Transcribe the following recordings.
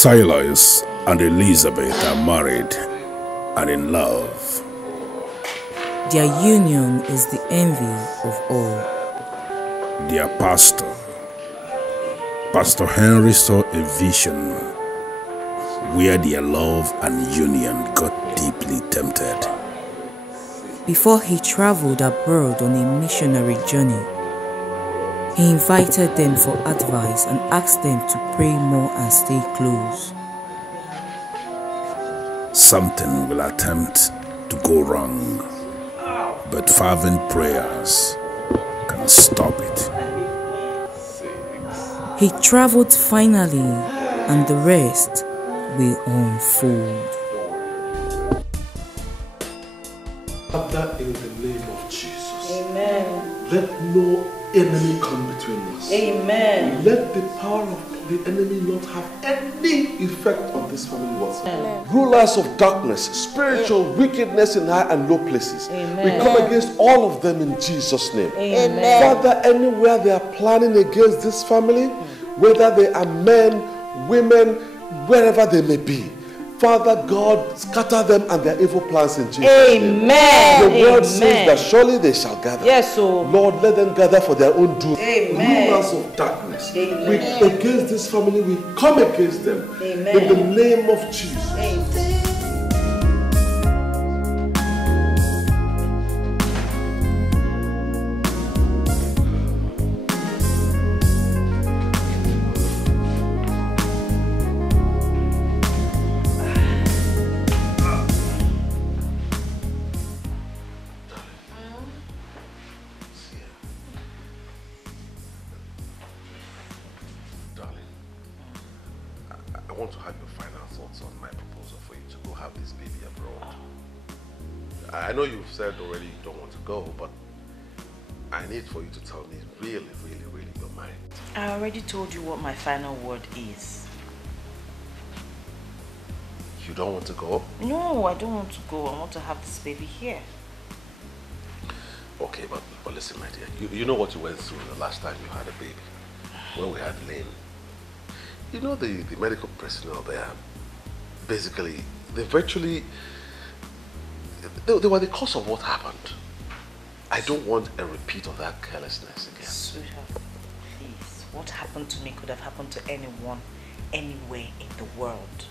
Silas and Elizabeth are married and in love. Their union is the envy of all. Their pastor, Pastor Henry, saw a vision where their love and union got deeply tempted. Before he traveled abroad on a missionary journey, he invited them for advice and asked them to pray more and stay close. Something will attempt to go wrong, but fervent prayers can stop it. He traveled finally, and the rest will unfold. Father, in the name of Jesus. Amen. Let no enemy come between us. Amen. Let the power of the enemy not have any effect on this family whatsoever. Rulers of darkness, spiritual wickedness in high and low places. Amen. We come against all of them in Jesus' name. Amen. Father, anywhere they are planning against this family, whether they are men, women, wherever they may be, Father God, scatter them and their evil plans in Jesus' name. Amen. The word says that surely they shall gather. Yes, so Lord, let them gather for their own doom. Amen. Rulers of darkness, Amen. we against this family, we come against them. Amen. In the name of Jesus. Amen. I want to have your final thoughts on my proposal for you to go have this baby abroad. I know you've said already you don't want to go, but I need for you to tell me really your mind. I already told you what my final word is. You don't want to go? No, I don't want to go. I want to have this baby here. Okay, but listen, my dear. You know what you went through the last time you had a baby, when we had Lane. You know the medical personnel there, basically, they were the cause of what happened. I don't want a repeat of that carelessness again. Sweetheart, please. What happened to me could have happened to anyone, anywhere in the world.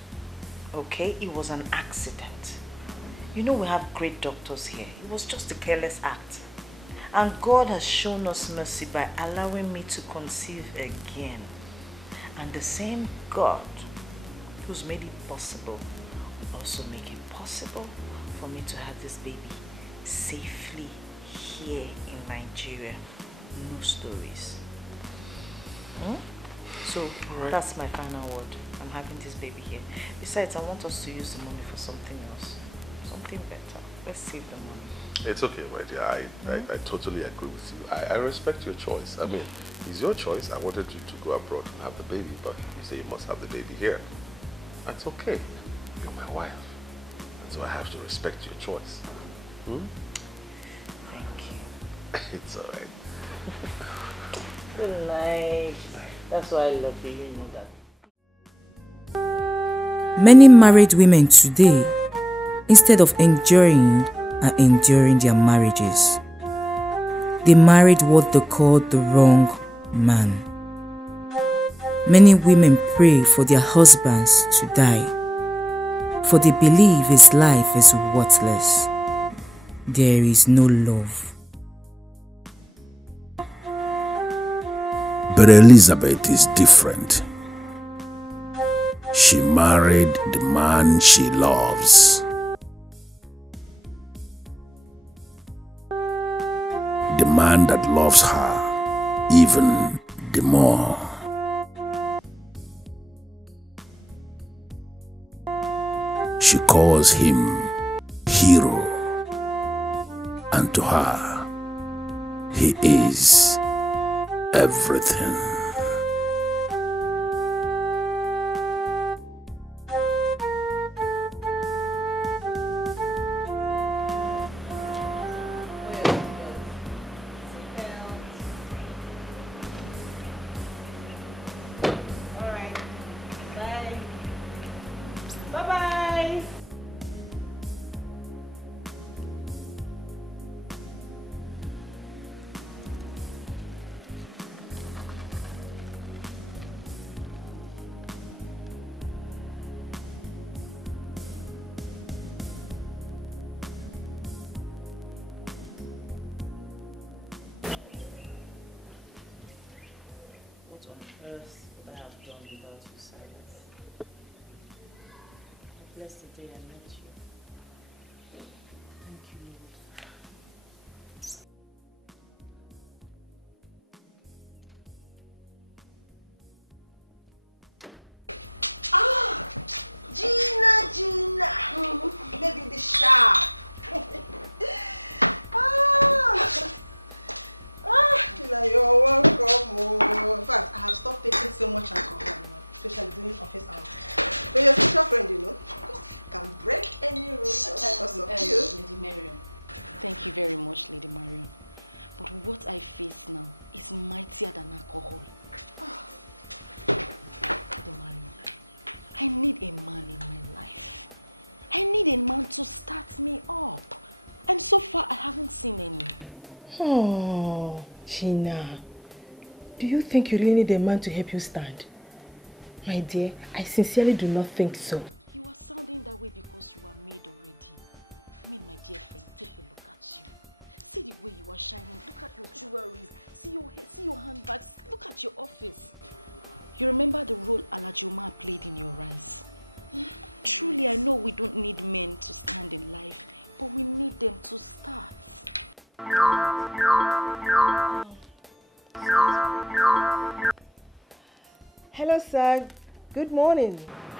Okay? It was an accident. You know we have great doctors here. It was just a careless act. And God has shown us mercy by allowing me to conceive again. And the same God who's made it possible will also make it possible for me to have this baby safely here in Nigeria. No stories. So that's my final word. I'm having this baby here. Besides, I want us to use the money for something else. Something better. Let's save the money. It's okay, my dear. I totally agree with you. I respect your choice. I mean, it's your choice. I wanted you to go abroad and have the baby, but you say you must have the baby here. That's okay. You're my wife. And so I have to respect your choice. Thank you. It's alright. Good night. That's why I love you, you know that. Many married women today, instead of enjoying, are enduring their marriages. They married what they call the wrong man. Many women pray for their husbands to die, for they believe his life is worthless. There is no love. But Elizabeth is different. She married the man she loves. The man that loves her even the more. She calls him hero, and to her, he is everything. What else would I have done without your silence? I'm blessed the day I met you. Thank you, Lord. Gina, baby the shark. Gina, you're welcome. In fact, I have stopped taking so much alcohol, especially during office hours. But you're such a friend, can break any rule just because of you. Lady Marion. Thank you very much, Lady Marion. But what I face now is mightier than alcohol. Lady Marion, I need a man in my life. I need a man to start me up. And so far, I haven't seen any. Oh, Gina. Do you think you really need a man to help you stand? My dear, I sincerely do not think so. You are sounding that way because you are made already. I mean, my dear friend, take a look at you. See the way you are shining. Look at your jewelry. See your hair, see your handbags. Look at your office. You remember the role Alajoma played in your rise? Truly, I know we don't need men to stand in life, but we need them to start. Hello, sir. Good morning.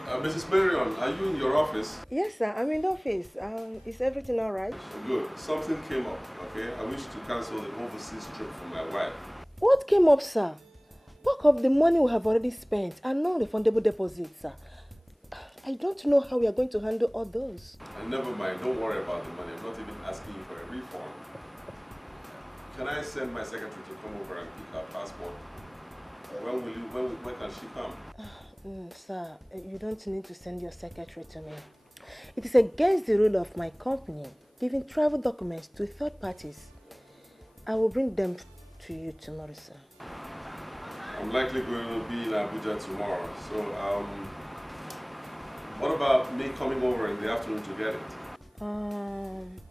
Mrs. Marion, are you in your office? Yes, sir. I'm in the office. Is everything all right? Good. Something came up, okay? I wish to cancel the overseas trip for my wife. What came up, sir? Bulk of the money we have already spent and non-refundable deposits, sir. I don't know how we are going to handle all those. And never mind, don't worry about the money. I'm not even asking you for a refund. Can I send my secretary to come over and pick her passport? When can she come? Sir, you don't need to send your secretary to me. It is against the rule of my company giving travel documents to third parties. I will bring them to you tomorrow, sir. I'm likely going to be in Abuja tomorrow, so what about me coming over in the afternoon to get it?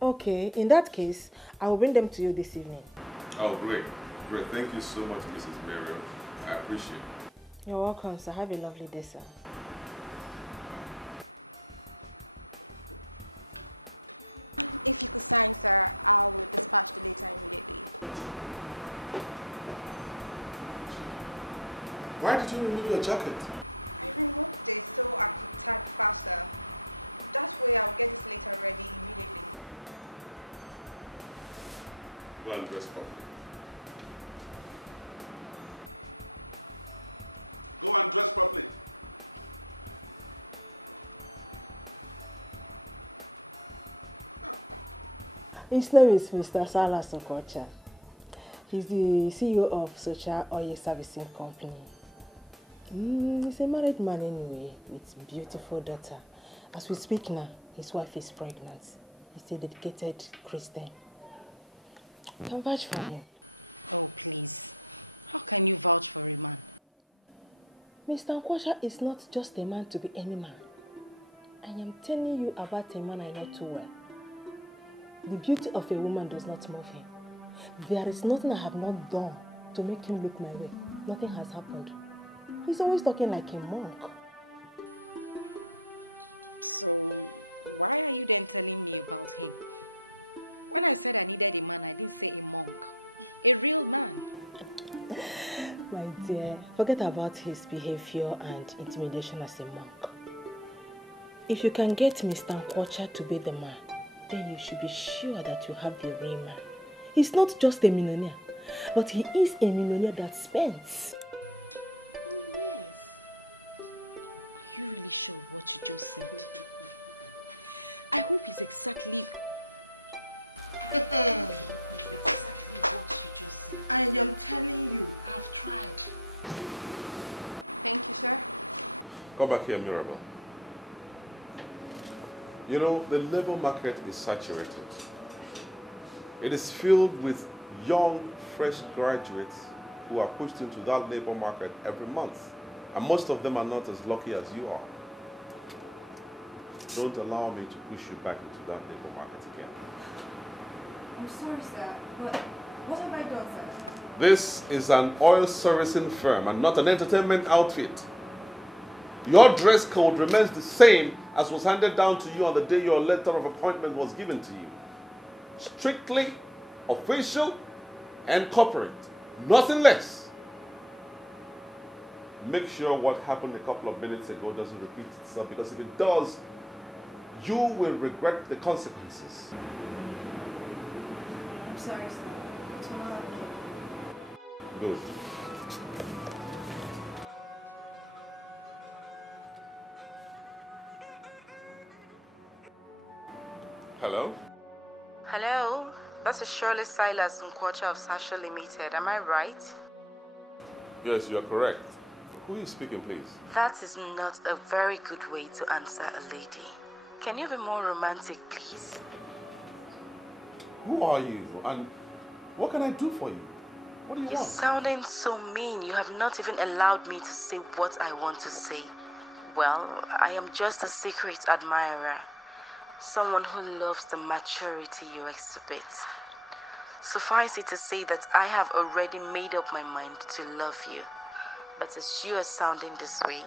Okay, in that case, I will bring them to you this evening. Oh, great. Great. Thank you so much, Mrs. Marion. I appreciate it. You're welcome, sir. Have a lovely day, sir. If you could sign, sir, I will dispatch the data immediately. Why did you remove your jacket? I removed it so I could type faster. That way I'll get this letter ready immediately. Go and dress properly. Go and dress properly. His name is Mr. Salah Sokocha. He's the CEO of Social Oil Servicing Company. He's a married man anyway, with a beautiful daughter. As we speak now, his wife is pregnant. He's a dedicated Christian. You can vouch for him. Oh, please. How can you vouch for a man? Mr. Nkwasha is not just a man to be any man. I am telling you about a man I know too well. The beauty of a woman does not move him. There is nothing I have not done to make him look my way. Nothing has happened. He's always talking like a monk. So, why are you then telling me about him? When I said I needed a man, I didn't say a monk. A real man. My dear, forget about his behavior and intimidation as a monk. If you can get Mr. Nkwacha to be the man, then you should be sure that you have the real man. He's not just a millionaire, but he is a millionaire that spends. Oh, yes. Are you really sure of what you just said? I hope it's exactly... exactly what you just said. I am telling you, I've tried. Thank you, sir. Come back here, Mirabel. You know, the labor market is saturated. It is filled with young, fresh graduates who are pushed into that labor market every month. And most of them are not as lucky as you are. Don't allow me to push you back into that labor market again. I'm sorry, sir, but what have I done, sir? This is an oil servicing firm and not an entertainment outfit. Your dress code remains the same as was handed down to you on the day your letter of appointment was given to you. Strictly official and corporate. Nothing less. Make sure what happened a couple of minutes ago doesn't repeat itself, because if it does, you will regret the consequences. I'm sorry, sir. It will not happen. Good. Hello? Hello, this is Shirley Silas Nkwocha of Sasha Limited. Am I right? Yes, you are correct. Who is speaking, please? That is not a very good way to answer a lady. Can you be more romantic, please? Who are you? And what can I do for you? What do you You're want? sounding so mean. You have not even allowed me to say what I want to say. Well, I am just a secret admirer. Someone who loves the maturity you exhibit. Suffice it to say that I have already made up my mind to love you. But as you are sounding this way,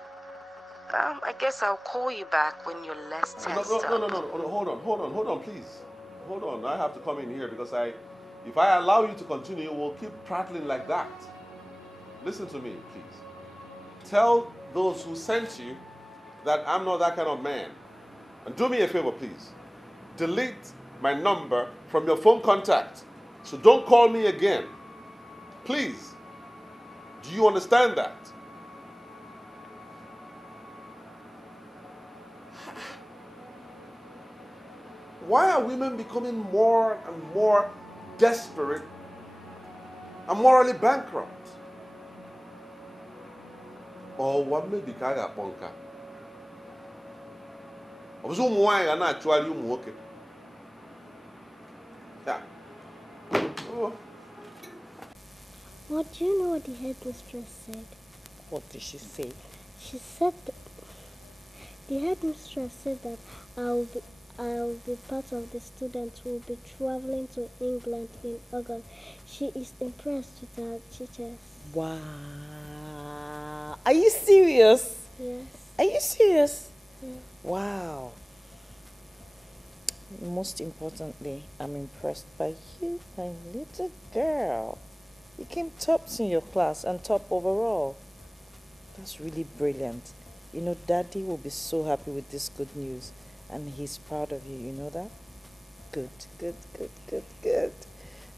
I guess I'll call you back when you're less tensed up. No, hold on, please. Hold on, I have to come in here because if I allow you to continue, we'll keep prattling like that. Listen to me, please. Tell those who sent you that I'm not that kind of man. And do me a favor, please. Delete my number from your phone contact. So don't call me again. Please. Do you understand that? Why are women becoming more and more desperate and morally bankrupt? Or what may be kind of ponka? Actually, yeah. Oh. What do you know what the headmistress said? What did she say? She said the headmistress said that I'll be part of the students who will be traveling to England in August. She is impressed with her teachers. Wow. Are you serious? Yes. Are you serious? Yeah. Wow. Most importantly, I'm impressed by you, my little girl. You came tops in your class and top overall. That's really brilliant. You know, Daddy will be so happy with this good news, and he's proud of you. You know that? Good, good, good, good, good.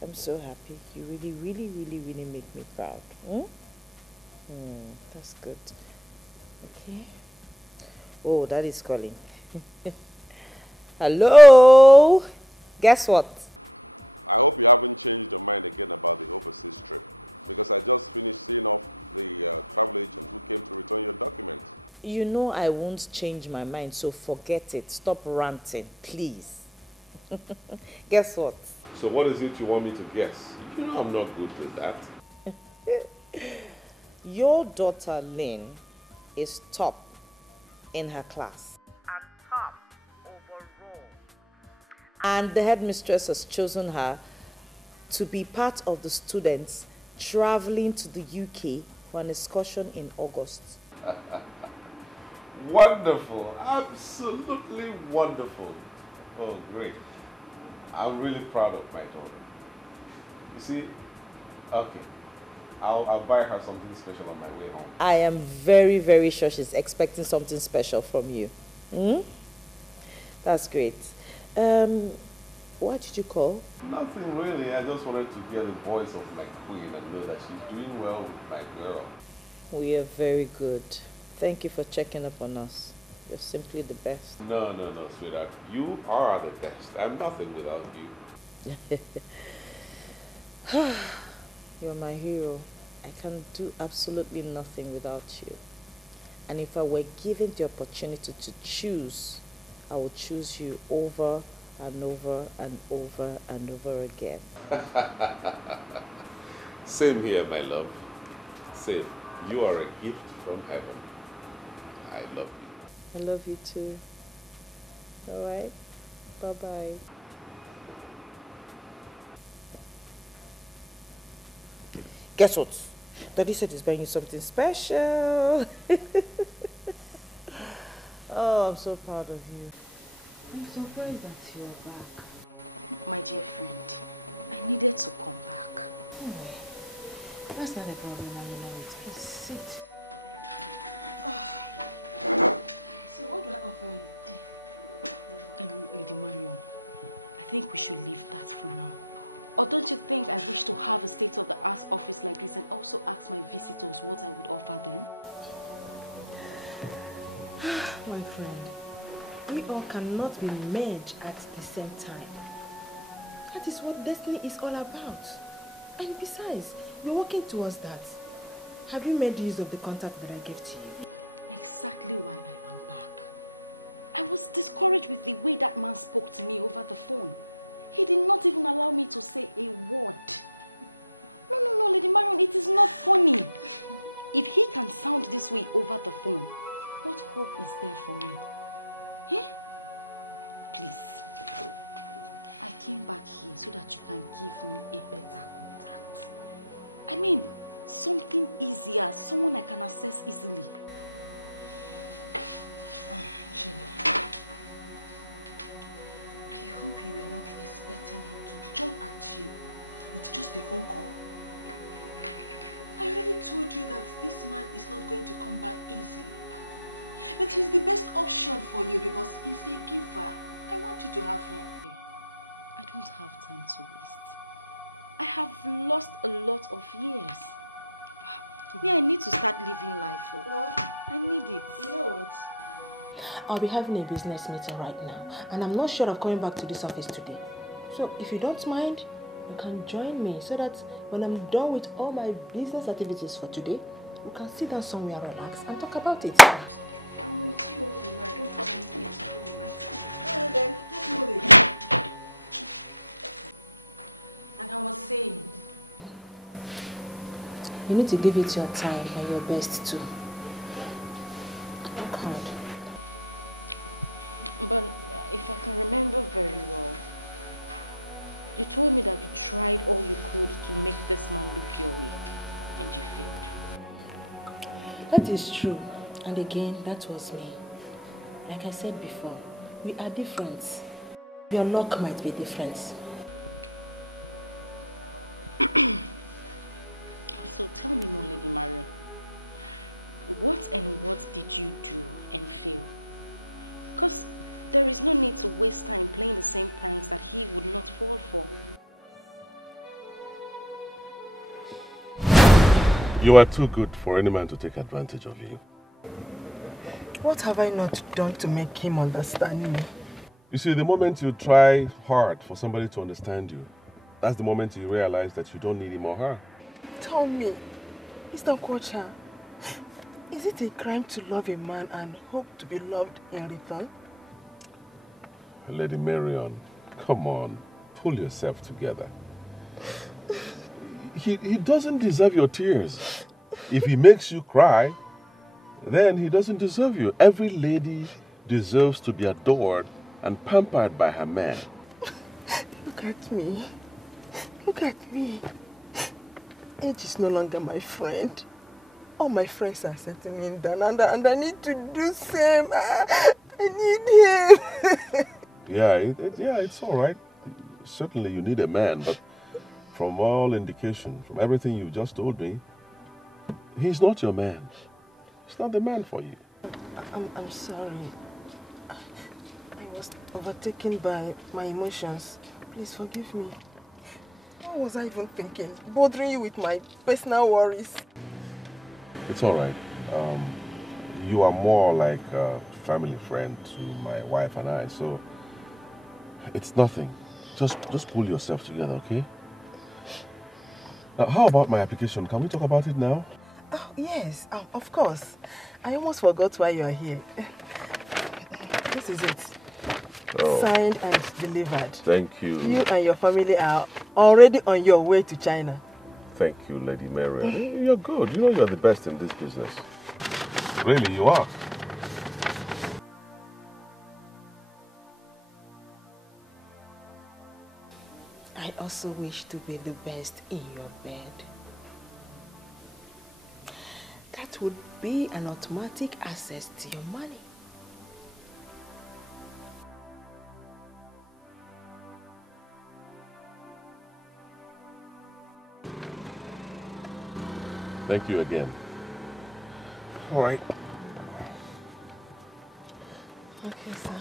I'm so happy. You really make me proud. That's good. Okay. Oh, Daddy's calling. Hello? Guess what? I hope you haven't changed your mind again about the overseas trip, because I just finished seeing off the travel agent who came to return your documents. You know I won't change my mind, so forget it. Stop ranting, please. Guess what? So what is it you want me to guess? You know I'm not good with that. Your daughter Lynn is top in her class. And top overall. And the headmistress has chosen her to be part of the students traveling to the UK for an excursion in August. Wonderful. Absolutely wonderful. Oh, great. I'm really proud of my daughter. You see, okay, I'll buy her something special on my way home. I am very sure she's expecting something special from you. That's great. Why did you call? Nothing really. I just wanted to hear the voice of my queen and know that she's doing well with my girl. We are very good. Thank you for checking up on us. You're simply the best. No, sweetheart. You are the best. I'm nothing without you. You're my hero. I can do absolutely nothing without you. And if I were given the opportunity to choose, I would choose you over and over and over and over again. Same here, my love. Same. You are a gift from heaven. I love you. I love you too. All right? Bye-bye. Guess what? Daddy said he's buying you something special. Oh, I'm so proud of you. I'm surprised that you're back. My dear friend, I needed to come back. Oh, that's not a problem, I know it. Please sit. So what do I offer you? Lady Marion, I think we should leave that for now. Or don't you think I wish to have a state-of-the-art office like this and also ask my visitors what I would offer them? My friend, we all cannot be merged at the same time. That is what destiny is all about. And besides, we're working towards that. Have you made use of the contact that I gave to you? Exactly why I am back. I was discouraged with the way that man spoke to me over the phone. He did not even allow me to say a word. No, Lady Marion, it is not funny. If he can sound this way over the phone, what hope is there for me? Eh? Please. I came back here so that you can give me a better contact. I mean, something easier, someone I can access easily. Gina, I hope you were not expecting him to jump at you with just a phone call. I already told you that this man is not going to come back easy. But he's the best option for you because he's a giver. I want you to have him. I don't have time to waste. I have lost a lot of years. Me, I need to start living life. I need it. You know what? I'll be having a business meeting right now, and I'm not sure of coming back to this office today. So if you don't mind, you can join me so that when I'm done with all my business activities for today, we can sit down somewhere, relax, and talk about it. I'm with you all the way. I don't have anything to do right now. Alright then, let's move it. And I was saying, you need to give it your time and your best too. Work hard. But if I can remember very well, you told me that you tried all you could to make this man look your way, and you failed. That is true. And again, that was me. Like I said before, we are different. Your luck might be different. So tell me more, Lady Marion. What did you do and fail? Because there is no need to waste time playing the same pranks that he would not fall for. You are too good for any man to take advantage of you. What have I not done to make him understand me? You see, the moment you try hard for somebody to understand you, that's the moment you realize that you don't need him or her. Tell me, Mr. Kocha, is it a crime to love a man and hope to be loved in return? Lady Marion, come on, pull yourself together. He doesn't deserve your tears. If he makes you cry, then he doesn't deserve you. Every lady deserves to be adored and pampered by her man. Look at me. Look at me. Age is no longer my friend. All my friends are settling down and I need to do same. I need him. Yeah, it's all right. Certainly you need a man, but from all indication, from everything you've just told me, he's not your man. He's not the man for you. I'm sorry. I was overtaken by my emotions. Please forgive me. What was I even thinking? Bothering you with my personal worries. It's all right. You are more like a family friend to my wife and I, so it's nothing. Just pull yourself together, okay? Now, how about my application? Can we talk about it now? Oh, yes, of course. I almost forgot why you are here. This is it. Oh. Signed and delivered. Thank you. You and your family are already on your way to China. Thank you, Lady Mary. You're good. You know you're the best in this business. Really, you are. I also wish to be the best in your bed. it would be an automatic access to your money. Thank you again. All right. Okay, sir.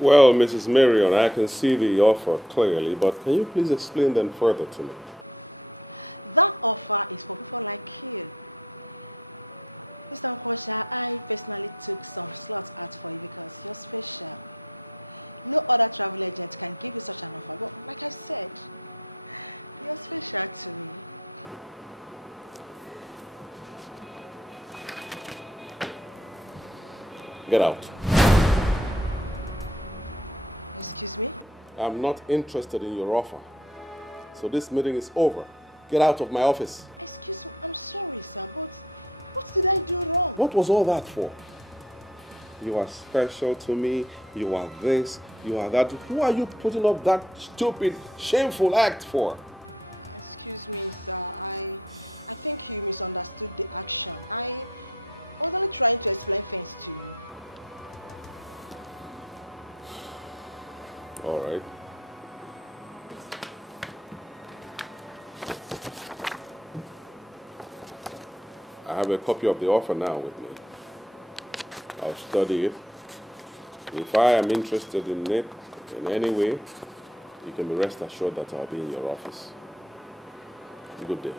Well, Mrs. Marion, I can see the offer clearly, but can you please explain them further to me? That offer is for people like you. Mr. Nkosha, I personally took some slots out for you because you're special. No other travel agent can give you such an offer, but like I said, you're special to me. Get out. Excuse me? I'm not interested in your offer. So this meeting is over. Get out of my office. Excuse me, I'm sorry, sir, but what did I do wrong? What was all that for? You are special to me. You are this. You are that. Who are you putting up that stupid, shameful act for? Excuse me, sir. I think you misunderstood the action. I was only trying to explain things to you. All right. I have a copy of the offer now with me. I'll study it. If I am interested in it in any way, you can be rest assured that I'll be in your office. Good day.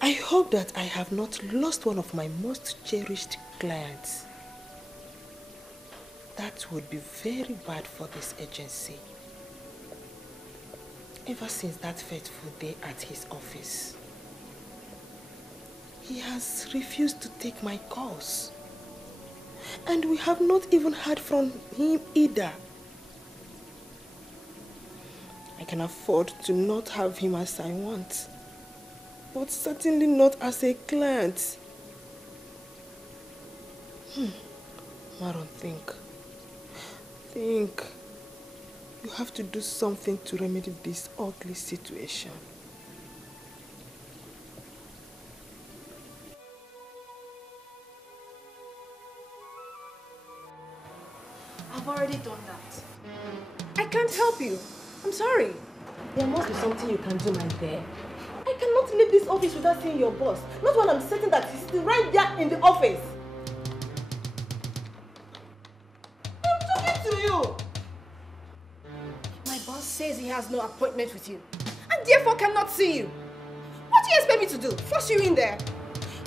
I hope that I have not lost one of my most cherished clients. That would be very bad for this agency. Ever since that fateful day at his office, he has refused to take my calls. And we have not even heard from him either. I can afford to not have him as I want, but certainly not as a client. Maron, think. You have to do something to remedy this ugly situation. I've already done that. I can't help you. I'm sorry. There must be something you can do, my dear. I cannot leave this office without seeing your boss. Not when I'm certain that he's still right there in the office. I'm talking to you. My boss says he has no appointment with you and therefore cannot see you. What do you expect me to do? Force you in there?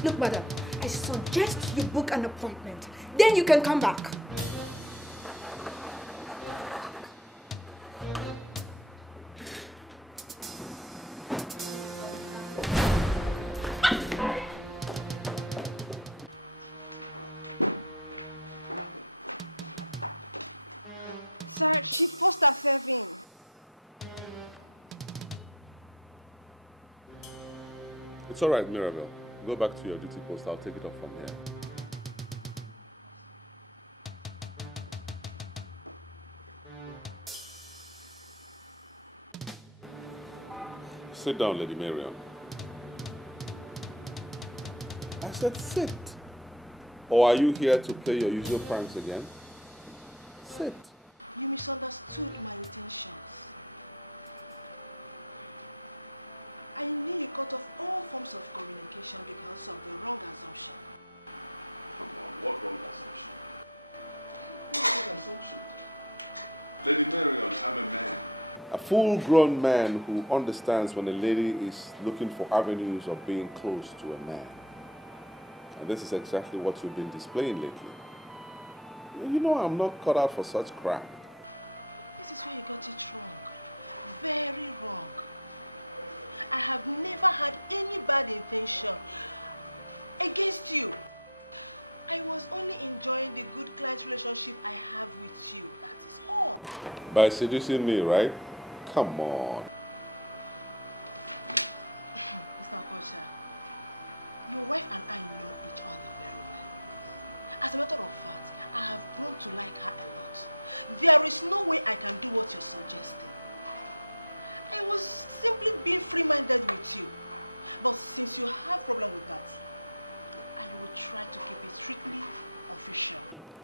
Look, madam, I suggest you book an appointment. Then you can come back. Sir, she forced herself in. It's all right, Mirabel. Go back to your duty post. I'll take it up from here. Sit down, Lady Marion. I said sit. Or are you here to play your usual pranks again? Sit. You misunderstood my intentions. I knew you cut off all forms of communication because of the wrong assumption. Come on, what wrong assumption? What wrong assumption? Lady Marion, I'm a man. A full-grown man who understands when a lady is looking for avenues of being close to a man. And this is exactly what you've been displaying lately. You know I'm not cut out for such crap. This is where you got it wrong. Very wrong. I have never had any bad intention against you. I was only enjoying the good client relationship I have with you. That is all. By seducing me, right? Come on. Mr. Okocha, your wife and I know each other very well. As a matter of fact, I have grown to like her a lot. There is no way I can do what you're suggesting. I was simply being free-minded with you. But since you have problem with that, I will try to keep it strictly official.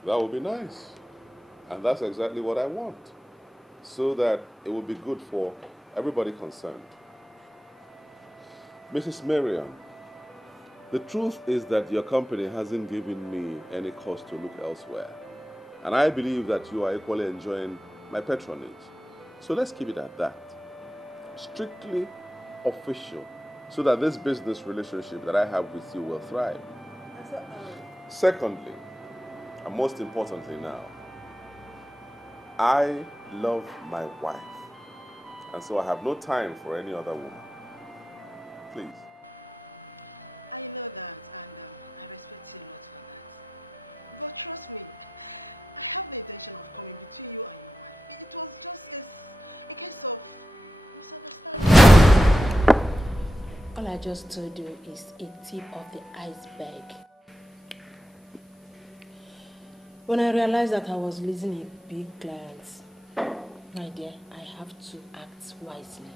That would be nice. And that's exactly what I want. So that it will be good for everybody concerned. Mrs. Mariam, the truth is that your company hasn't given me any cause to look elsewhere. And I believe that you are equally enjoying my patronage. So let's keep it at that. Strictly official, so that this business relationship that I have with you will thrive. Secondly, and most importantly now, I love my wife. And so I have no time for any other woman. Please. I know that, and I respect you a lot for that. But trust me, I have the intention of coming between you and your wife. It was just a case of misunderstanding. All I just told you is a tip of the iceberg. When I realized that I was losing a big client, my dear, I have to act wisely.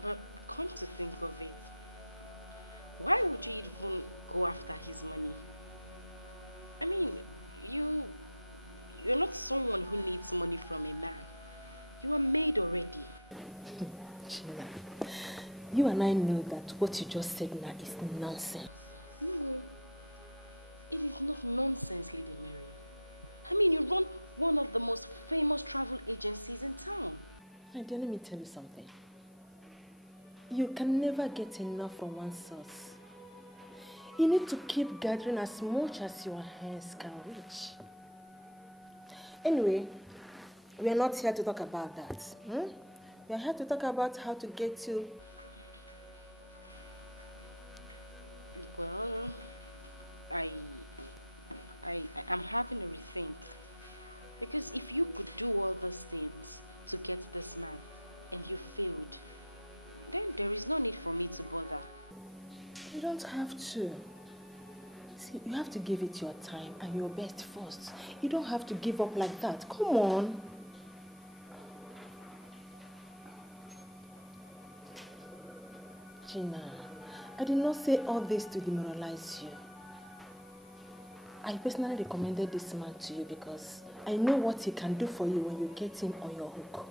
But come to think of it, why would you even go after his money? I mean, you're not someone who needs money from a man. You are made already. Sheila, you and I know that what you just said now is nonsense. No, it is not nonsense, Lady Mary. I mean, you run one of the most famous travel agencies in town. My dear, let me tell you something. You can never get enough from one source. You need to keep gathering as much as your hands can reach. Anyway, we are not here to talk about that. We are here to talk about how to get you. Well, I'm having a rethink. Because if you could do all those things to get this man and you failed, then there is no need for me to bother. You don't have to. See, you have to give it your time and your best first. You don't have to give up like that. Come on. Gina, I did not say all this to demoralize you. I personally recommended this man to you because I know what he can do for you when you get him on your hook.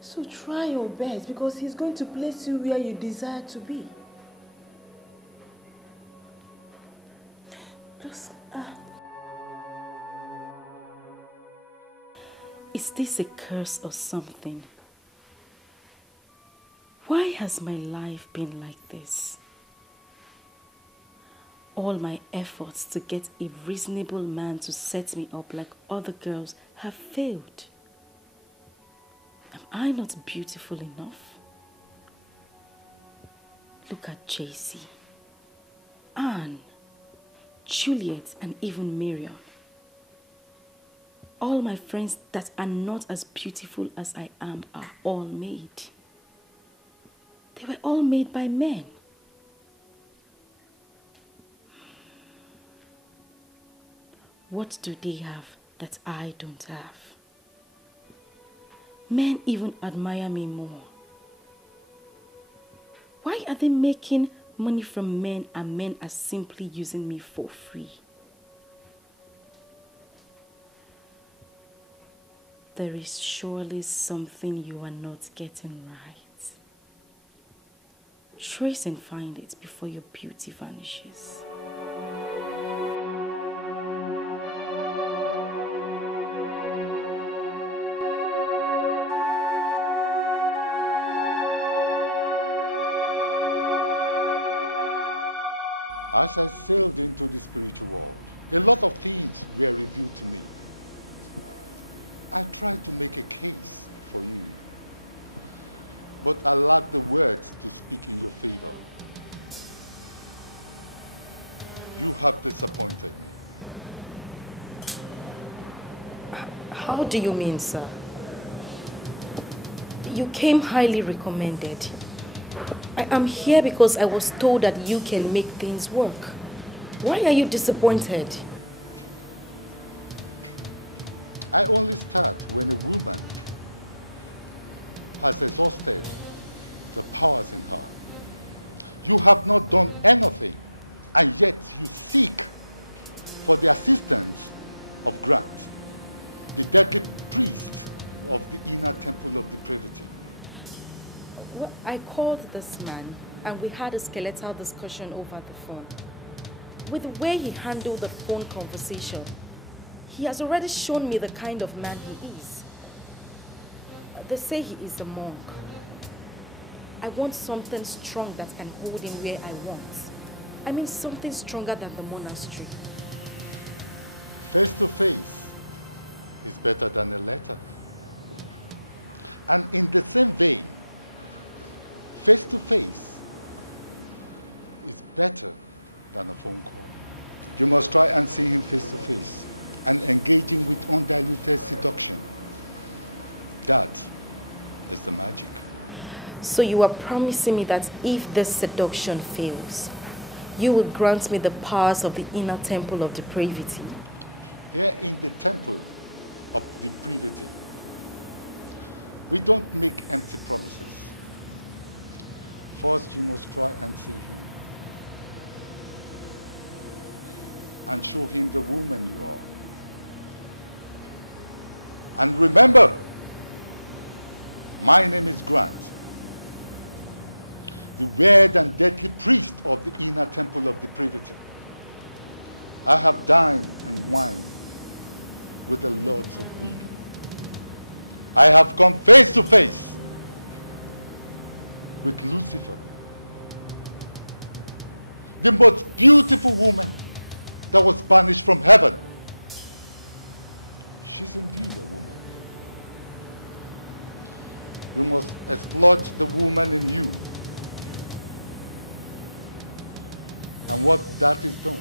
So try your best because he's going to place you where you desire to be. Just, Is this a curse or something? Why has my life been like this? All my efforts to get a reasonable man to set me up like other girls have failed. Am I not beautiful enough? Look at JC, Anne, Juliet, and even Miriam. All my friends that are not as beautiful as I am are all made. They were all made by men. What do they have that I don't have? Men even admire me more. Why are they making money from men and men are simply using me for free? There is surely something you are not getting right. Trace and find it before your beauty vanishes. As I sailed into the spiritual world, a lot of things were revealed to me. I tried to make a case for you, but I lack the words to speak in your favor. You have disappointed me. How do you mean, sir? You came highly recommended. I am here because I was told that you can make things work. Why are you disappointed? I only start when a woman has exhausted the powers in her. You have not done anything, and yet you seek for the assistance of Grant, the deadly priest of the inner temple of depravity. Well, I called this man and we had a skeletal discussion over the phone. With the way he handled the phone conversation, he has already shown me the kind of man he is. They say he is a monk. I want something strong that can hold him where I want. I mean something stronger than the monastery. Face to face is better than a letter. And in the same vein, face to face is better than a phone call. You must try and see him face to face and engage him with undiluted seduction. That is the magic. So you are promising me that if this seduction fails, you will grant me the powers of the inner temple of depravity? Here in the temple of depravity, we don't make empty promises. First, you must try and see him and show him the woman you are. And remember, my name is Grant, the weird and deadly priest of the inner temple of depravity. I have dined and wined with the lords of women. I have come face to face with Lucifer, the most beautiful woman that was banished from heaven. She's indeed a woman. You must exploit the woman in you. And what that is done,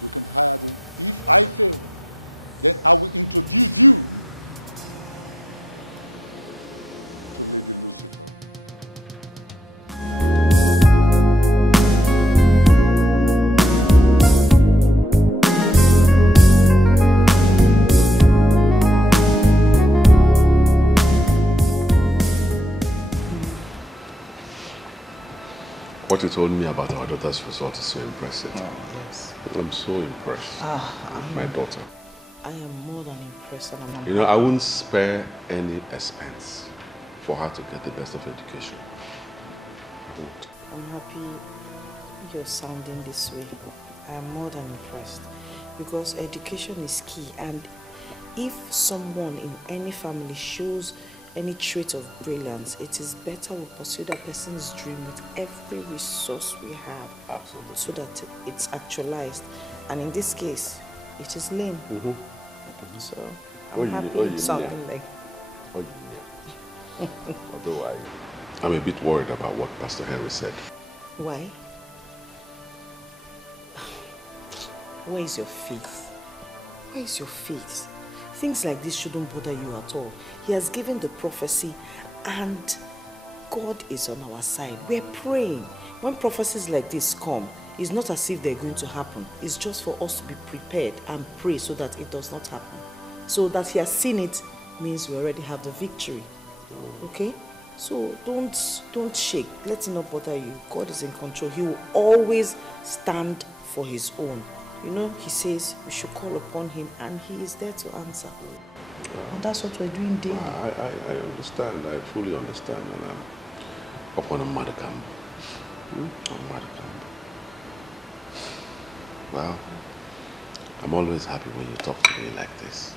you can hire them. If I fail, then I will introduce you to Lady Lucifer. What you told me about our daughter's result is so impressive. Oh, yes. I'm so impressed with my daughter. I am more than impressed. And You know, I wouldn't spare any expense for her to get the best of education. I won't. I'm happy you're sounding this way. I am more than impressed because education is key, and if someone in any family shows any trait of brilliance, it is better we pursue that person's dream with every resource we have. Absolutely. So that it's actualized. And in this case, it is lame. So I'm happy sounding like... Although I'm a bit worried about what Pastor Henry said. Why? Where is your faith? Where is your faith? Things like this shouldn't bother you at all. He has given the prophecy and God is on our side. We're praying. When prophecies like this come, it's not as if they're going to happen. It's just for us to be prepared and pray so that it does not happen. So that he has seen it means we already have the victory. Okay? So don't shake. Let it not bother you. God is in control. He will always stand for his own. You know, he says we should call upon him and he is there to answer. And that's what we're doing daily. I understand. I fully understand. And I'm up on a mother camp. Well, I'm always happy when you talk to me like this.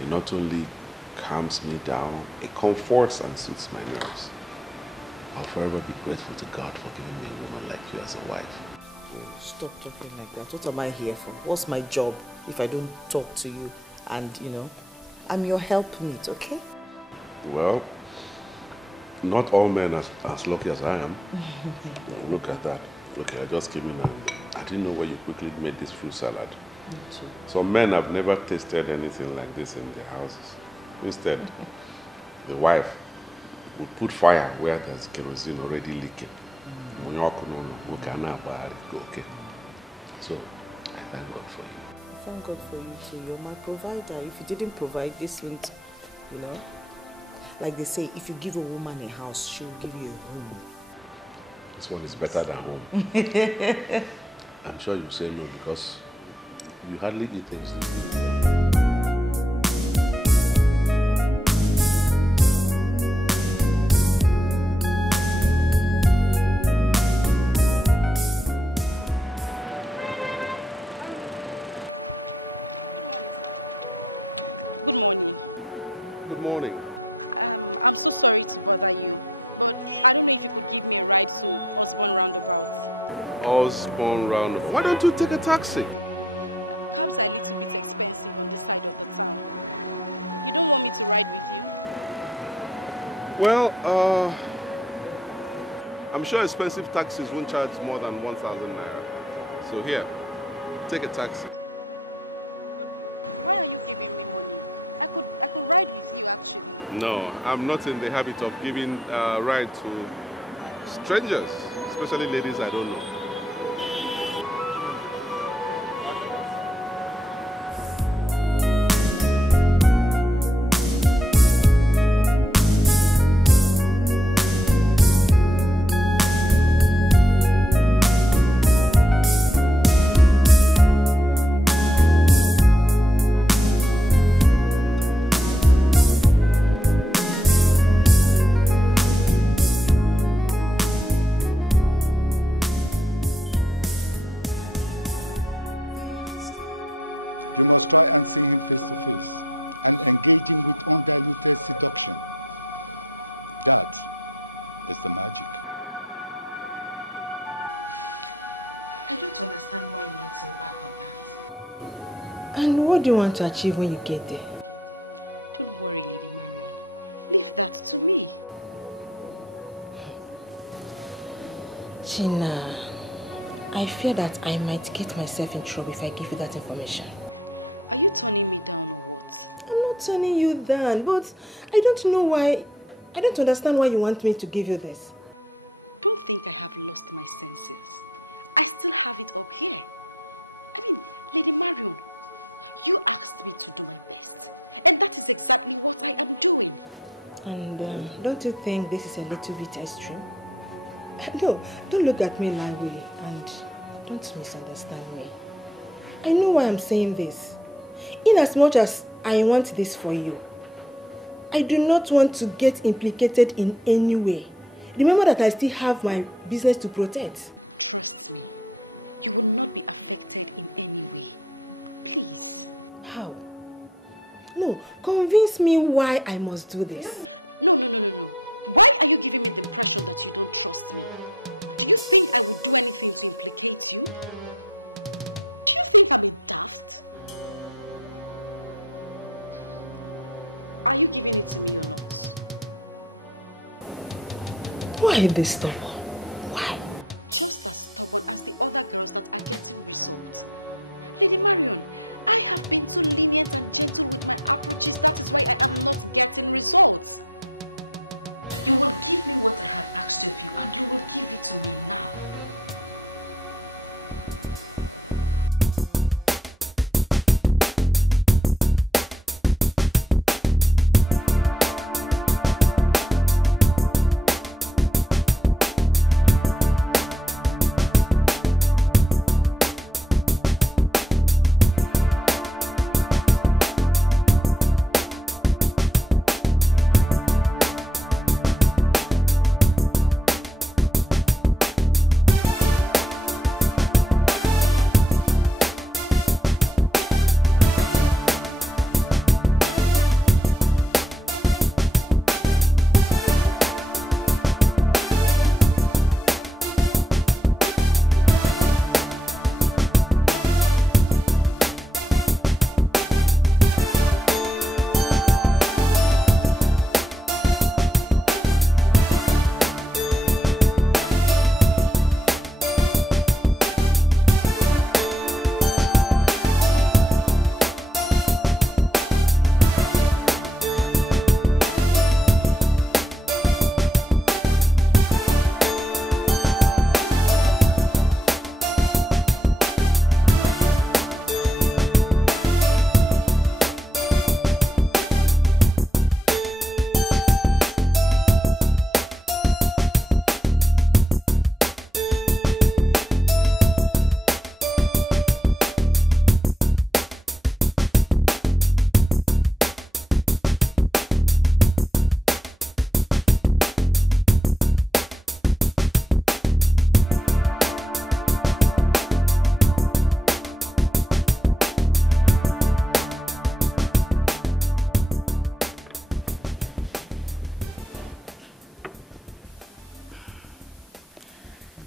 It not only calms me down, it comforts and soothes my nerves. I'll forever be grateful to God for giving me a woman like you as a wife. Stop talking like that. What am I here for? What's my job if I don't talk to you and, you know, I'm your helpmate, okay? Well, not all men are as lucky as I am. Look at that. Okay, I just came in and I didn't know where you quickly made this fruit salad. Some men have never tasted anything like this in their houses. Instead, the wife would put fire where there's kerosene already leaking. Okay. So, I thank God for you. Thank God for you too. You're my provider. If you didn't provide, this wouldn't, you know. Like they say, if you give a woman a house, she will give you a home. This one is better than home. I'm sure you say no because you hardly eat things. Good morning. Good morning. I'm so sorry to bother you, but I don't know if you could give me a ride to Osborne Roundabout. Osborne Roundabout. Why don't you take a taxi? Cabs are a little bit expensive on this side of the town. You don't want me to ride with you? Well, I'm sure expensive taxis won't charge more than 1,000 naira. So here, take a taxi. Why are you giving me money? I could ride with you actually. No, I'm not in the habit of giving a ride to strangers, especially ladies I don't know. You must try and see him face to face and engage him with undiluted seduction. That is the magic. I don't understand why you want him back on that. And what do you want to achieve when you get there? Don't worry, Lady Marion. Leave that to me. Gina, I fear that I might get myself in trouble if I give you that information. Are you turning me down or what? I'm not turning you down, but I don't know why. I don't understand why you want me to give you this. Don't think I have lost my senses. I still have it up here. I mean, Lady Marion, you asked me to do my best. And that is exactly what I am doing. And don't you think this is a little bit extreme? No, don't look at me that way and don't misunderstand me. I know why I'm saying this. In as much as I want this for you, I do not want to get implicated in any way. Remember that I still have my business to protect. Trust me, you will not be affected in any way. Please. How? No, convince me why I must do this. No. Why are you giving me the impression that you don't trust me? Do you think I would do anything to implicate you? Do you think I'm a daft? Are you giving it to me or not? Why this stubborn? Why? Just as stubborn as the other girls that are getting results. Lady Marion, I have been too lenient and gentle with my approaches. That is why I am not getting results. You will give me what I have asked of you, and you will give it to me now.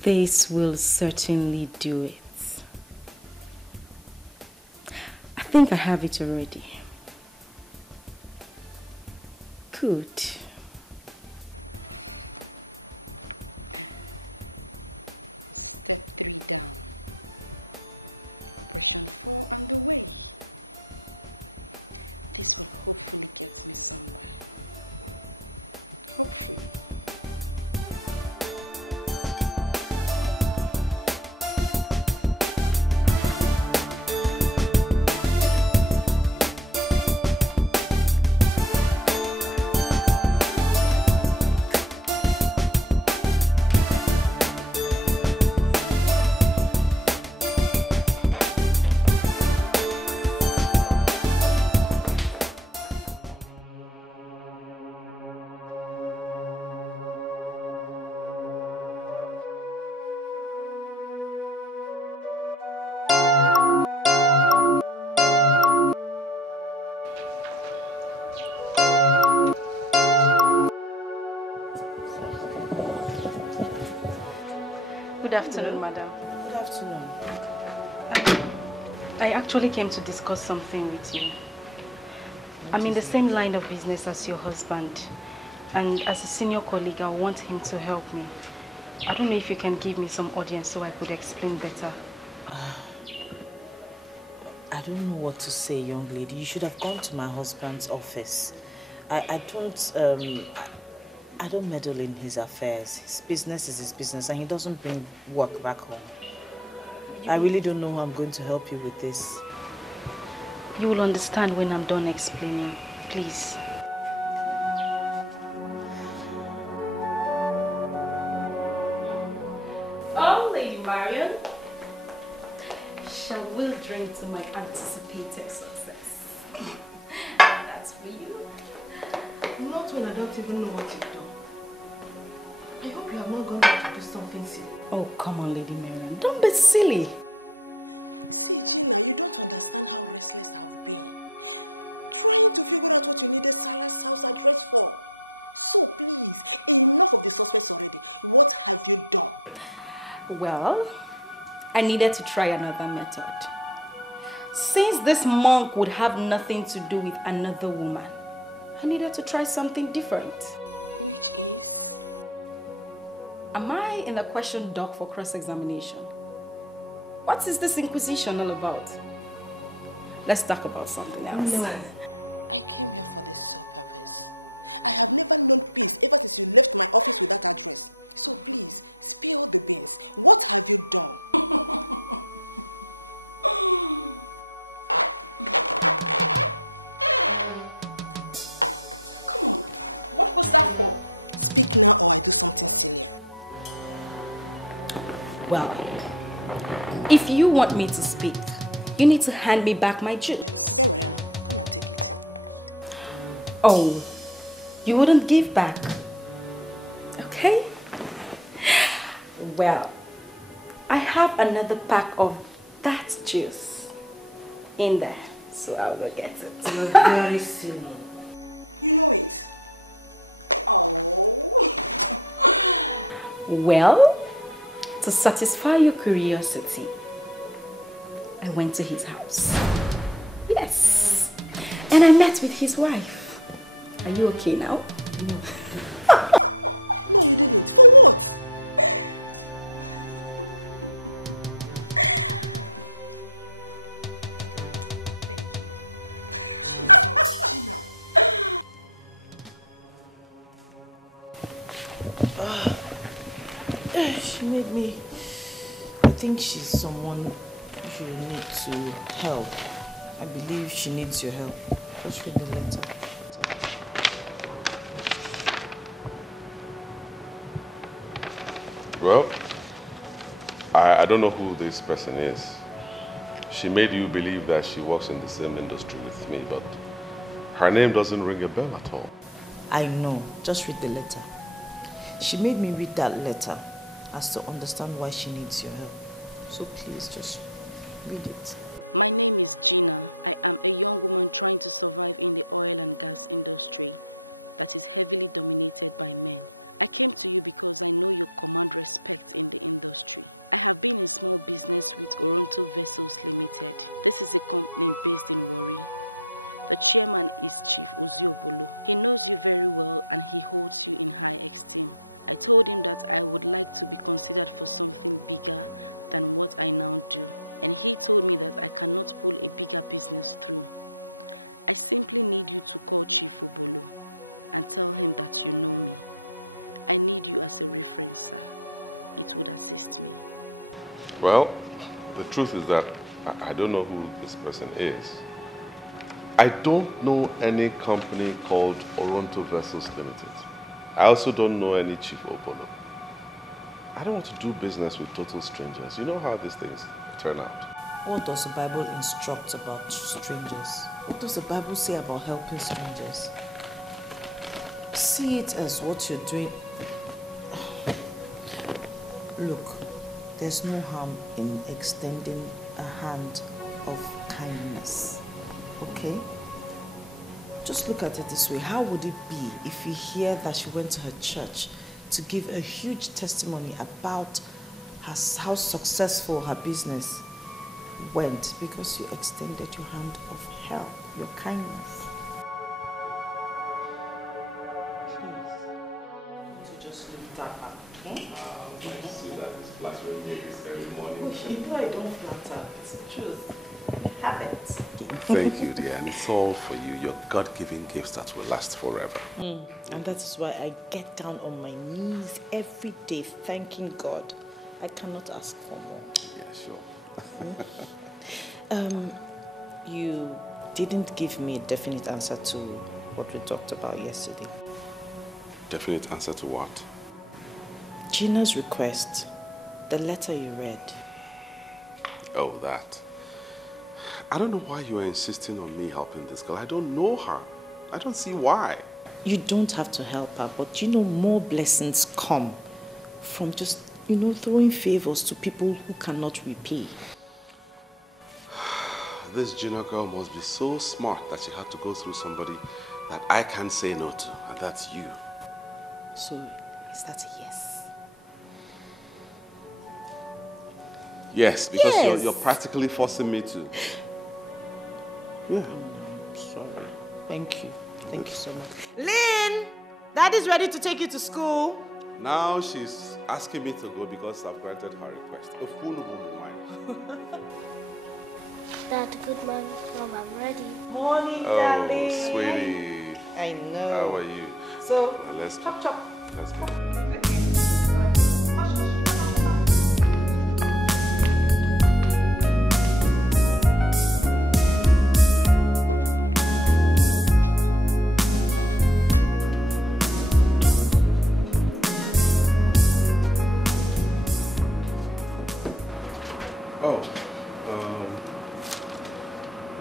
This will certainly do it. I think I have it already. Good. Step 3 down. Operation 4 underway. This will hopefully get me somewhere. Hopefully. Good afternoon, madam. Good afternoon. I actually came to discuss something with you. I'm in the same line of business as your husband, and as a senior colleague, I want him to help me. I don't know if you can give me some audience so I could explain better. I don't know what to say, young lady. You should have gone to my husband's office. I don't meddle in his affairs. His business is his business, and he doesn't bring work back home. I really don't know how I'm going to help you with this. You will understand when I'm done explaining. Please. Oh, Lady Marion. Shall we drink to my anticipated success? That's for you. Not when I don't even know what you've done. I hope you have not gone back to do something silly. Oh, come on, Lady Marion. Don't be silly. See, Gina, you don't understand how restless I've been. Trying to figure out what you needed Salah's house address for. So please, enough of the suspects already. What have you done? Well, I needed to try another method. Since this monk would have nothing to do with another woman, I needed to try something different. Which is? Am I in the question dock for cross-examination? What is this inquisition all about? Let's talk about something else. No, I came here for the sole purpose. I have never known peace ever since you left my office with that address. So please, spill the beans. What have you done? Come on, what was that for? Speak now or I do something sillier. Well, if you want me to speak, you need to hand me back my juice. Okay, well, come and take it. Oh, you wouldn't give back? Okay. Well, I have another pack of that juice in there, so I'll go get it. You're very silly. You know it. Oh. Well, to satisfy your curiosity, I went to his house. Yes. And I met with his wife. Are you okay now? No. No, you didn't. For what? Thank you. Jesus, Gina. She made me. I think she's someone you need to help. I believe she needs your help. Just read the letter. Well, I don't know who this person is. She made you believe that she works in the same industry with me, but her name doesn't ring a bell at all. I know. Just read the letter. She made me read that letter as to understand why she needs your help. So please just read it. My name is Gina. I am a young woman trying to survive in the oil and gas industry that is heavily dominated by men I came to you because I know you command respect in the industry. I have been in small business with Oronto Vessels Limited. This is a company based in Warri. The chairman is Chief Uju Okoli. He knows you very well and he holds you in high esteem. I told him that I would like to be considered for something bigger than what I now do. And he told me that I cannot pull a bigger business through. I simply need you to call Chief Okoli and tell him that you know me. I need you as a reference, sir. It would assist me. Well, the truth is that I don't know who this person is. I don't know any company called Oronto Vessels Limited. I also don't know any Chief Okoli. I don't want to do business with total strangers. You know how these things turn out. What does the Bible instruct about strangers? What does the Bible say about helping strangers? See it as what you're doing. Look, there's no harm in extending a hand of kindness, okay? Just look at it this way. How would it be if you hear that she went to her church to give a huge testimony about how successful her business went because you extended your hand of help, your kindness? Just leave that up, okay? I see that it's flattering me this early morning. You know I don't flatter. It's the truth. Habit. Thank you, dear. And it's all for you. Your God-given gifts that will last forever. And that is why I get down on my knees every day thanking God. I cannot ask for more. Yeah, sure. You didn't give me a definite answer to what we talked about yesterday. Definite answer to what? Gina's request, the letter you read. Oh, that. I don't know why you are insisting on me helping this girl. I don't know her. I don't see why. You don't have to help her, but you know more blessings come from just, throwing favors to people who cannot repay. This Gina girl must be so smart that she had to go through somebody that I can't say no to, and that's you. So, is that a yes? Yes, because Yes. You're practically forcing me to. Yeah. Sorry. Thank you. Thank you so much. Lynn! Daddy's ready to take you to school. Now she's asking me to go because I've granted her request. A fool woman mine. Morning, Oh, darling. sweetie. I know. How are you? So, Now let's chop chop. Let's go.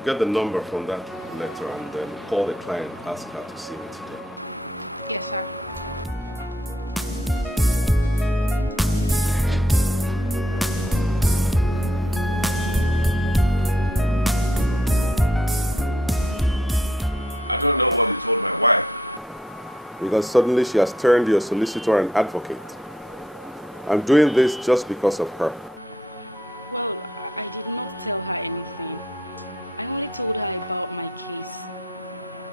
Get the number from that letter and then call the client and ask her to see me today. Yes, sir. I don't know what you told my wife. Because suddenly she has turned your solicitor and advocate. I'm doing this just because of her. Well, I did not tell her anything. I only told her about my case.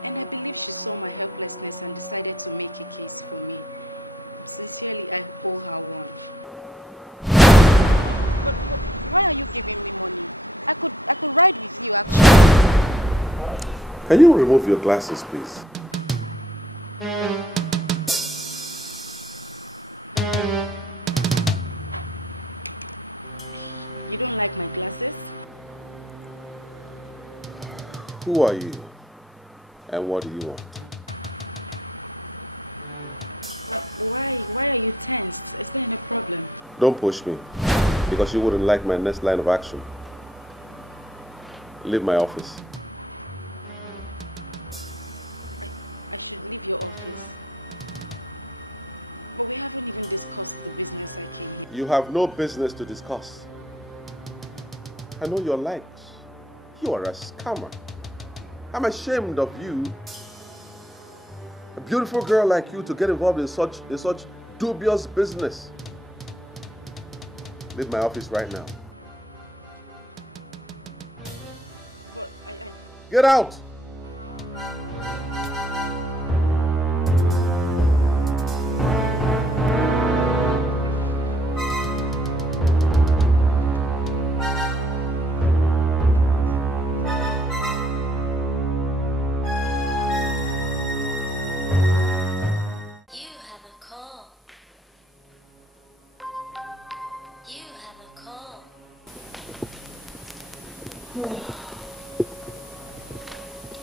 And I believe she saw my helplessness and decided to make a case for me. Sincerely, I owe her one. But why are you giving me money? I could ride with you, actually. Can you remove your glasses, please? You don't like my glasses? Who are you? And what do you want? Why are you tensed? Is there any problem? Don't push me, because you wouldn't like my next line of action. Leave my office. I should leave your office. But we haven't even discussed the business I came here. You have no business to discuss. I know your likes. You are a scammer. I'm ashamed of you. A beautiful girl like you to get involved in such dubious business. Leave my office right now. But Get out!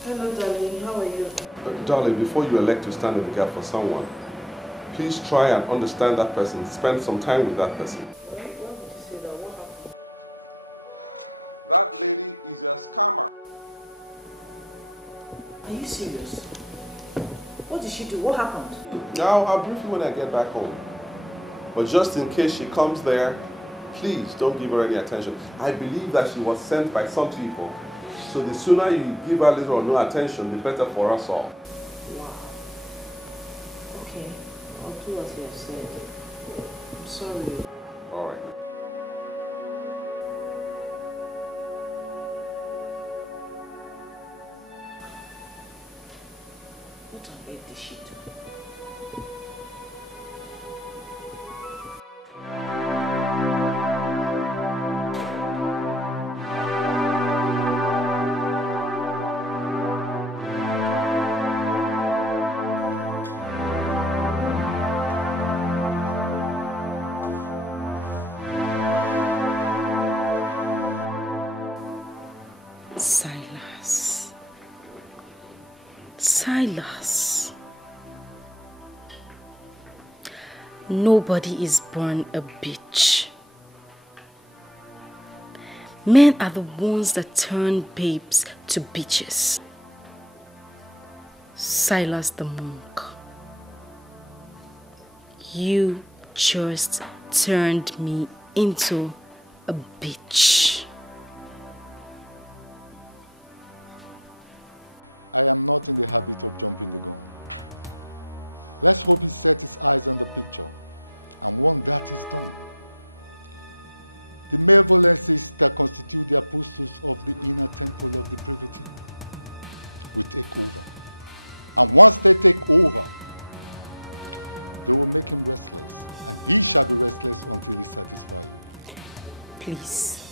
Hello, darling. How are you? Darling, before you elect to stand in the gap for someone, please try and understand that person. Spend some time with that person. Why did you say that? What happened? That lady is a scammer. Are you serious? What did she do? What happened? Now, I'll brief you when I get back home. But just in case she comes there, please don't give her any attention. I believe that she was sent by some people. So the sooner you give her little or no attention, the better for us all. Wow. Okay. I'll do what you have said. I'm sorry. All right. What on earth did she do? Silas. Nobody is born a bitch. Men are the ones that turn babes to bitches. Silas the monk. You just turned me into a bitch. I am not in the habit of jumping the gun. Let's hope he set his eyes on the picture, and once that is done, the malevolences that constitute the apostles of the inner temple of the privity will take over. And once they take over, they will make him restless, and he shall be restless until he satisfies you. Please,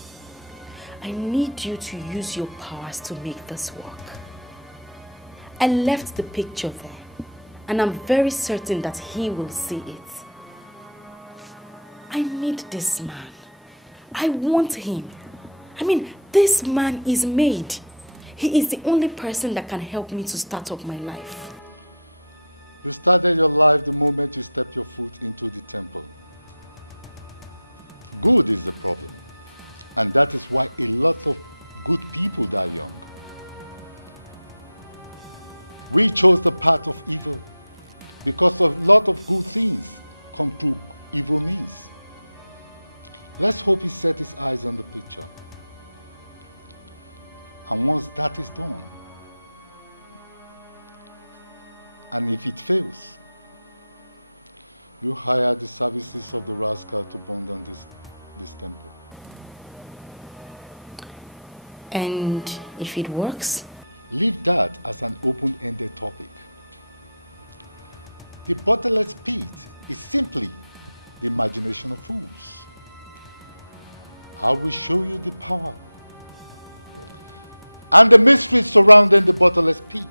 I need you to use your powers to make this work. I left the picture there, and I'm very certain that he will see it. I need this man. I want him. I mean, this man is made. He is the only person that can help me to start up my life. You started your life the moment you stepped your foot into the temple. Good is the problem, and that is why a lot of good people die young. We chose the path of evil because a lot of good things come through evil means. Let's hope he set his eyes on the picture. And once that is done, and if it fails, you hire the services of the rascal to burn down this temple. And if it works? Leave that as an open-ended topic. The bottomless pit is simply the imagination of fools. I will show you the power and the mysteries surrounding the bottomless pit.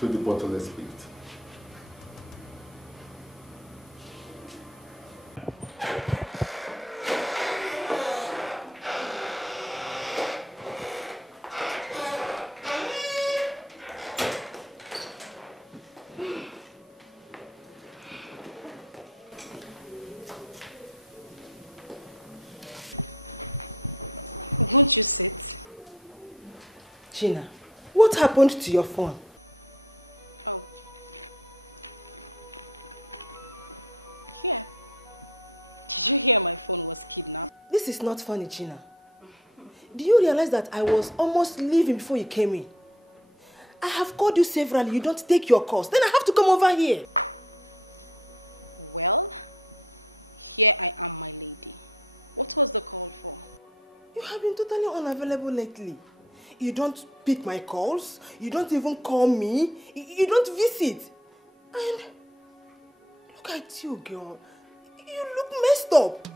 To the bottomless pit. Won't you sit? Gina, what happened to your phone? Oh. Here. Did you hear my phone was kidnapped? This is not funny, Gina. Do you realize that I was almost leaving before you came in? I have called you severally. You don't take your course. Then I have to come over here. Well, here I am, my lady. What was the call for? You have been totally unavailable lately. You don't pick my calls. You don't even call me. You don't visit. And look at you, girl. You look messed up.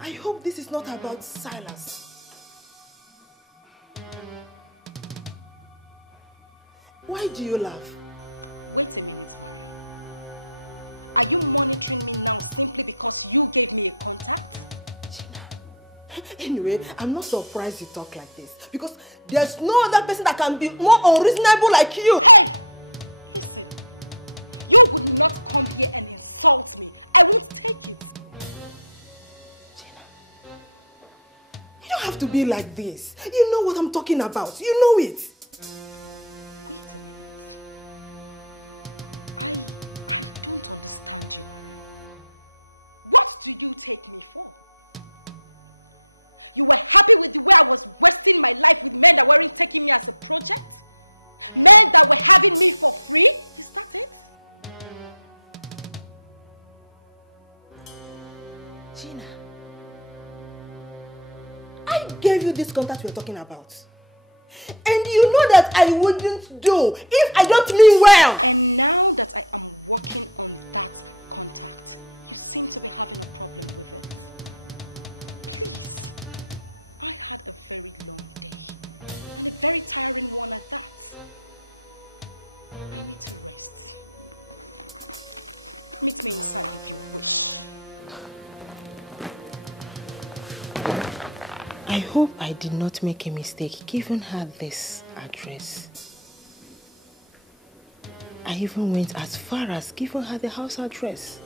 I hope this is not about Silas. Why do you laugh? Wait a minute, Marion. Are you monitoring me now simply because you gave me a contact? Anyway, I'm not surprised you talk like this. Because there's no other person that can be more unreasonable like you. Hey! Listen. You would not come here and insult me. I won't take it. You don't have to be like this. You know what I'm talking about. You know it. Wait a minute. I don't understand you, Marion. What do you take me for? You were happy with the way I was wasting my life with men that weren't taking me as a project? Men that were having me for free? Is that it? Gina, I gave you this contact we're talking about. And you know that I wouldn't do if I don't mean well. And now that I am working on that contact, you seem to be having a problem with it. Please, I had a very long day and a very tiring one at that. I need to rest. Meet me inside if you wish. I hope I did not make a mistake giving her this address. I even went as far as giving her the house address.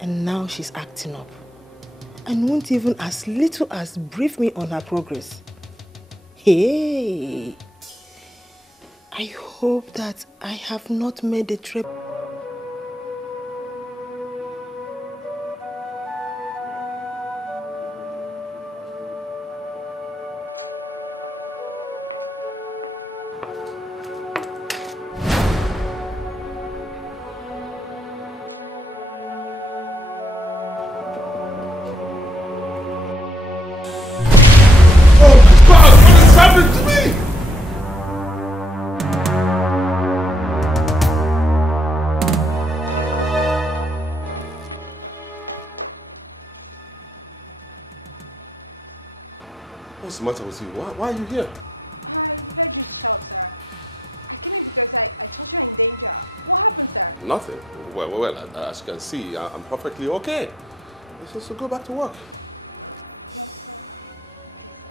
And now she's acting up and won't even as little as brief me on her progress. Hey! I hope that I have not made a trip. What's the matter with you? Why are you here? I heard you shout, sir. I came in because I thought you were in danger. What happened, sir? Nothing. Well, as you can see, I'm perfectly okay. So go back to work. Yes, sir. Okay, sir.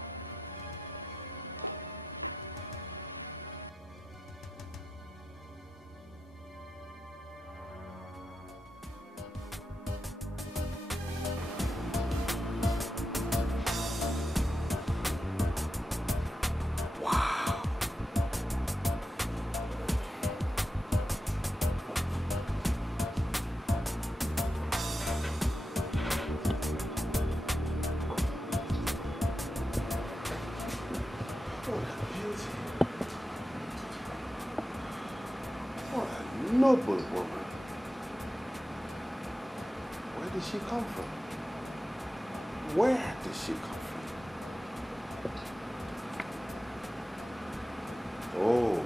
Noble woman. Where did she come from? Where did she come from? Oh.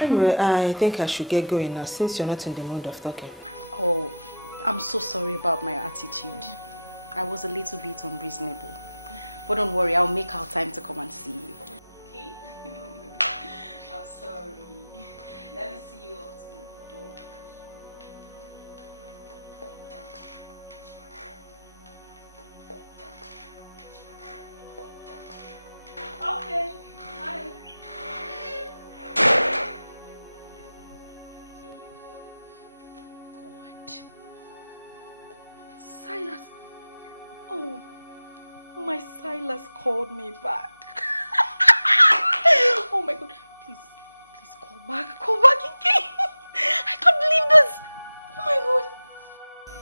Anyway, I think I should get going now since you're not in the mood of talking. Oh, I'm so sorry about my attitude. I was a little bit unreasonable. But don't worry, I'll make our time to come and see you. Okay? I'm sorry. Let me see you out the door. has called me back. Oh my God. Please call back. Call back again. I can't believe this. Oh my God.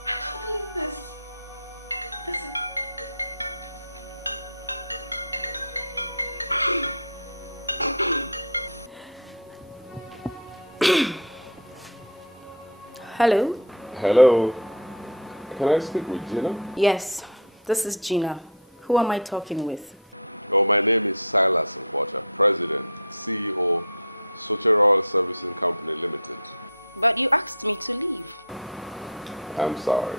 I can't believe this. Listen. Hello? Hello. Can I speak with Gina? Yes, this is Gina. Who am I talking with? Oh, my name is Silas Nkwacha, President, CEO, Socheral Servicing Company Limited. But you asked me to leave. I'm sorry.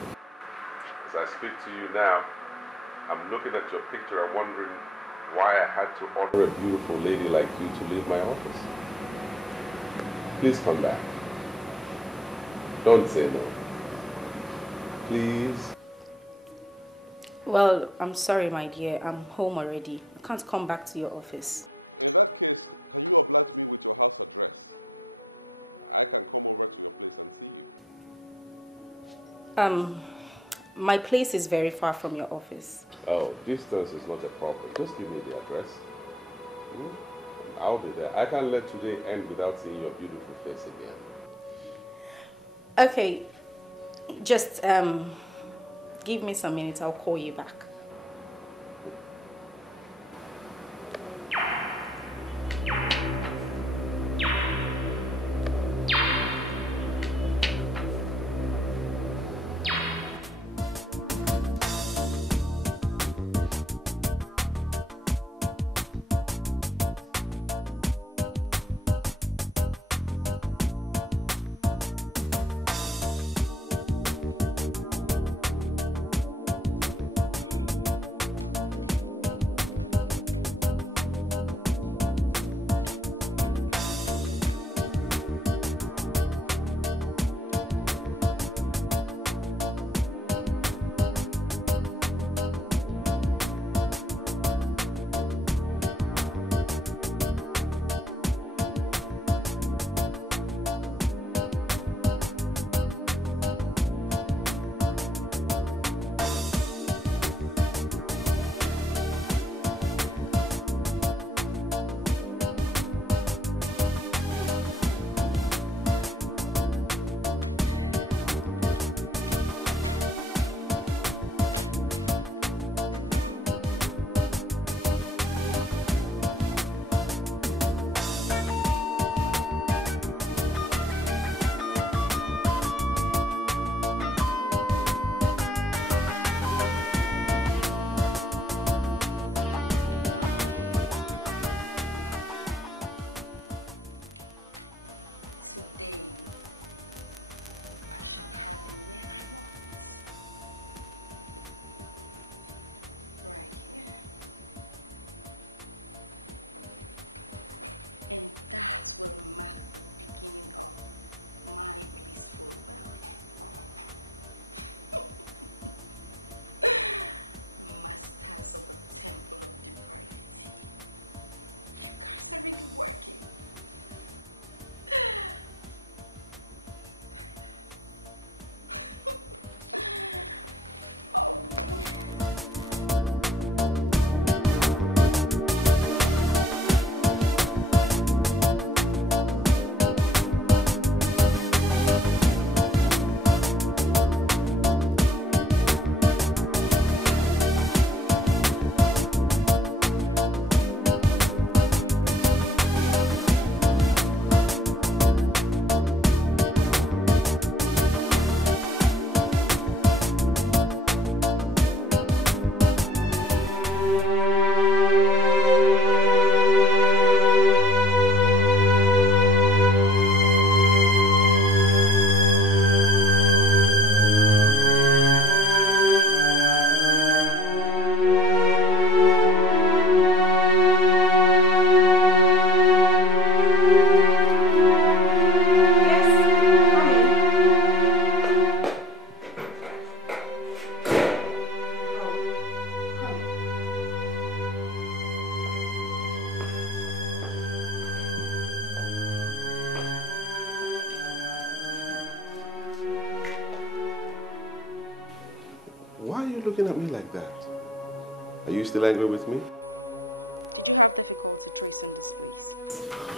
As I speak to you now, I'm looking at your picture and wondering why I had to order a beautiful lady like you to leave my office. Please come back. Don't say no. Please. Well, I'm sorry, my dear. I'm home already. I can't come back to your office. In that case, can you oblige me with your house address? I can come over to your place and see you. My place is very far from your office. Oh, distance is not a problem. Just give me the address. I'll be there. I can't let today end without seeing your beautiful face again. Okay, just give me some minutes. I'll call you back. Today, I shall have him where I want. Right here. And that will mark the beginning of my blissful wealth. Masters of the Temple of Depravity. You guys are really working. Why are you looking at me like that? Are you still angry with me? Did you have difficulty tracing this place?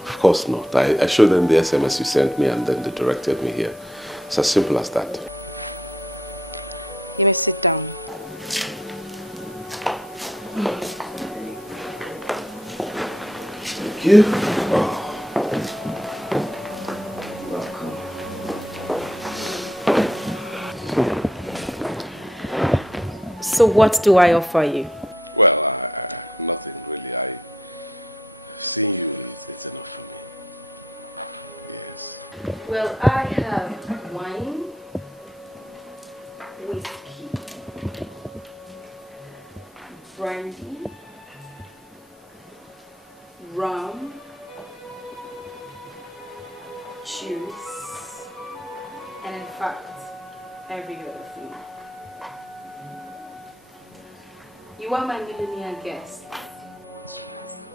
Of course not. I showed them the SMS you sent me and then they directed me here. It's as simple as that. You may sit down. Thank you. Oh. So what do I offer you? Well, nothing really. Seeing you, it's enough for me. Yes. Well, I have wine, whiskey, brandy, rum, juice, and in fact, every other thing. You are my millionaire guest. What's your answer?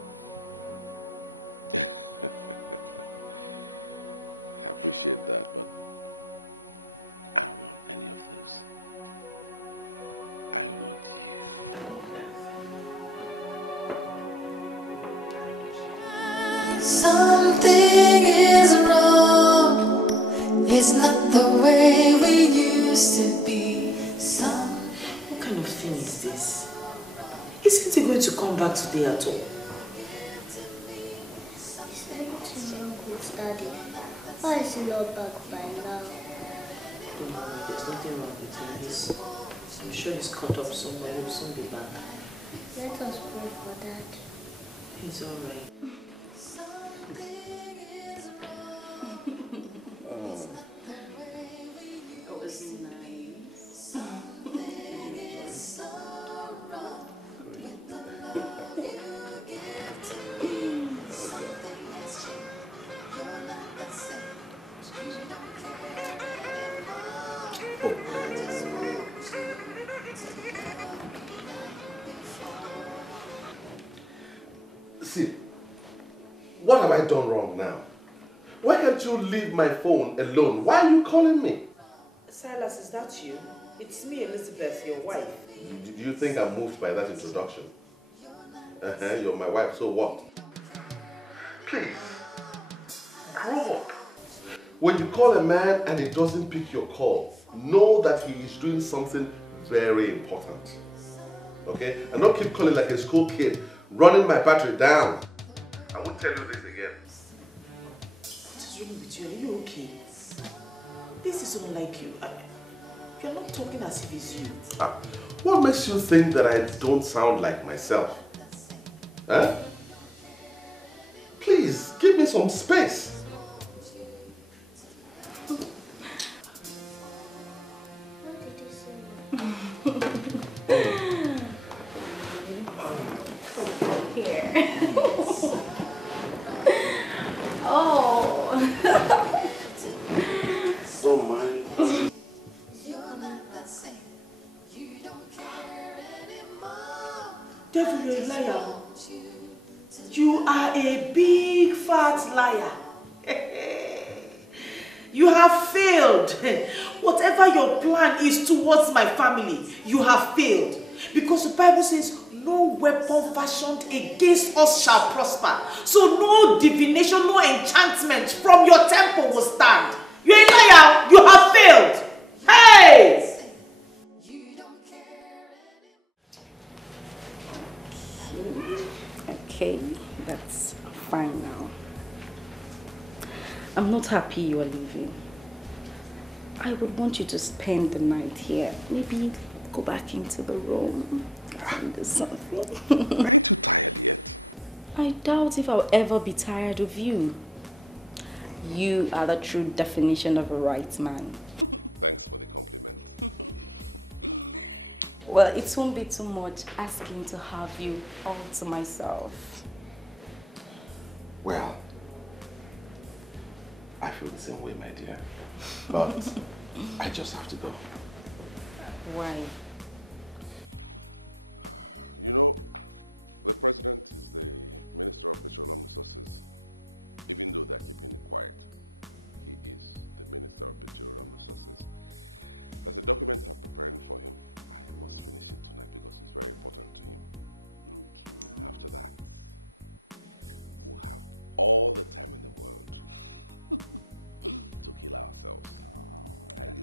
I appreciate that, but I don't want any of those. I want you. Something is wrong. It's not the way we used to be. What kind of thing is this? Isn't he going to come back today at all? Is everything wrong with Daddy? Why is he not back by now? Don't worry, there's nothing wrong with him. I'm sure he's caught up somewhere. He'll soon be back. Let us pray for Dad. He's alright. That was nice. See, what have I done wrong now? Why can't you leave my phone alone? Why are you calling me? Silas, is that you? It's me, Elizabeth, your wife. Do you think I'm moved by that introduction? You're my wife, so what? Please, grow up. When you call a man and he doesn't pick your call, know that he is doing something very important. Okay? And don't keep calling like a school kid, running my battery down. I won't tell you this again. What is wrong with you? Are you okay? This is unlike you. You're not talking as if it's you. What makes you think that I don't sound like myself? Huh? Please, give me some space. What did he say? Here. Oh. Don't mind. Devil, you're a liar. You are a big fat liar. You have failed. Whatever your plan is towards my family, you have failed. Because the Bible says, no weapon fashioned against us shall prosper. So no divination, no enchantment from your temple will stand. You're a liar. You have failed. Hey! Okay, that's fine now. I'm not happy you are leaving. I would want you to spend the night here. Maybe go back into the room and do something. Aren't you tired yet? I doubt if I'll ever be tired of you. You are the true definition of a right man. Thanks for the compliment. Well, it won't be too much asking to have you all to myself. Well, I feel the same way, my dear. But I just have to go. Why? You know, the president is the Minister of Petroleum Resources. Even though they're keeping it quiet, he is the Minister of Petroleum Resources. There's a document I'm preparing for him. I must finish it tonight because it's very important to him. Okay. And after that, we'll have all the time in the world to kill ourselves. That's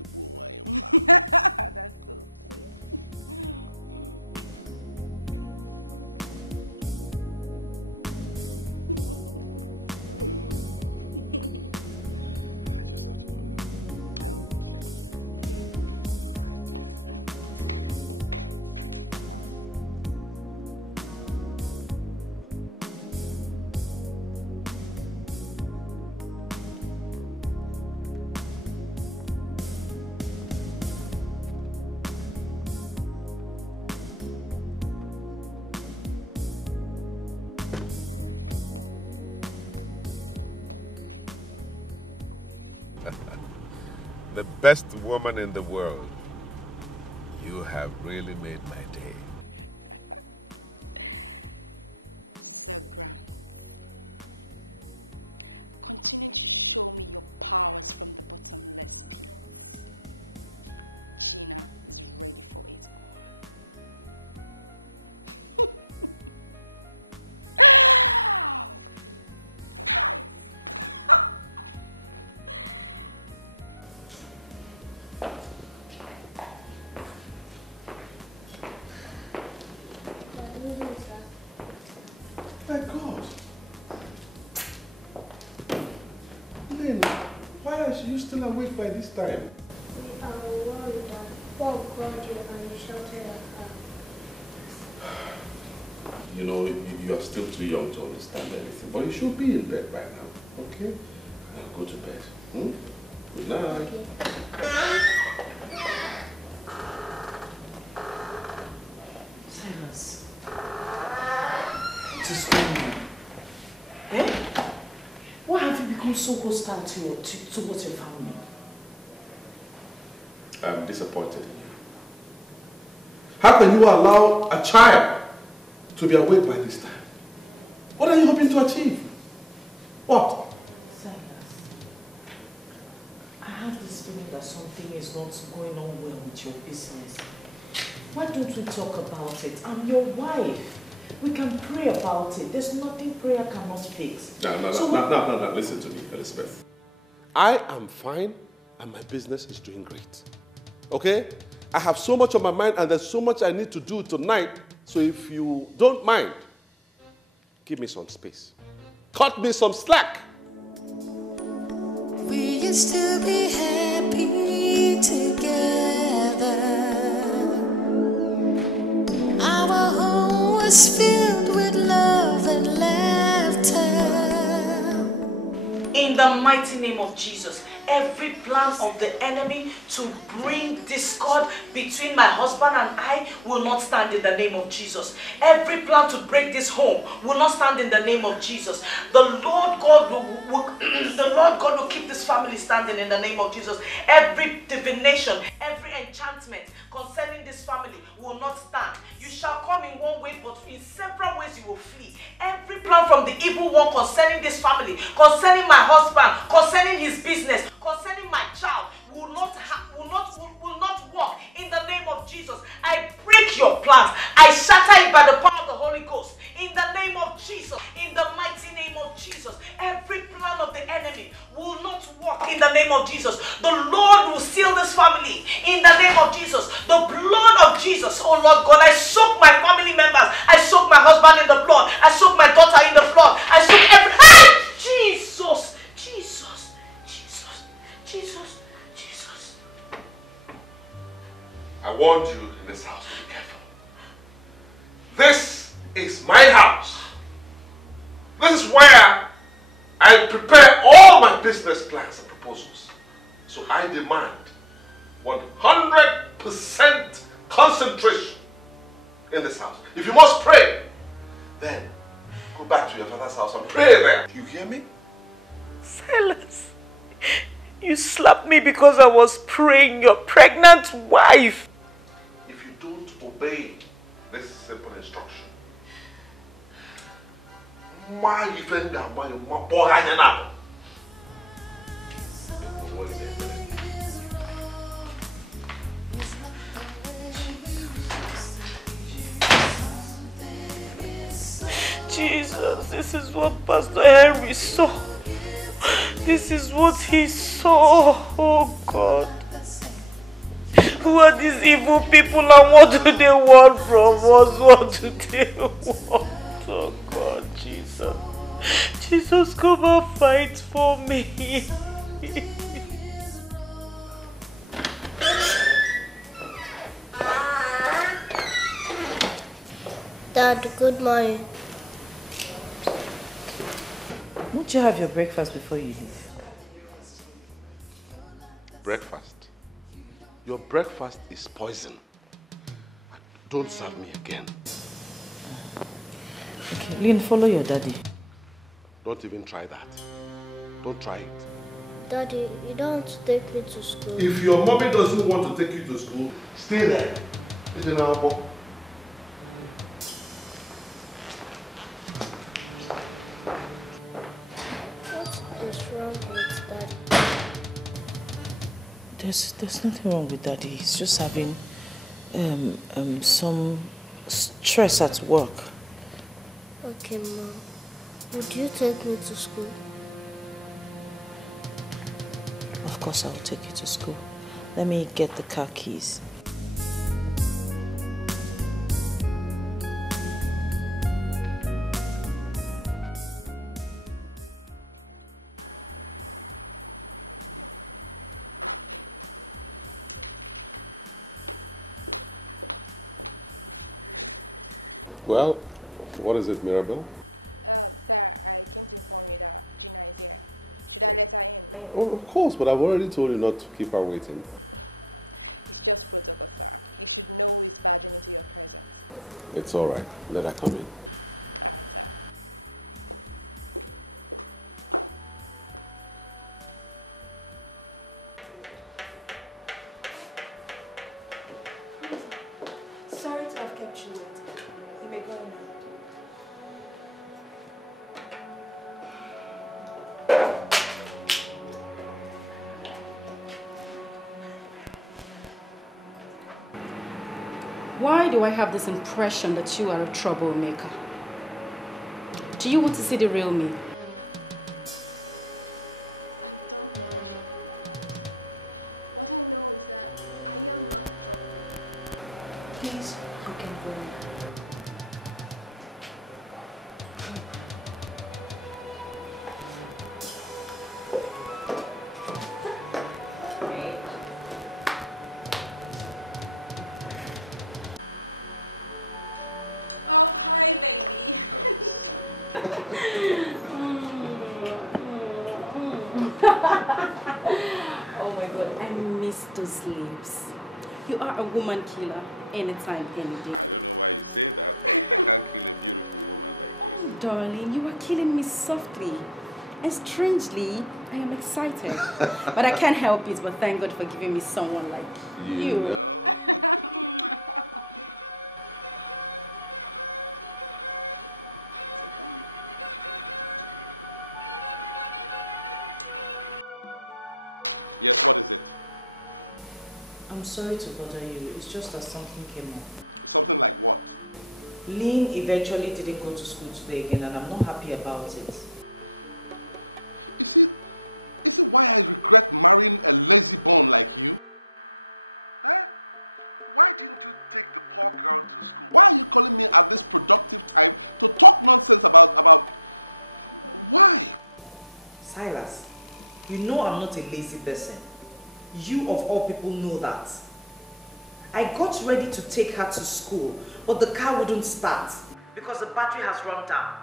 so sweet. I just have to go now. Okay. The best woman in the world. You have really made my day. Sir Grant, continue to show me your powers from the bottomless pits. Gina is ready for it all. My God. Lynn, why are you still awake by this time? We are worried that Bob called you and you shouted at her. You know, you are still too young to understand anything, but you should be in bed by now, okay? Now go to bed. Good night. Silas. What is going on? Eh? Why have you become so hostile towards your family? I'm disappointed in you. How can you allow a child to be awake by this time? What are you hoping to achieve? What? Silas, I have this feeling that something is not going on well with your business. Why don't we talk about it? I'm your wife. We can pray about it. There's nothing prayer cannot fix. No, listen to me, Elizabeth. I am fine and my business is doing great. Okay? I have so much on my mind and there's so much I need to do tonight. So if you don't mind, give me some space. Cut me some slack. We used to be happy together. Our home was filled with love and laughter. In the mighty name of Jesus, every plan of the enemy to bring discord between my husband and I will not stand in the name of Jesus. Every plan to break this home will not stand in the name of Jesus. The Lord God will keep this family standing in the name of Jesus. Every divination, every enchantment concerning this family will not stand. You shall come in one way, but in several ways you will flee. Every plan from the evil one concerning this family, concerning my husband, concerning his business, concerning my child, will not work in the name of Jesus. I break your plans. I shatter it by the power of the Holy Ghost. In the name of Jesus, in the mighty name of Jesus, every plan of the enemy will not work in the name of Jesus. The Lord will seal this family in the name of Jesus. The blood of Jesus, oh Lord God, I soak my family members. I soak my husband in the blood. I soak my daughter in the blood. I soak every... Hey! Jesus! Jesus! Jesus! Jesus! Jesus! I warned you in this house to be careful. This is my house. This is where I prepare all my business plans and proposals. So I demand 100% concentration in this house. If you must pray, then go back to your father's house and pray there. You hear me? Silas, you slapped me because I was praying your pregnant wife. If you don't obey this simple instruction, my friend, Jesus, this is what Pastor Henry saw. This is what he saw. Oh God. Who are these evil people and what do they want from us? What do they want? Oh God, Jesus. Jesus, come and fight for me. Dad, good morning. Won't you have your breakfast before you leave? Breakfast? Your breakfast is poison. Don't serve me again. Okay, Lynn, follow your daddy. Don't even try that. Don't try it. Daddy, you don't want to take me to school. If your mommy doesn't want to take you to school, stay there. It's in our book. What is wrong with Daddy? There's nothing wrong with Daddy. He's just having some stress at work. Okay, Mom. Would you take me to school? Of course I'll take you to school. Let me get the car keys. Well, what is it, Mirabelle? Sir, I came to inform you that Gina is here. Should I let her in? Oh, of course, but I've already told you not to keep her waiting. It's just protocol, sir. You should know who is barging into your presence. It's all right. Let her come in. All right, sir. Sorry to have kept you waiting. You may go now. Why do I have this impression that you are a troublemaker? Do you want to see the real me? I don't know what you mean by that. What I know is that I am not a troublemaker. Please, you can go now. Oh, hi, baby. Oh my God, I miss those lips. You are a woman killer anytime, any day. I don't know why you say that, but I can't kill a beautiful woman like you. Oh, darling, you are killing me softly. And strangely, I am excited. But I can't help it, but thank God for giving me someone like you. You know? Yes, what is it? I'm sorry to bother you. It's just that something came up. Something like what? Lynn eventually didn't go to school today again and I'm not happy about it. Is it why I regret marrying a lazy bone like you? Huh? Why didn't you take the poor girl to school? Why are you calling me at this productive time to talk nonsense about... Why? Silas, you know I'm not a lazy person. You of all people know that. I got ready to take her to school, but the car wouldn't start because the battery has run down.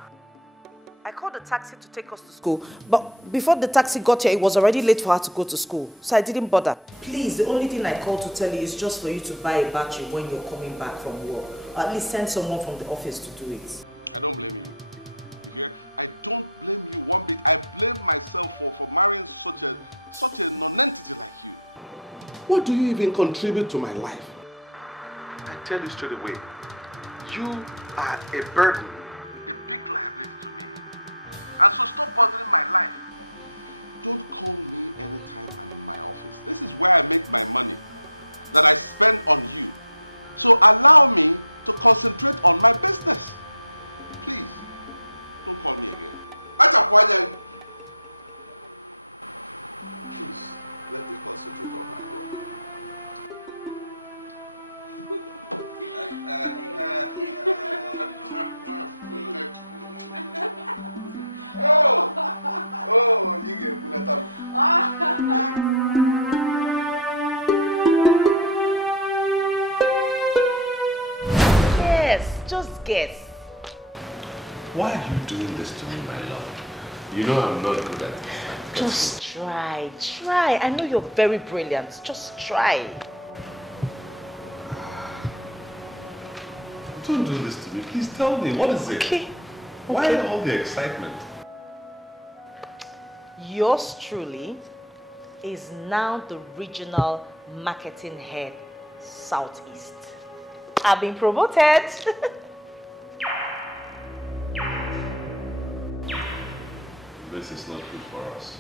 I called the taxi to take us to school, but before the taxi got here, it was already late for her to go to school, so I didn't bother. Please, the only thing I called to tell you is just for you to buy a battery when you're coming back from work, or at least send someone from the office to do it. I don't blame you. You hear? I don't blame you one bit. I blame myself for marrying such a non-entity like you. What do you even contribute to my life? I tell you straight away, you are a burden, a big liability to me. And so stop bothering my life. Don't call me anytime I'm in my office. This is where I make my money that I spend on you. So allow me to concentrate on my business. Please. Don't call me again. Please, let me concentrate on my work. Oh, you get Bunatam. Yes, just guess. Why are you doing this to me, my love? You know I'm not good at it. Just try. I know you're very brilliant. Just try. Don't do this to me. Please tell me, what is it? Okay. Why all the excitement? Yours truly is now the regional marketing head, Southeast. I've been promoted. This is not good for us.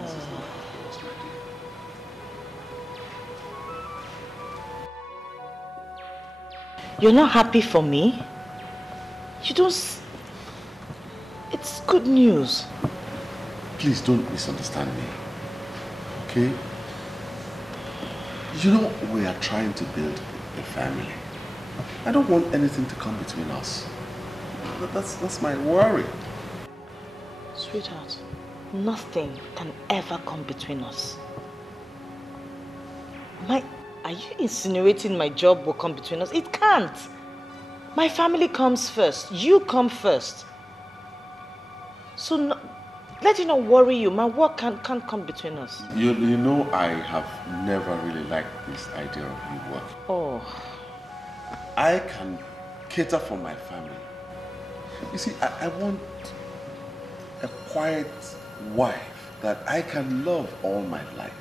This is not good for us, my dear. You're not happy for me? You don't... It's good news. Please don't misunderstand me. Okay? You know, we are trying to build a family. I don't want anything to come between us. That's my worry. Sweetheart, nothing can ever come between us. Are you insinuating my job will come between us? It can't. My family comes first. You come first. So let it not worry you. My work can't come between us. You know, I have never really liked this idea of you working. Oh. I can cater for my family. You see, I want a quiet wife that I can love all my life.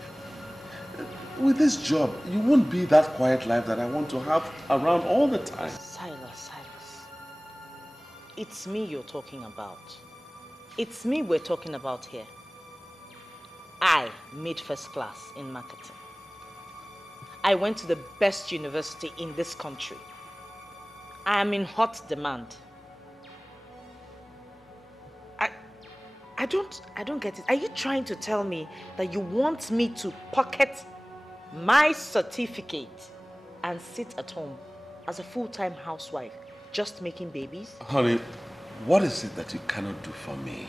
With this job, you won't be that quiet life that I want to have around all the time. Silas. It's me you're talking about. It's me we're talking about here. I made first class in marketing. I went to the best university in this country. I am in hot demand. I don't get it. Are you trying to tell me that you want me to pocket my certificate and sit at home as a full-time housewife just making babies? Honey, what is it that you cannot do for me?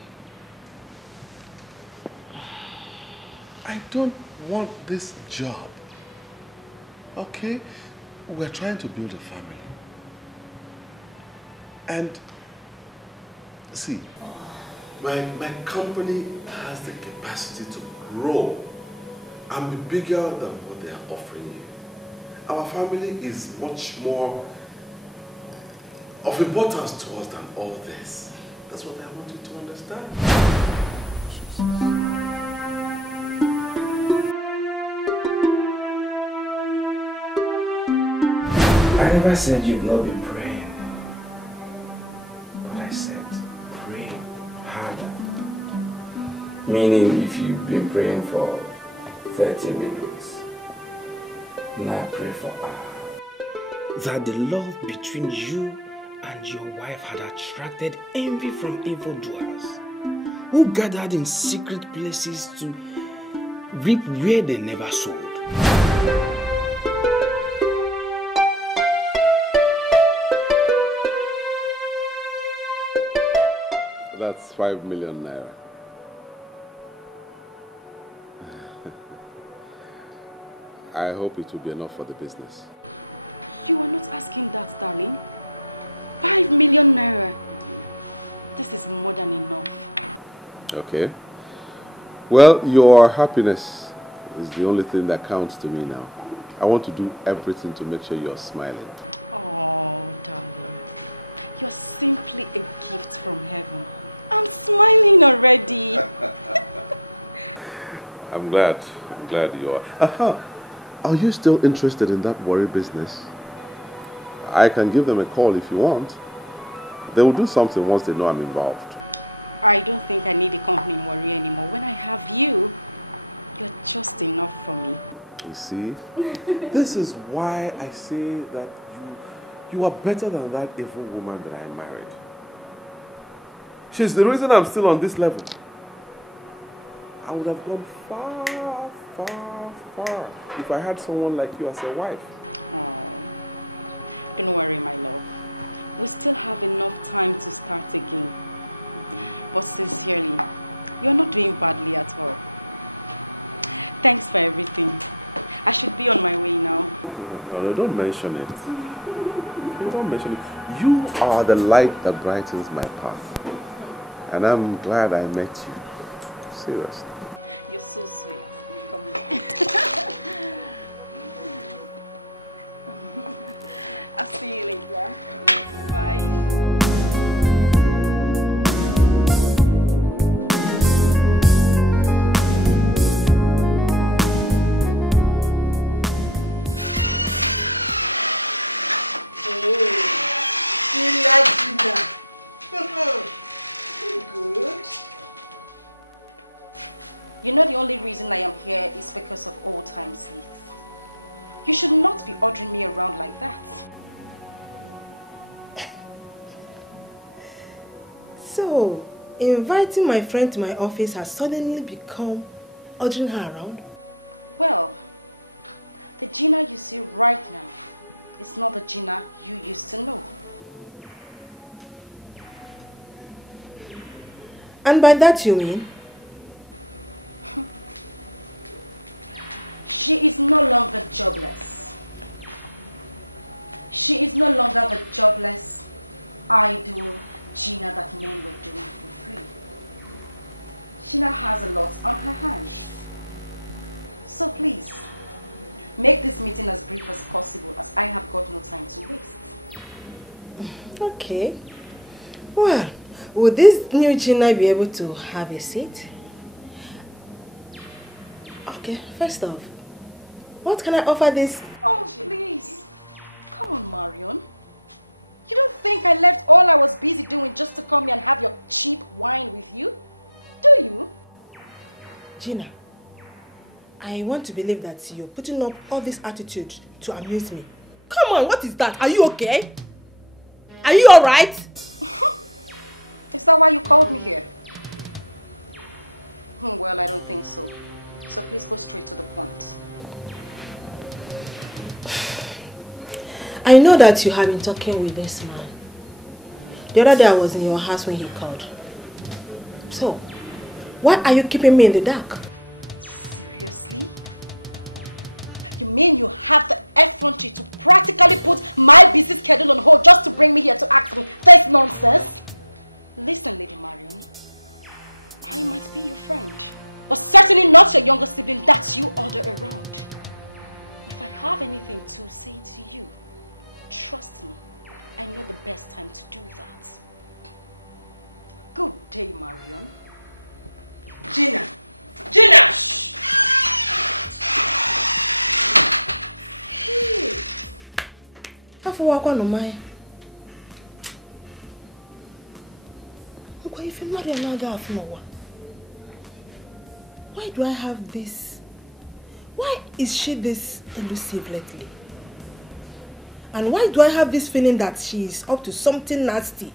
I don't want this job. Okay? We're trying to build a family. And see, my company has the capacity to grow and be bigger than what they are offering you. Our family is much more of importance to us than all this. That's what I want you to understand. I never said you've not been praying. But I said pray harder. Meaning if you've been praying for 30 minutes, now pray for hours. That the love between you and your wife had attracted envy from evildoers who gathered in secret places to reap where they never sowed. That's 5 million naira. I hope it will be enough for the business. You are not asking that, darling. 5 million naira. This is more than enough. Okay. Well, your happiness is the only thing that counts to me now. I want to do everything to make sure you're smiling. Oh, darling. You're simply a gift from heaven. I'm smiling already. I'm glad you are. Are you still interested in that worry business? I can give them a call if you want. They will do something once they know I'm involved. I don't think I need a company in worry anymore. When I have you, you're just enough for me. You see, this is why I say that you are better than that evil woman that I married. She's the reason I'm still on this level. I would have gone far, far, far if I had someone like you as a wife. Oh, don't worry, my love. We still have enough time to start again. But sincerely, you're not doing badly at all. Thanks for everything. I should be on my way now. No, don't mention it. Don't mention it. You are the light that brightens my path. And I'm glad I met you. Seriously. You're so sweet. Come here. I'll see you later. Bye. Good. You know the only reason I am here is because of old time's sake. You should not be ordering me around like that. So, inviting my friend to my office has suddenly become ordering her around? Well, the Gina you see right now is not the Gina you used to know. And by that you mean? She is no longer jobless. She is no longer the jobless, idle Gina that men were doing for free. She now has a lot on her hands. So please, make this meeting as brief as possible, as I have got no time to waste. Okay. Well, would this new Gina be able to have a seat? Okay, first off, what can I offer this? Oh, please. Come on, Marion. You don't think I left all I was busy doing just to come here and have your cheap wine with you? Do you? Gina, I want to believe that you're putting up all this attitude to amuse me. Come on, what is that? Are you okay? Are you alright? Is that why you called me here? Well, I don't think so. So please go straight to the point. I know that you have been talking with this man. The other day I was in your house when he called. So, why are you keeping me in the dark? Seriously? You mean you have the effrontery to practically put my busy schedule on hold just to bring me here to ask me this nonsense? Listen, Lady Marion. I might be your friend, but certainly not your younger sibling that you order around. If I have anything to say to you, trust me, I know the best time to do that. Good day, Marion. Gina! Gina! Shh! Hey! Why do I have this? Why is she this elusive lately? And why do I have this feeling that she is up to something nasty?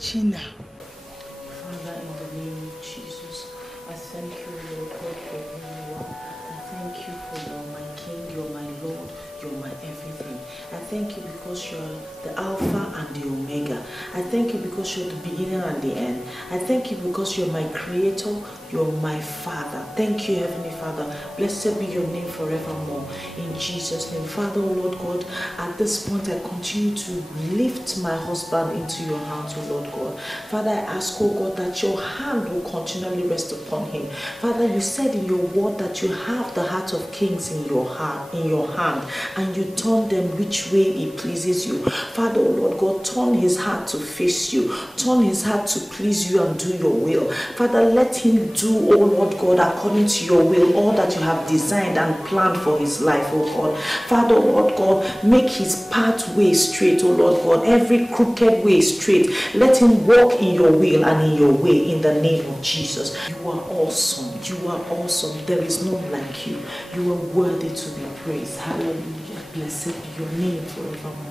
Gina. Father, in the name of Jesus, I thank you, Lord God, for who you are. I thank you for you're my King, you're my Lord, you're my everything. I thank you because you're the Alpha and the Omega. I thank you because you're the beginning and the end. I thank you because you're my Creator, you're my Father. Thank you, Heavenly Father. Blessed be your name forevermore. In Jesus' name. Father, oh Lord God, at this point I continue to lift my husband into your hands, oh Lord God. Father, I ask, oh God, that your hand will continually rest upon him. Father, you said in your word that you have the heart of kings in your heart, in your hand, and you turn them which way it pleases you. Father, oh Lord God, turn his heart to face you. Turn his heart to please you and do your will. Father, let him do, oh Lord God, according to your will, all that you have designed and planned for his life, oh God. Father, oh Lord God, make his pathway straight, oh Lord God, every crooked way straight. Let him walk in your will and in your way, in the name of Jesus. You are awesome. You are awesome. There is none like you. You are worthy to be praised. Hallelujah. Blessed be your name forevermore.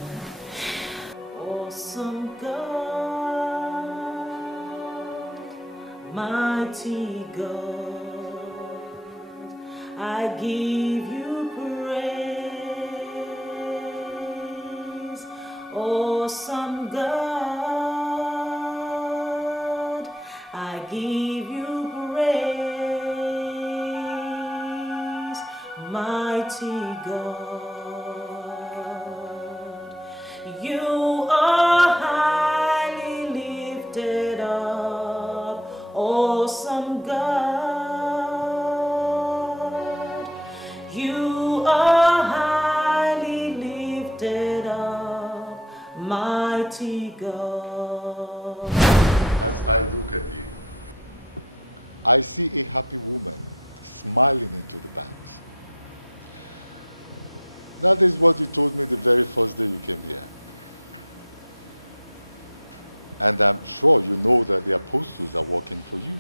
Awesome God, mighty God, I give you praise. Awesome God, I give you praise. Mighty God, you are highly lifted up. Awesome God, you are highly lifted up. Mighty God. As I look at you, I see a happy woman smiling into the banks. That is what you told me the very first day you came here. And I'm sure you know that the apostles are working for you.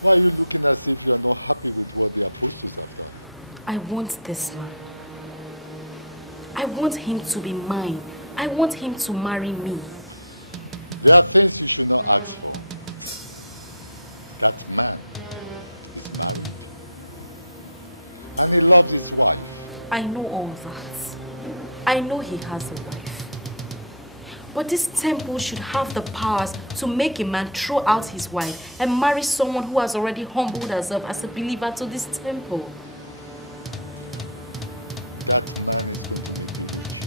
Why are you looking as if you are not happy with what the apostles have done? I want this man. I want him to be mine. I want him to marry me. There are things you should not ask for. That man is married. And he loves his wife. I know all that. I know he has a wife. But this temple should have the powers to make a man throw out his wife and marry someone who has already humbled herself as a believer to this temple. That man is going to make you rich.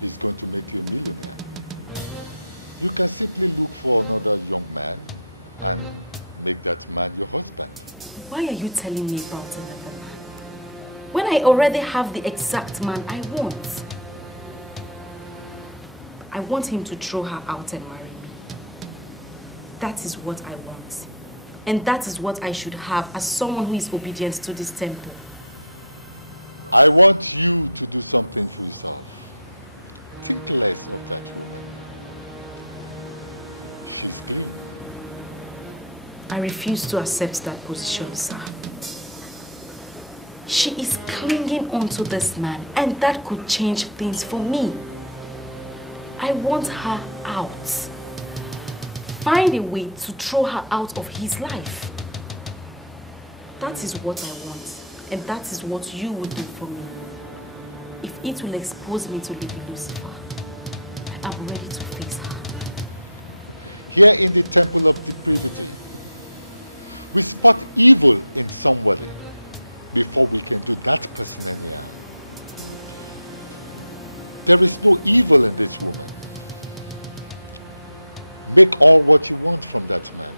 He's going to make you a millionaire. You can simply look for another young man and make that man your husband. Why are you telling me about another man? When I already have the exact man I want. I want him to throw her out and marry me. That is what I want. And that is what I should have as someone who is obedient to this temple. I want you to do something for yourself. Think less of that woman. She's clean. I refuse to accept that position, sir. She is clinging onto this man, and that could change things for me. I want her out. Find a way to throw her out of his life. That is what I want, and that is what you will do for me. If it will expose me to Lady Lucifer, I am ready to face her. Here in the temple of depravity, we spot evil in somebody before we can do that person any harm. There is no evil in this woman. Make all what you want from that man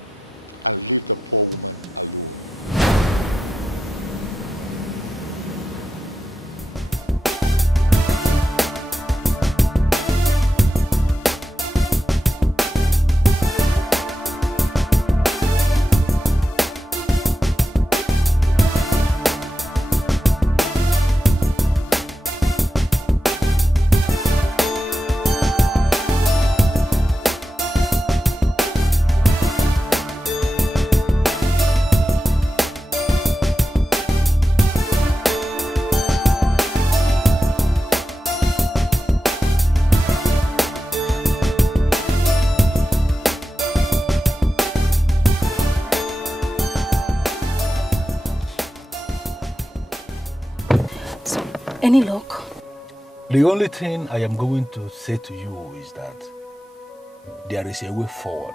and leave the poor woman alone. Any luck? The only thing I am going to say to you is that there is a way forward.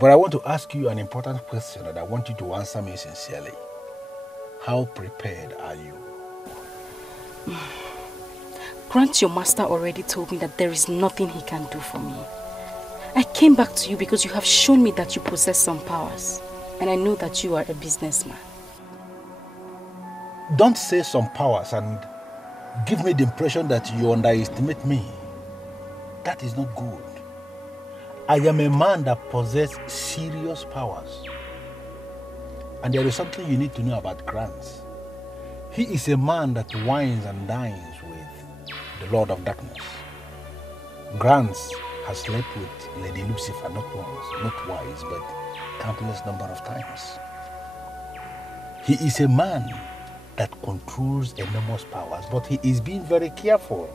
But I want to ask you an important question and I want you to answer me sincerely. How prepared are you? Grant, your master already told me that there is nothing he can do for me. I came back to you because you have shown me that you possess some powers. And I know that you are a businessman. Don't say some powers and give me the impression that you underestimate me. That is not good. I am a man that possesses serious powers. And there is something you need to know about Grant. He is a man that wines and dines with the Lord of Darkness. Grant has slept with Lady Lucifer not once, not twice, but countless number of times. He is a man that controls enormous powers, but he is being very careful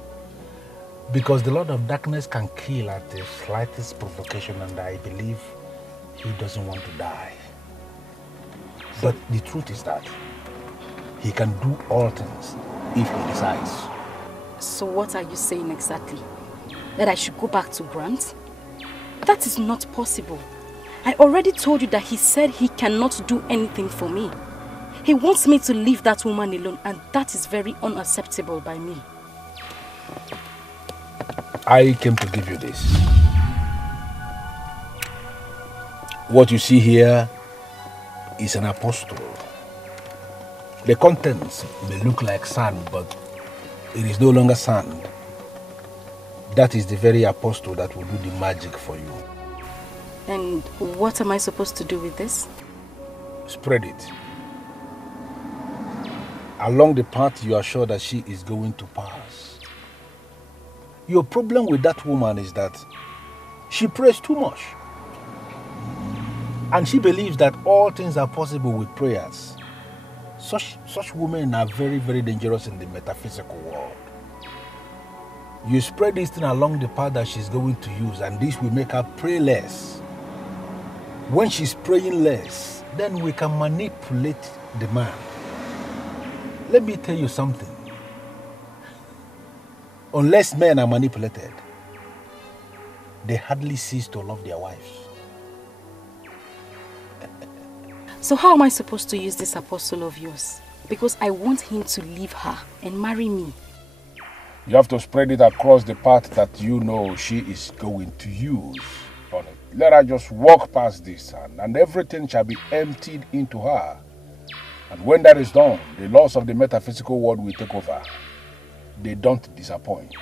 Because the Lord of Darkness can kill at the slightest provocation, and I believe he doesn't want to die. But the truth is that he can do all things if he decides. So what are you saying exactly? That I should go back to Grant? That is not possible. I already told you that he said he cannot do anything for me. He wants me to leave that woman alone, and that is very unacceptable by me. I came to give you this. What you see here is an apostle. The contents may look like sand, but it is no longer sand. That is the very apostle that will do the magic for you. And what am I supposed to do with this? Spread it. Along the path you are sure that she is going to pass. Your problem with that woman is that she prays too much. And she believes that all things are possible with prayers. Such women are very, very dangerous in the metaphysical world. You spread this thing along the path that she's going to use, and this will make her pray less. When she's praying less, then we can manipulate the man. Let me tell you something. Unless men are manipulated, they hardly cease to love their wives. So how am I supposed to use this apostle of yours? Because I want him to leave her and marry me. You have to spread it across the path that you know she is going to use. Let her just walk past this, and everything shall be emptied into her. And when that is done, the laws of the metaphysical world will take over. They don't disappoint.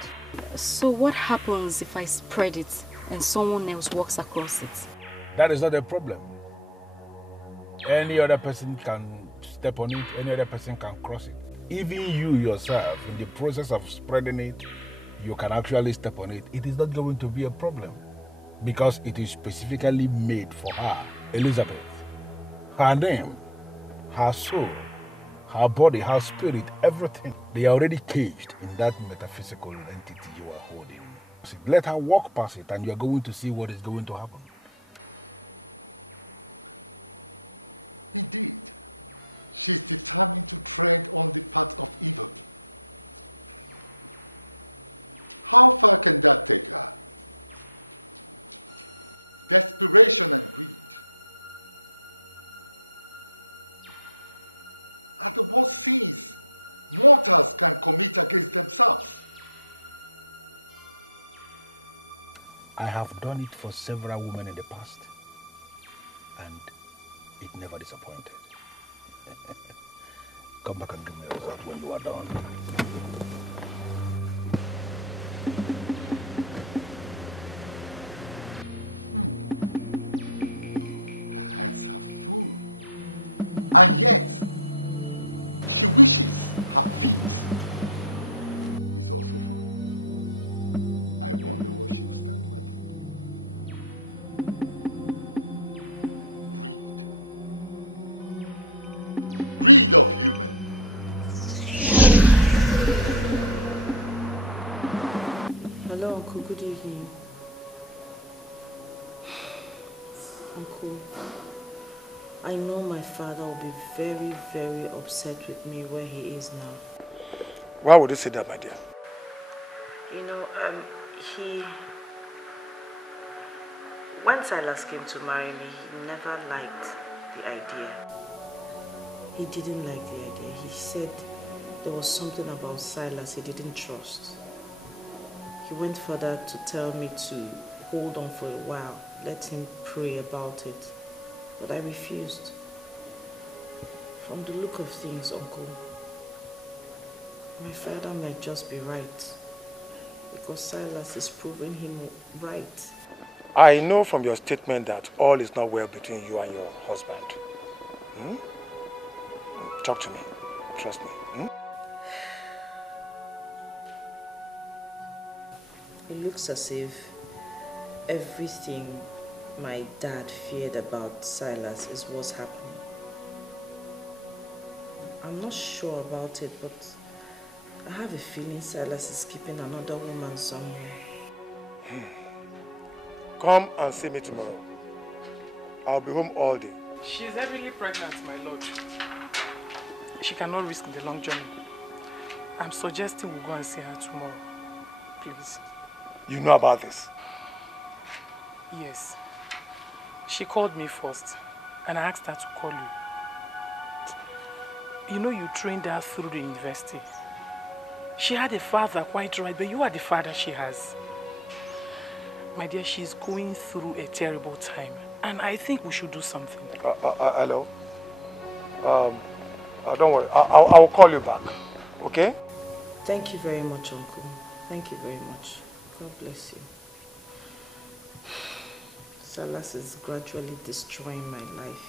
So what happens if I spread it and someone else walks across it? That is not a problem. Any other person can step on it, any other person can cross it. Even you yourself, in the process of spreading it, you can actually step on it. It is not going to be a problem because it is specifically made for her. Elizabeth, her name, her soul, her body, her spirit, everything, they are already caged in that metaphysical entity you are holding. So let her walk past it and you are going to see what is going to happen. Indeed, she's determined to tread on the path of evil. How far can that take her? Desperation and greed are the worst sins mortals can commit against themselves. I have done it for several women in the past, and it never disappointed. Come back and give me a result when you are done. Her hands are full, and yet she wishes her feet is also full. I wonder what she'll stand with. Greed of human. Hello, Uncle. Good evening. Uncle, I know my father will be very, very upset with me where he is now. Why would you say that, my dear? You know, when Silas came to marry me, he never liked the idea. He didn't like the idea. He said there was something about Silas he didn't trust. He went further to tell me to hold on for a while, let him pray about it. But I refused. From the look of things, Uncle, my father might just be right, because Silas is proving him right. I know from your statement that all is not well between you and your husband. Talk to me. Trust me. It looks as if everything my dad feared about Silas is what's happening. I'm not sure about it, but I have a feeling Silas is keeping another woman somewhere. Come and see me tomorrow. I'll be home all day. She's heavily pregnant, my lord. She cannot risk the long journey. I'm suggesting we go and see her tomorrow. Please. You know about this? Yes. She called me first, and I asked her to call you. You know you trained her through the university. She had a father, quite right, but you are the father she has. My dear, she's going through a terrible time, and I think we should do something. Hello? Don't worry, I will call you back, okay? Thank you very much, Uncle. Thank you very much. God bless you. Silas is gradually destroying my life.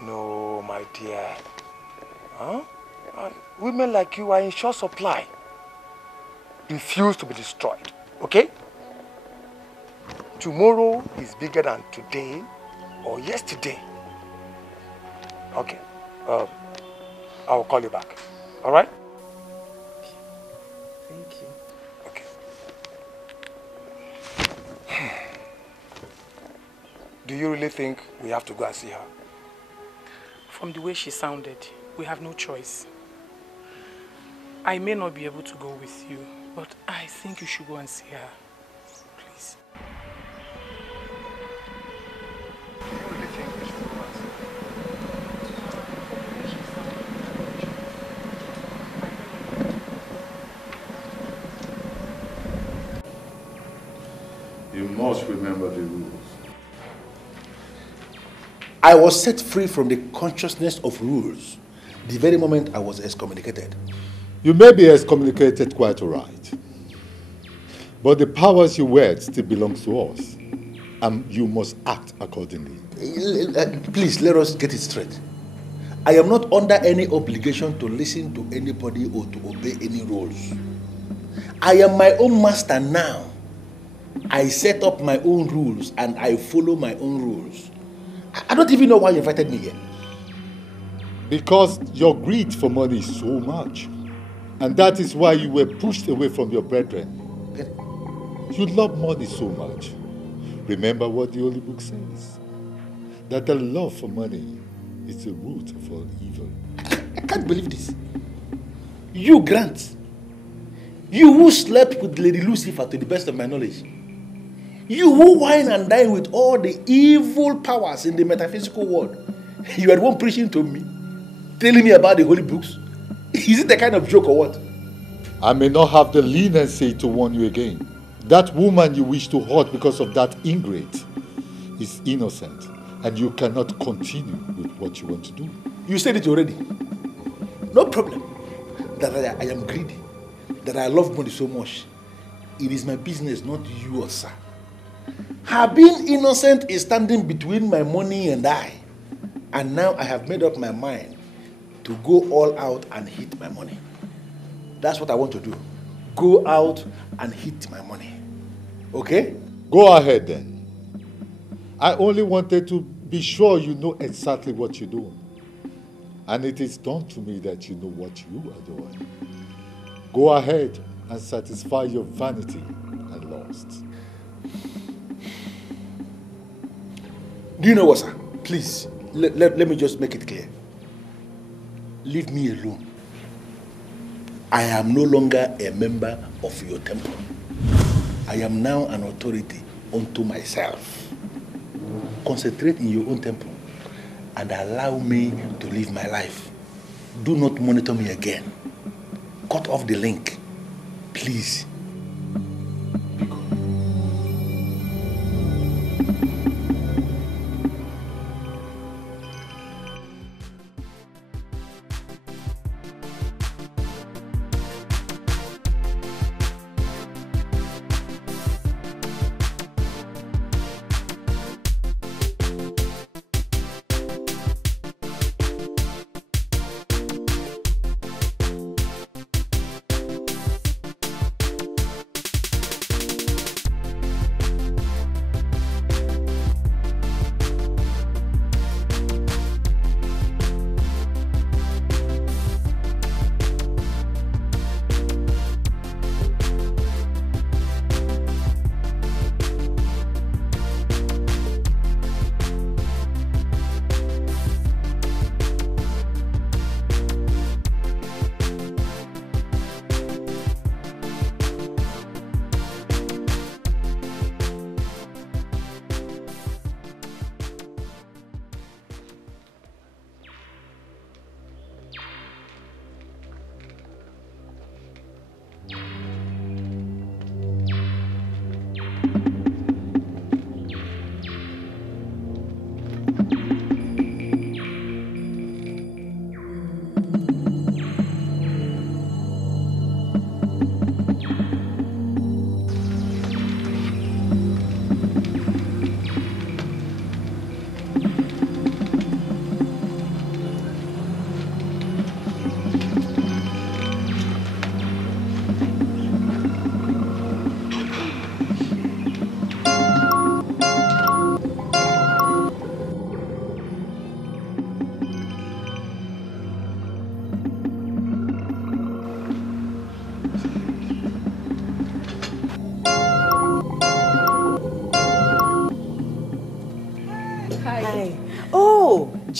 No, my dear. Huh? Women like you are in short supply. Refuse to be destroyed, okay? Tomorrow is bigger than today or yesterday. Okay. I will call you back. All right? Thank you. Okay. Do you really think we have to go and see her? From the way she sounded, we have no choice. I may not be able to go with you, but I think you should go and see her. Please. You must remember the rules. I was set free from the consciousness of rules the very moment I was excommunicated. You may be excommunicated quite all right, but the powers you wield still belongs to us, and you must act accordingly. Please, let us get it straight. I am not under any obligation to listen to anybody or to obey any rules. I am my own master now. I set up my own rules and I follow my own rules. I don't even know why you invited me here. Because your greed for money is so much. And that is why you were pushed away from your brethren. You love money so much. Remember what the Holy Book says. That the love for money is the root of all evil. I can't believe this. You, Grant. You who slept with Lady Lucifer to the best of my knowledge. You who wine and dine with all the evil powers in the metaphysical world. You are the one preaching to me, telling me about the holy books. Is it the kind of joke or what? I may not have the leniency to warn you again. That woman you wish to hurt because of that ingrate is innocent, and you cannot continue with what you want to do. You said it already. No problem. That I am greedy. That I love money so much. It is my business, not yours, sir. Her being innocent is standing between my money and I. And now I have made up my mind to go all out and hit my money. That's what I want to do. Go out and hit my money. Okay? Go ahead then. I only wanted to be sure you know exactly what you're doing. And it is done to me that you know what you are doing. Go ahead and satisfy your vanity and lust. Do you know what, sir? Please, let me just make it clear. Leave me alone. I am no longer a member of your temple. I am now an authority unto myself. Concentrate in your own temple and allow me to live my life. Do not monitor me again. Cut off the link, please.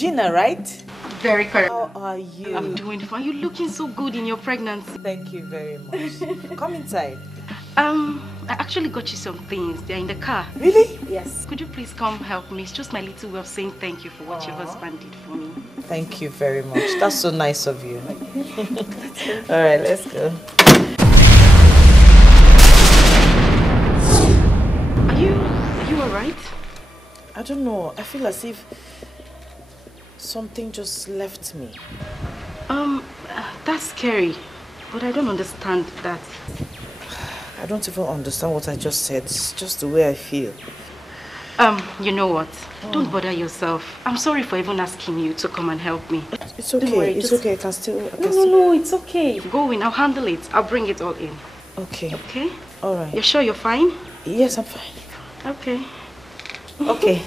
Gina, right? Very correct. How are you? I'm doing fine. You're looking so good in your pregnancy. Thank you very much. Come inside. I actually got you some things. They're in the car. Really? Yes. Could you please come help me? It's just my little way of saying thank you for what your husband did for me. Thank you very much. That's so nice of you. All right, let's go. Are you alright? I don't know. I feel as if something just left me. That's scary. But I don't understand that. I don't even understand what I just said. It's just the way I feel. You know what? Don't bother yourself. I'm sorry for even asking you to come and help me. It's okay. Worry, it's okay. I can still... No, it's okay. Go in. I'll handle it. I'll bring it all in. Okay. Okay? All right. You're sure you're fine? Yes, I'm fine. Okay. Okay.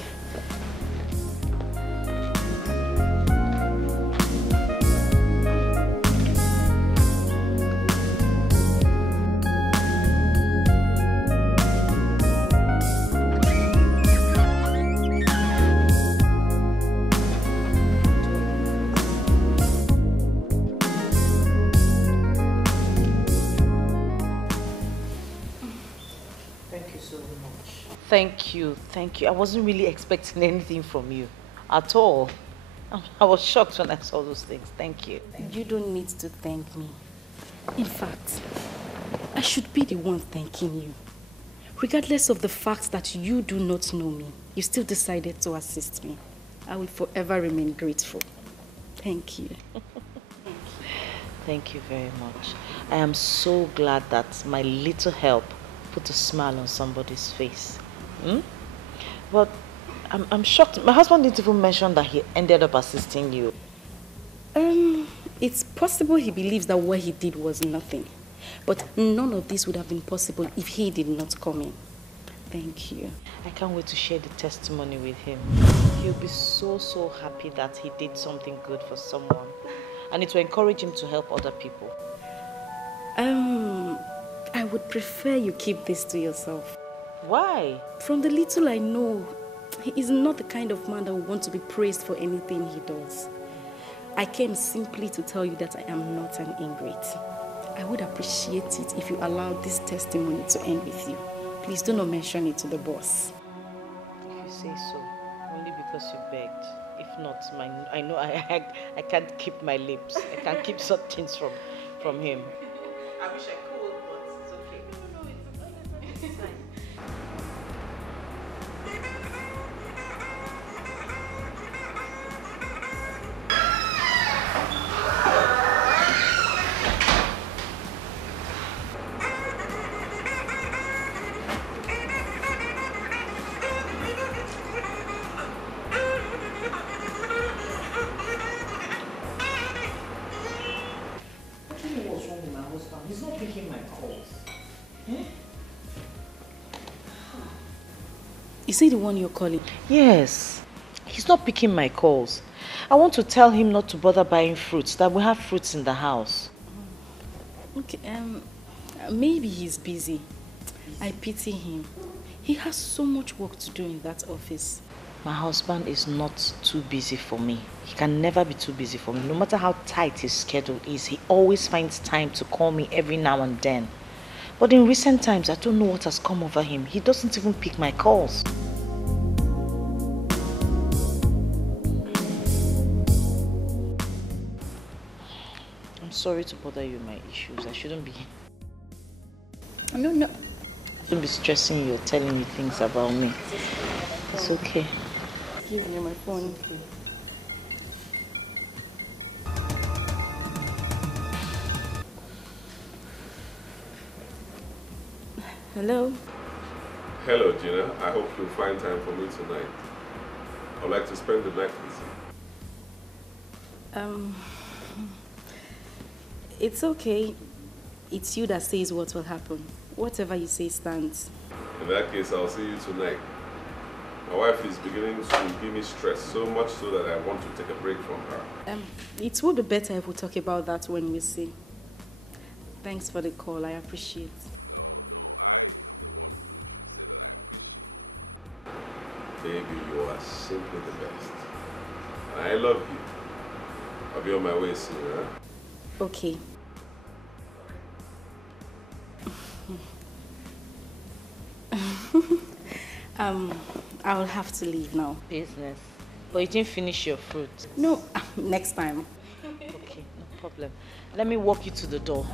You don't need to thank me. In fact, I should be the one thanking you. Regardless of the fact that you do not know me, you still decided to assist me. I will forever remain grateful. Thank you. It's possible he believes that what he did was nothing. But none of this would have been possible if he did not come in. Thank you. I would prefer you keep this to yourself. From the little I know, he is not the kind of man that would want to be praised for anything he does. I came simply to tell you that I am not an ingrate. I would appreciate it if you allowed this testimony to end with you. Please do not mention it to the boss. He's not picking my calls. Eh? Is he the one you're calling? He's not picking my calls. I want to tell him not to bother buying fruits, that we have fruits in the house. Okay, maybe he's busy. I pity him. He has so much work to do in that office. My husband is not too busy for me. He can never be too busy for me. No matter how tight his schedule is, he always finds time to call me every now and then. But in recent times, I don't know what has come over him. He doesn't even pick my calls. I'm sorry to bother you with my issues. I shouldn't be... No. Don't be stressing you or telling me things about me. It's okay. Give me my phone. Hello? Hello, Gina. I hope you'll find time for me tonight. I'd like to spend the night with you. It's okay. It's you that says what will happen. Whatever you say stands. In that case, I'll see you tonight. My wife is beginning to give me stress, so much so that I want to take a break from her. It would be better if we talk about that when we see. Thanks for the call. I appreciate it. No, I am the one who should say that I appreciate. Baby, you are simply the best. I I love you. I'll be on my way soon, huh? Okay. I will have to leave now. Business. But you didn't finish your fruit. No, next time. Okay, no problem. Let me walk you to the door.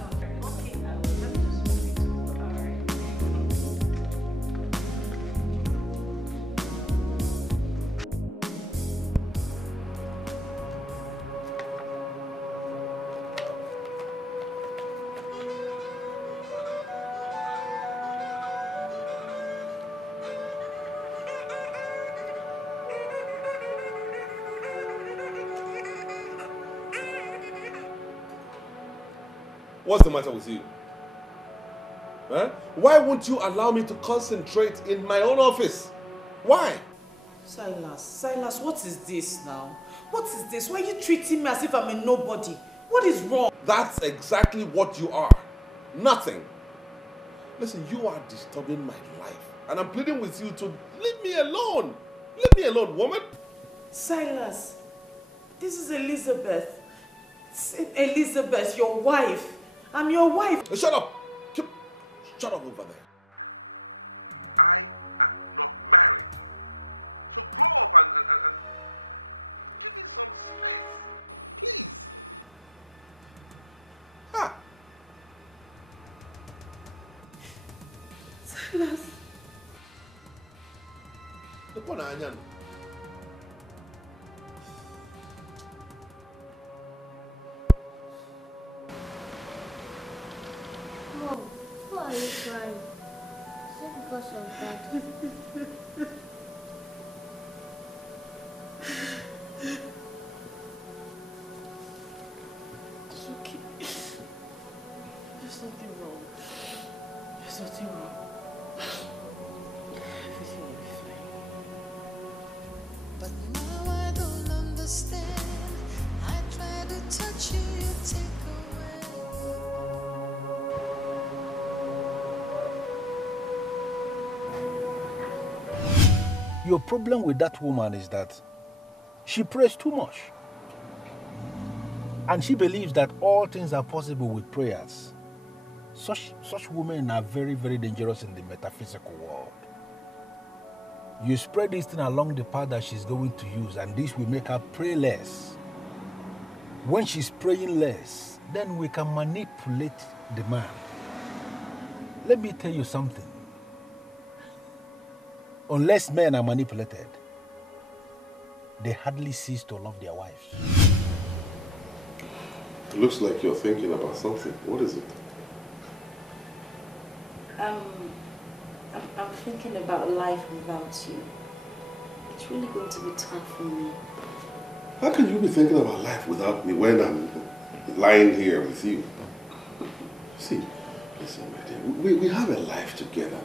What's the matter with you? Huh? Why won't you allow me to concentrate in my own office? Why? Silas, what is this now? What is this? Why are you treating me as if I'm a nobody? What is wrong? That's exactly what you are. Nothing. Listen, you are disturbing my life. And I'm pleading with you to leave me alone. Leave me alone, woman. Silas, this is Elizabeth. Elizabeth, your wife. I'm your wife. Shut up. Shut up over there. I am not married. So grow up and give me some space. Please. Ah. Silas. Look what I am. Mom, why are you crying? Is it because of that? It's okay. There's nothing wrong. There's nothing wrong. Everything will be fine. But now I don't understand. I try to touch you, you take Your problem with that woman is that she prays too much. And she believes that all things are possible with prayers. Such women are very, very dangerous in the metaphysical world. You spread this thing along the path that she's going to use, and this will make her pray less. When she's praying less, then we can manipulate the man. Let me tell you something. Unless men are manipulated, they hardly cease to love their wives. It looks like you're thinking about something. What is it? I'm thinking about life without you. It's really going to be tough for me. How can you be thinking about life without me when I'm lying here with you? See, listen, my dear, we have a life together.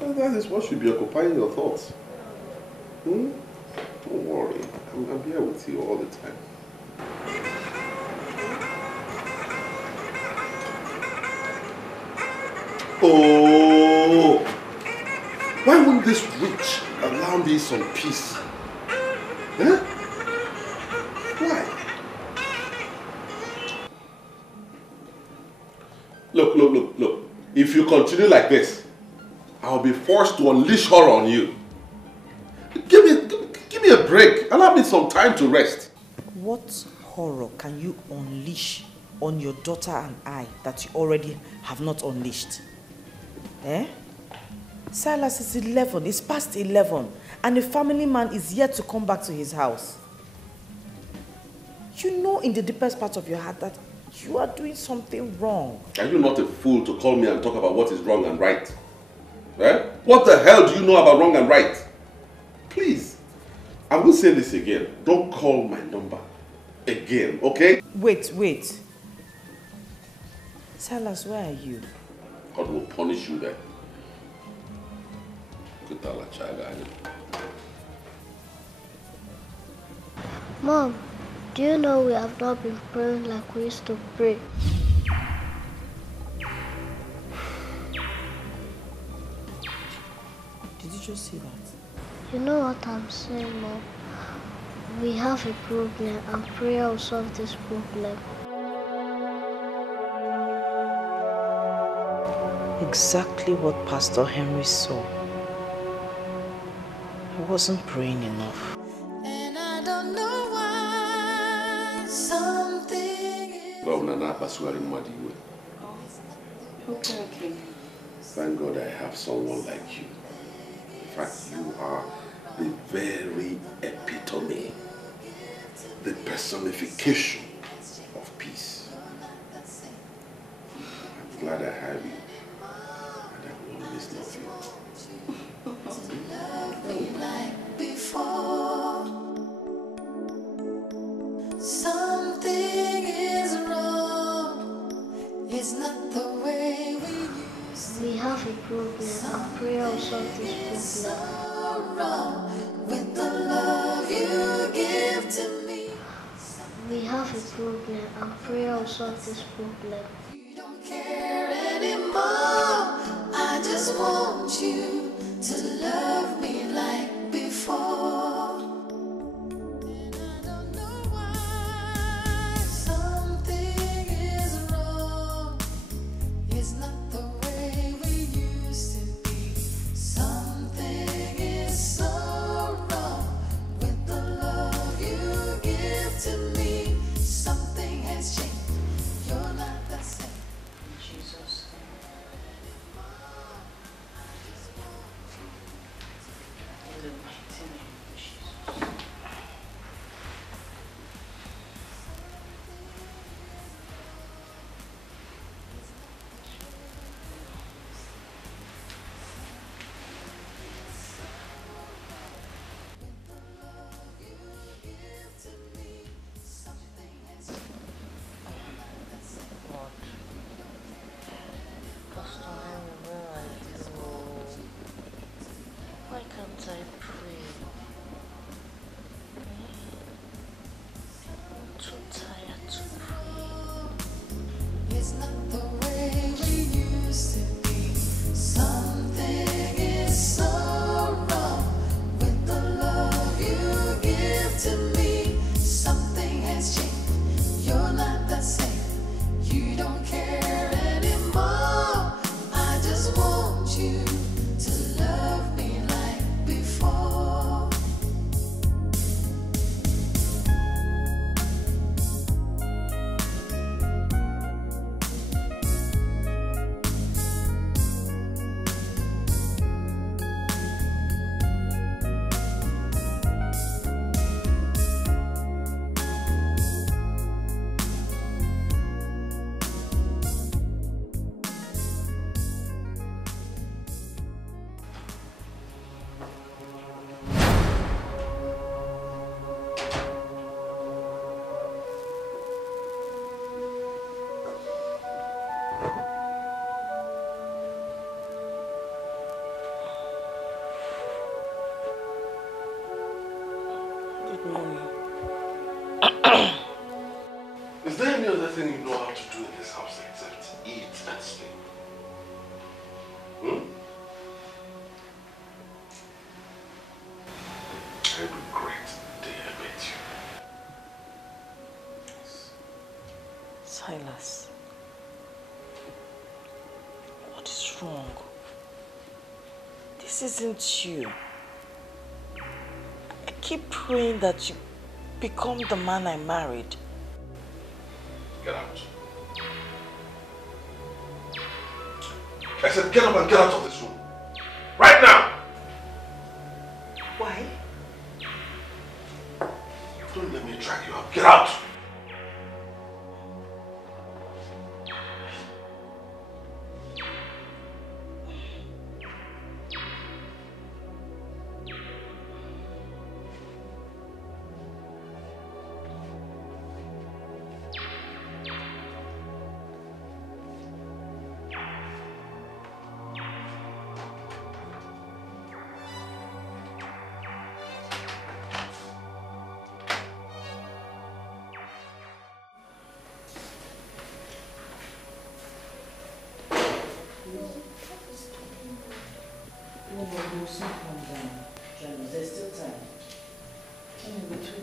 That is what should be occupying your thoughts. Don't worry. I'm here with you all the time. Oh! Why won't this witch allow me some peace? Huh? Why? Look. If you continue like this, I'll be forced to unleash her on you. Give me a break. Allow me some time to rest. What horror can you unleash on your daughter and I that you already have not unleashed? Eh? Silas is 11. It's past 11. And the family man is yet to come back to his house. You know in the deepest part of your heart that you are doing something wrong. Are you not a fool to call me and talk about what is wrong and right? Eh? What the hell do you know about wrong and right? Please, I will say this again. Don't call my number again, okay? Wait. Silas, where are you? God will punish you there. Mom, do you know we have not been praying like we used to pray? Did you just see that? You know what I'm saying, Mom? We have a problem and prayer will solve this problem. Exactly what Pastor Henry saw. He wasn't praying enough. And I don't know why something. Governor Napasuari Madiwe. Okay. Thank God I have someone like you. In fact, you are the very epitome, the personification of peace. I'm glad I have you, and I will always love you. Like before, something is wrong. It's not the way we used to. We have a problem and prayer will solve this problem. Wrong with the love you give to me. We have a problem and prayer will solve this problem. You don't care anymore. I just want you to love me like before. And I don't know why something is wrong. It's not the way we used to be. Something is so wrong with the love you give to me. Something has changed. You're not the same. Jesus. In the mighty name of Jesus. Lord, Pastor Henry, where are you? Why can't I pray? I'm too tired to pray. It's not the way we used to be. Something is so wrong with the love you give to me. Something has changed. You're not the same. You don't care anymore. I just want you to love me like before. Good morning. Is there any other thing you know how to do in this house except eat and sleep? I regret the day I met you. Silas, what is wrong? This isn't you. I keep praying that you become the man I married. Get out. I said get up and get out of this room. Right now! Why? Don't let me drag you up. Get out!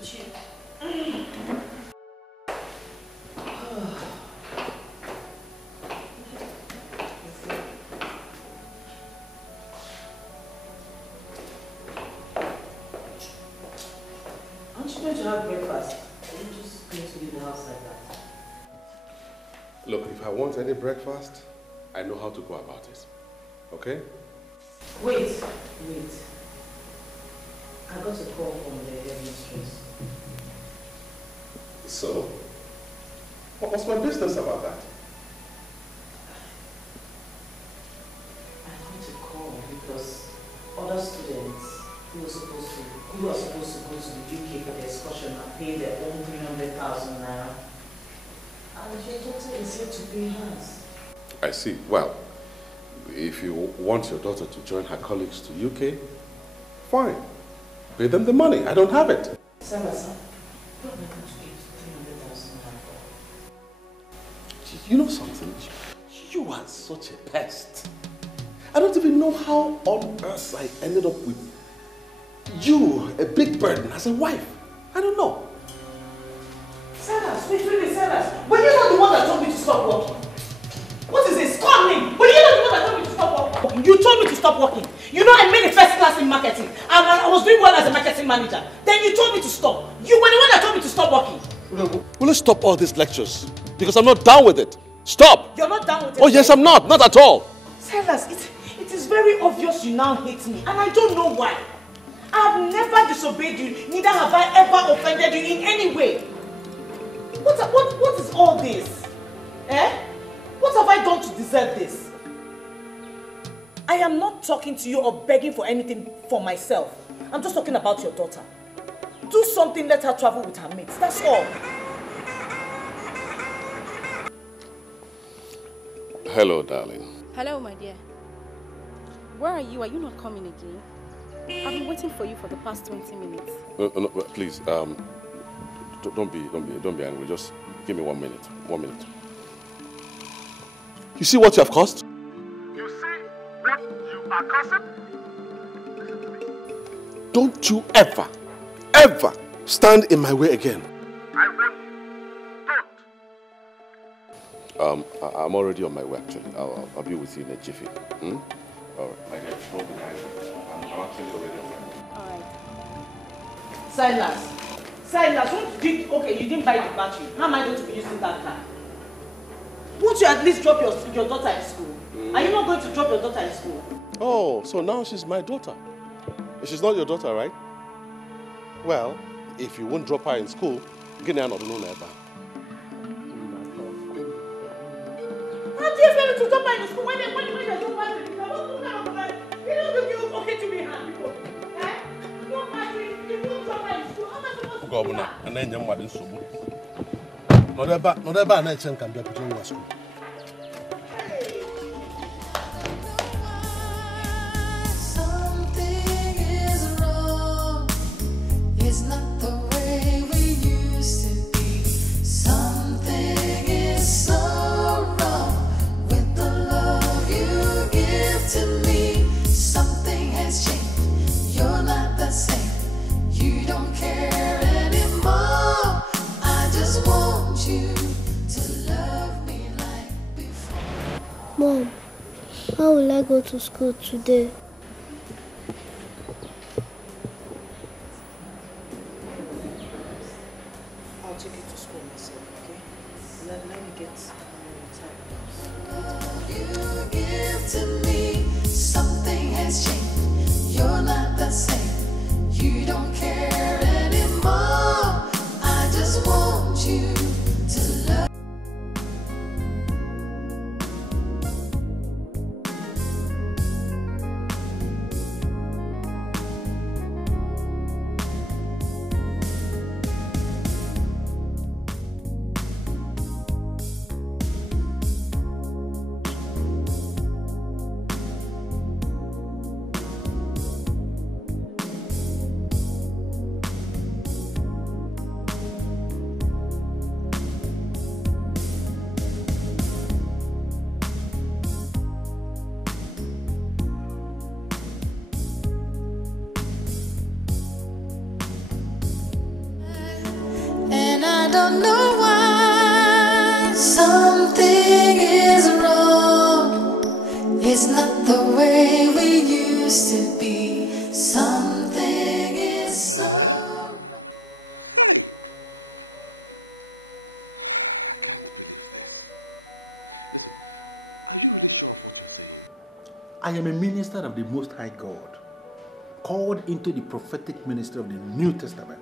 Chief. Aren't you going to have breakfast? Are you just going to leave the house like that? Look, if I want any breakfast, I know how to go about it. Okay? Wait. I got a call from the headmistress. So? What's my business about that? I got a call because other students who are supposed to go to the UK for the excursion and pay their own 300,000 naira. And your daughter is here to pay hers. I see. Well, if you want your daughter to join her colleagues to UK, fine. Pay them the money. I don't have it. Sarah, what am I going to pay 300,000 naira for? You know something? You are such a pest. I don't even know how on earth I ended up with you, a big burden, as a wife. I don't know. Sarah, wait, Sarah. Were you not the one that told me to stop working? What is this? Call me. Were you not the one that told me to stop working? You told me to stop working. You know I made a first class in marketing and I was doing well as a marketing manager. Then you told me to stop. You were the one that told me to stop working. Will you stop all these lectures? Because I'm not down with it. Stop! You're not down with it? Oh yes, I'm not. Not at all. Silas, it is very obvious you now hate me and I don't know why. I have never disobeyed you, neither have I ever offended you in any way. What is all this? Eh? What have I done to deserve this? I am not talking to you or begging for anything for myself. I'm just talking about your daughter. Do something, let her travel with her mates. That's all. Hello, darling. Hello, my dear. Where are you? Are you not coming again? I've been waiting for you for the past 20 minutes. No, please, don't be angry. Just give me 1 minute. 1 minute. You see what you have caused? You see what you are causing? Don't you ever stand in my way again. I warn you. Don't. I'm already on my way, actually. I'll be with you in a jiffy. Hmm? All right. My dear, don't be angry. I'm actually already on my way. All right. Silas, okay, you didn't buy the battery. How am I going to be using that car? Won't you at least drop your daughter in school? Are you not going to drop your daughter in school? Oh, so now she's my daughter. She's not your daughter, right? Well, if you won't drop her in school, get her not alone ever. How do you expect me to drop her in school when there's no battery? You don't give okay to me, hand people. Eh? No battery, you won't drop her in school. How am I supposed to do that? And then you're in school. Not ever next time can be put in school. It's not the way we used to be. Something is so wrong with the love you give to me. Something has changed. You're not the same. You don't care anymore. I just want you to love me like before. Mom, how will I go to school today? I'll take you to school myself, okay? Let me get time. You give to me. Something has changed. You're not the same. You don't care anymore. I just want you to love. I don't know why. Something is wrong. It's not the way we used to be. Something is Hey! I can't believe this. Listen, are you really sure of what you're saying? I am a minister of the Most High God, called into the prophetic ministry of the New Testament.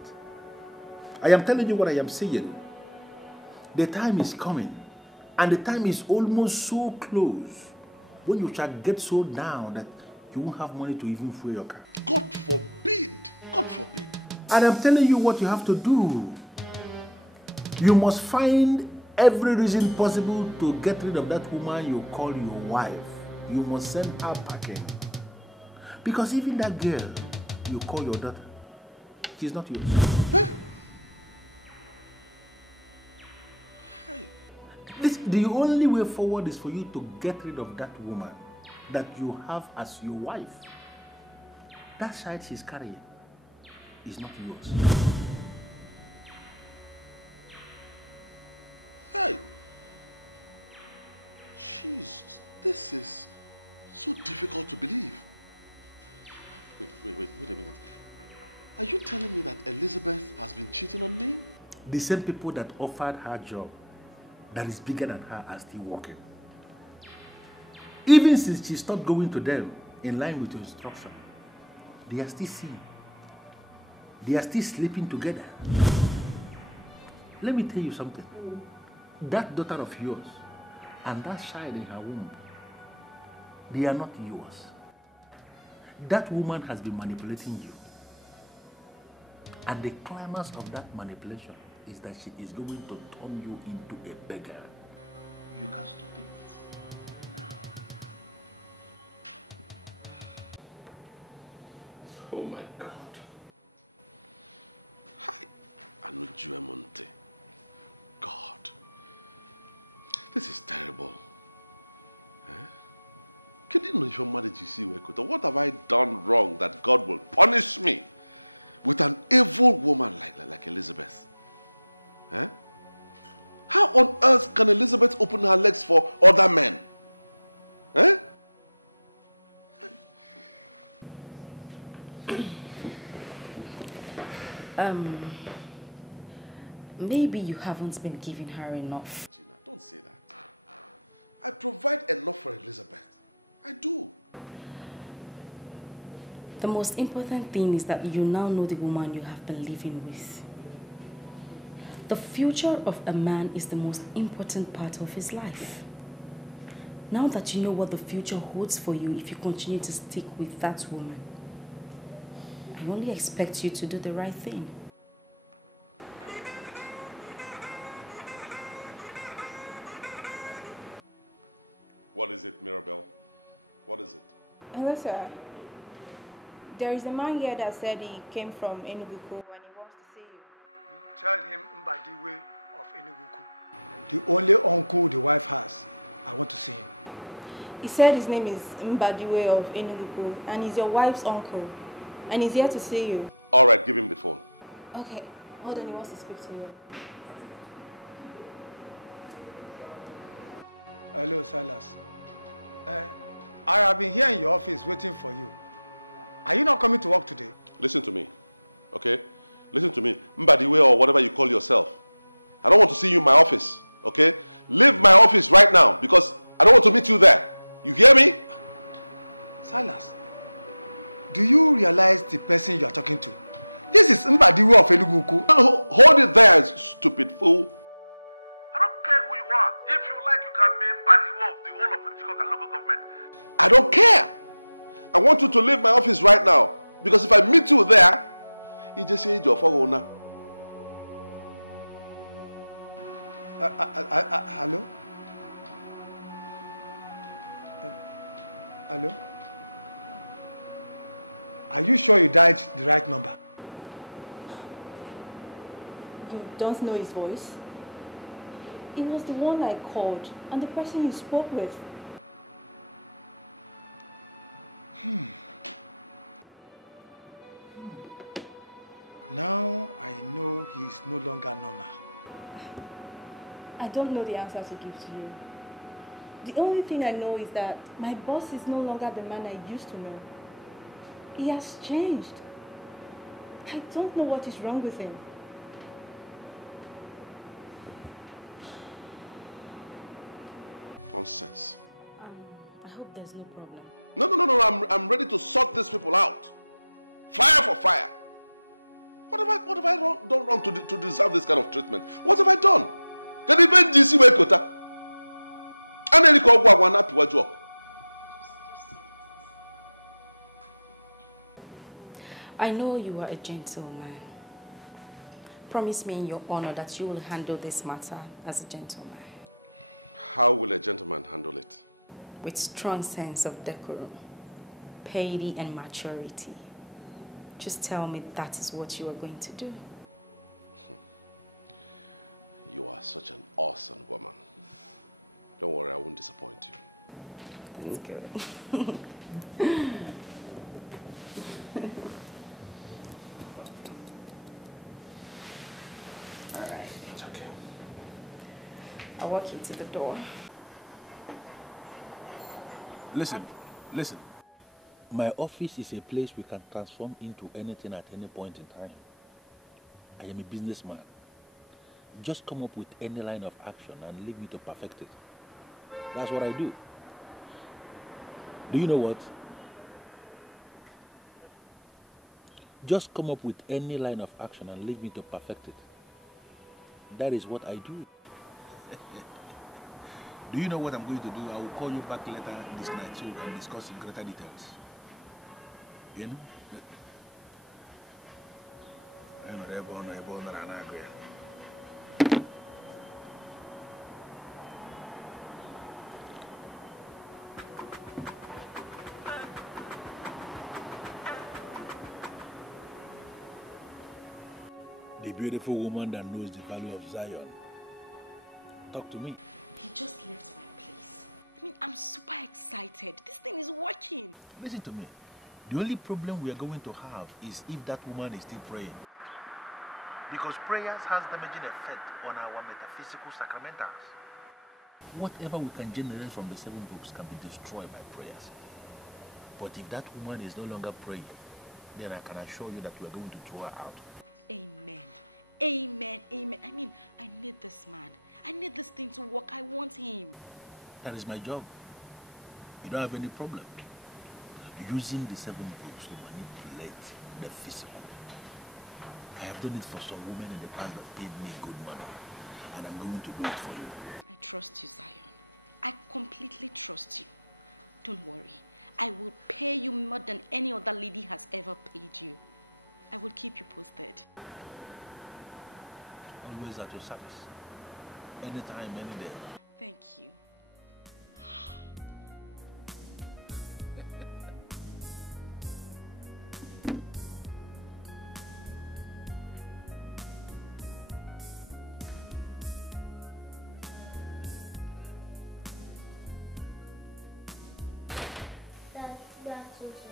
I am telling you what I am saying. The time is coming, and the time is almost so close, when you shall get so down that you won't have money to even fuel your car. God forbid! God forbid! And I'm telling you what you have to do. You must find every reason possible to get rid of that woman you call your wife. You must send her packing. Because even that girl you call your daughter, she's not yours. Hey. Listen, the only way forward is for you to get rid of that woman that you have as your wife. That child she's carrying is not yours. Hey! Jesus, this is so difficult to believe. Wait a minute. Are you telling me that Elizabeth has been cheating on me? The same people that offered her job that is bigger than her are still working. Even since she stopped going to them in line with your instruction, they are still seeing. They are still sleeping together. Let me tell you something. That daughter of yours and that child in her womb, they are not yours. That woman has been manipulating you. And the climax of that manipulation is that she is going to turn you into a beggar. You can stop it now. Oh my God. Hi, Uju Okoli. God. This is terrible. What have I done wrong that God will punish me with an evil woman like Elizabeth? How on earth can Elizabeth open her legs for other men? Maybe you haven't been giving her enough. Gina, don't say that. I provide enough for Elizabeth. I do. The most important thing is that you now know the woman you have been living with. The future of a man is the most important part of his life. Now that you know what the future holds for you if you continue to stick with that woman, I only expect you to do the right thing. What is it, Mirabelle? What is it? Hello, sir. There is a man here that said he came from Enugu and he wants to see you. Tell him Mbadiwe of Enugu. The only uncle the wife has. I want to see him. He said his name is Mbadiwe of Enugu and he's your wife's uncle. And he's here to see you. All right, give him the phone. Okay, hold on, he wants to speak to you. Hello, Silas. I have been here in your office waiting for you. Are you not coming to work today? Listen to me, okay? Listen to me. Mbadiwe or whatever you call yourself. I don't want to see you in my office, okay? Leave my office right now because I don't want to meet you there. You hear me? Silas, do you realize the person you are talking to? This is Mbadiwe of Enugu. Hold it there, stupid fool. I don't care who you are. If you like, you can be Mbadiwe of the whole of Njikok local government. I don't care. I want you to leave my office right now. Because if I meet you there, you just say your owner. Hello? Hello? Are you sure you dialed the right number? You don't know his voice? It was the one I called and the person you spoke with. Now I know he is no longer normal. I don't know the answer to give to you. The only thing I know is that my boss is no longer the man I used to know. He has changed. I don't know what is wrong with him. Nonsense. I hope there's no problem. No. I'm ready to sort these people out. Fire for fire. What have I done wrong to deserve this kind of treatment? What have I done? Can even DC wake kota? And then you call one happy job. I know you are a gentleman. Promise me in your honor that you will handle this matter as a gentleman. How will a gentleman handle it? With strong sense of decorum, piety and maturity. Just tell me that is what you are going to do. You are such an awesome woman. Don't worry, I won't disappoint you. That's good. All right. It's okay. I'll walk you to the door. Listen. My office is a place we can transform into anything at any point in time. I am a businessman. Just come up with any line of action and leave me to perfect it. That's what I do. Do you know what? Just come up with any line of action and leave me to perfect it. That is what I do. Do you know what I'm going to do? I will call you back later this night so we can discuss in greater details. You know? The beautiful woman that knows the value of Zion. Talk to me. He just left my place. I mean, I'm super excited. This thing is working. Listen to me. The only problem we are going to have is if that woman is still praying. Because prayers has damaging effect on our metaphysical sacramentals. Whatever we can generate from the 7 books can be destroyed by prayers. But if that woman is no longer praying, then I can assure you that we are going to throw her out. Amen. Amen. Amen. I mean, I need this man. I need this thing to work. I want him. That is my job. You don't have any problem. Using the 7 books to manipulate the physical. I have done it for some women in the past that paid me good money. And I'm going to do it for you. I trust you, Zion. I completely trust you. Don't worry. I will pay you more than any other lady has ever paid you. I will keep you posted. Always at your service. Anytime, any day. Thank you. That's also.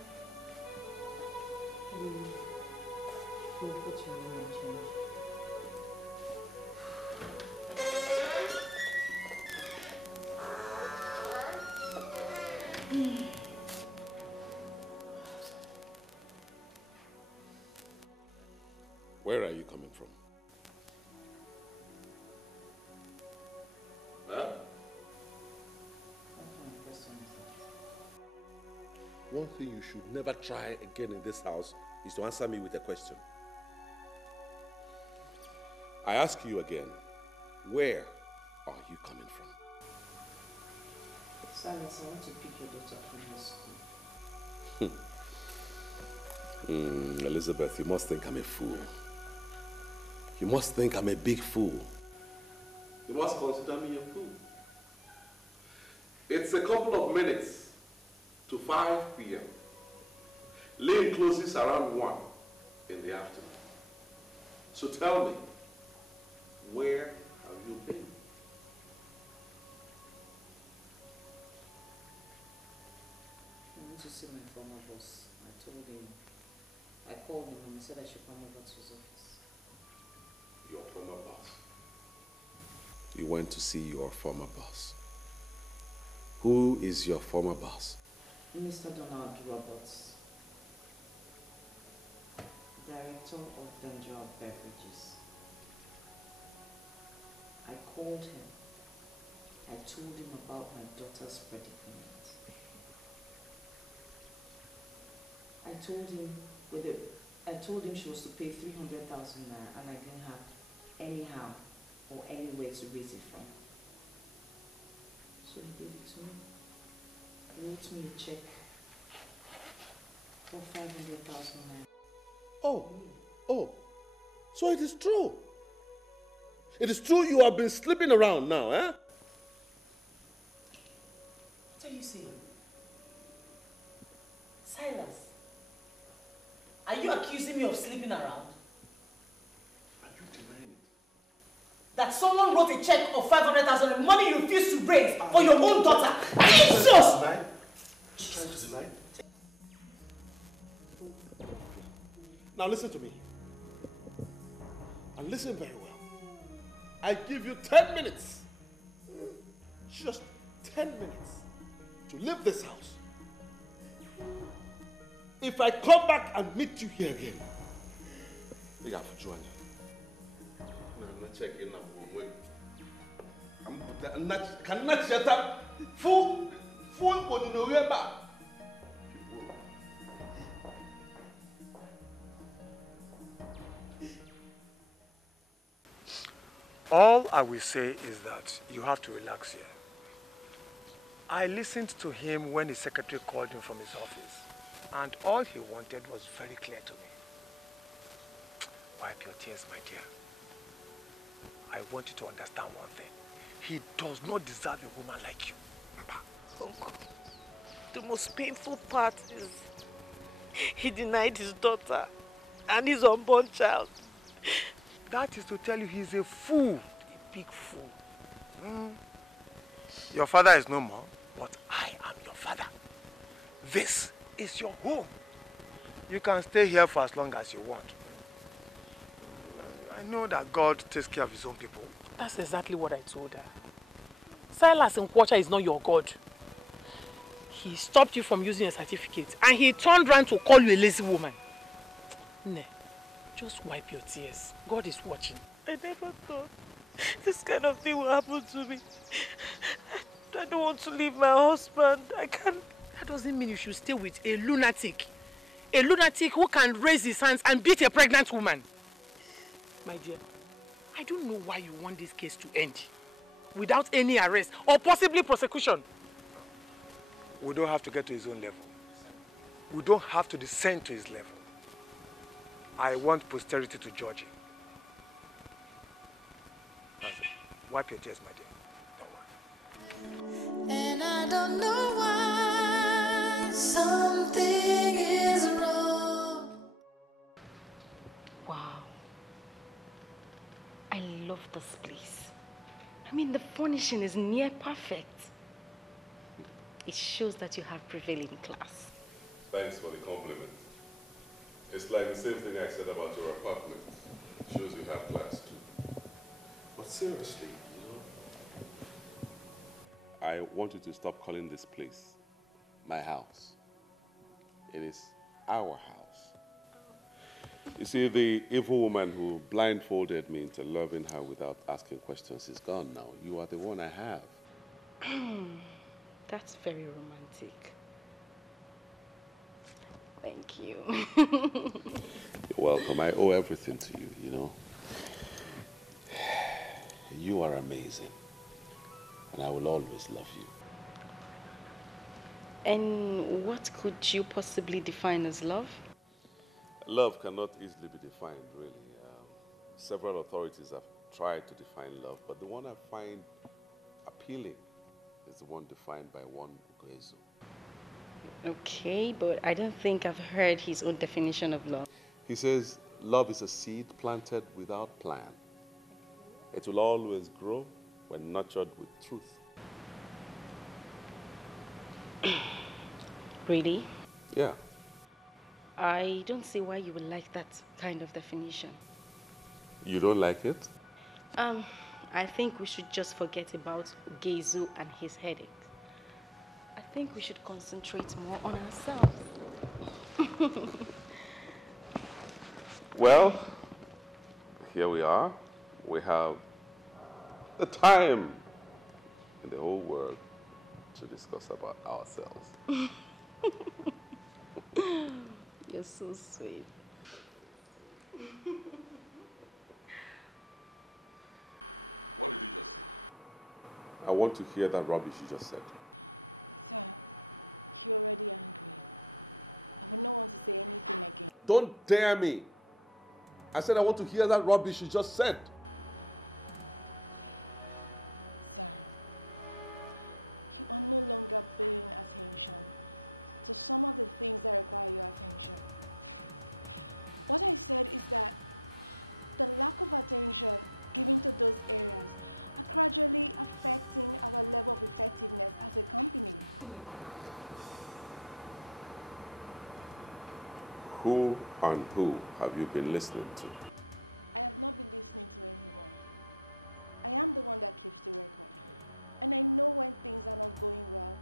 Where are you coming from? Huh? One thing you should never try again in this house is to answer me with a question. I ask you again, where are you coming from? Silas, I want to pick your daughter from your school. Elizabeth, you must think I'm a fool. You must think I'm a big fool. You must consider me a fool. It's a couple of minutes to 5 p.m. Lane closes around 1 in the afternoon. So tell me, where have you been? I want to see my former boss. I called him and he said I should come over to his office. Your former boss? You went to see your former boss. Who is your former boss? Mr. Donald Roberts, Director of Benjamin Beverages. I called him. I told him about my daughter's predicament. I told him she was to pay 300,000 naira and I didn't have anyhow or anywhere to raise it from. So he gave it to me. He wrote me a check for 500,000 naira. Oh, so it is true. It is true you have been sleeping around now, eh? What are you saying? Silas, are you accusing me of sleeping around? Are you denying it? That someone wrote a check of 500,000 money you refused to raise for your own daughter? Jesus! Trying to deny? Now listen to me. And listen very well. I give you 10 minutes. Just 10 minutes to leave this house. If I come back and meet you here again, you have to join you. I'm not checking now. I'm not shut up. Full body no remember. All I will say is that you have to relax here. I listened to him when his secretary called him from his office, and all he wanted was very clear to me. Wipe your tears, my dear. I want you to understand one thing. He does not deserve a woman like you. Uncle, the most painful part is he denied his daughter and his unborn child. That is to tell you he's a fool, a big fool. Your father is no more, but I am your father. This is your home. You can stay here for as long as you want. I know that God takes care of his own people. That's exactly what I told her. Silas Nkwacha is not your God. He stopped you from using a certificate and he turned around to call you a lazy woman. Ne, just wipe your tears. God is watching. I never thought this kind of thing will happen to me. I don't want to leave my husband. I can't. That doesn't mean you should stay with a lunatic. A lunatic who can raise his hands and beat a pregnant woman. My dear, I don't know why you want this case to end without any arrest or possibly prosecution. We don't have to get to his own level. We don't have to descend to his level. I want posterity to judge him. That's it. Wipe your tears, my dear. And I don't know why something is wrong. Wow. I love this place. I mean, the furnishing is near perfect. It shows that you have prevailing class. Thanks for the compliment. It's like the same thing I said about your apartment. It shows you have class too. But seriously, I want you to stop calling this place my house. It is our house. You see, the evil woman who blindfolded me into loving her without asking questions is gone now. You are the one I have. That's very romantic. Thank you. You're welcome. I owe everything to you, you know. You are amazing. And I will always love you. And what could you possibly define as love? Love cannot easily be defined, really. Several authorities have tried to define love, but the one I find appealing is the one defined by one Ugoezu. Okay, but I don't think I've heard his own definition of love. He says, love is a seed planted without plan. It will always grow when nurtured with truth. Really? Yeah. I don't see why you would like that kind of definition. You don't like it? I think we should just forget about Gezu and his headache. I think we should concentrate more on ourselves. Well, here we are. We have the time in the whole world to discuss about ourselves. You're so sweet. What did you just say? I want to hear that rubbish you just said. Sir, you're already angry. I would not want to say anything again. Don't dare me. I said I want to hear that rubbish you just said. Sir, you are no longer paying attention to some of the things that require your attention. What I said is that the lack of attention given to those areas are gradually affecting our level of effectiveness as a company. Who and who have you been listening to? I have not been listening to anyone. I am the one that keeps the record. And I know when things are not going well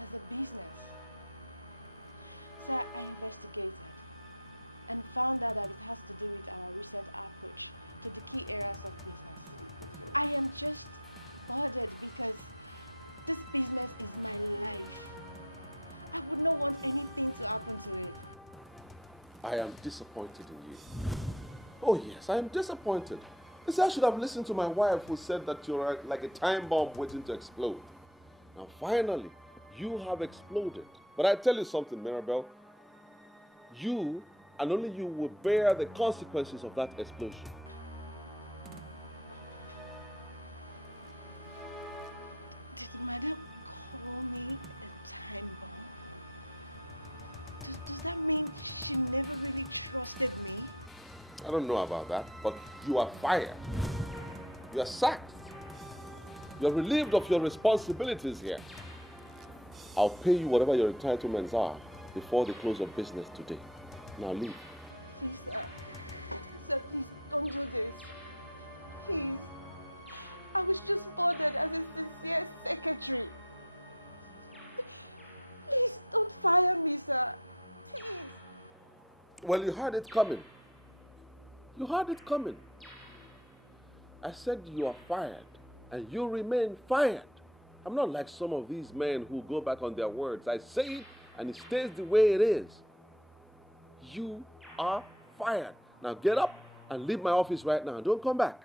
as a business. Sir, I investigated and found out that it has to do with our recent approach to the key areas of business. I am just bothered because this business is my life. I would not want anything to happen to it. I am disappointed in you. Oh yes, I am disappointed. You see, I should have listened to my wife who said that you're like a time bomb waiting to explode. Now finally, you have exploded. But I tell you something, Maribel. You and only you will bear the consequences of that explosion. Did Madam call me a time bomb? Does that mean she never really trusted me? I don't know about that, but you are fired. You are sacked. You are relieved of your responsibilities here. I'll pay you whatever your entitlements are before the close of business today. Now leave. Please, sir. Sir, please don't do this. Please. I was just bothered as a sincere secretary. Please don't fire me, sir. Please. Well, you had it coming. You had it coming. I said you are fired, and you remain fired. I'm not like some of these men who go back on their words. I say it, and it stays the way it is. You are fired. Now get up and leave my office right now. Don't come back.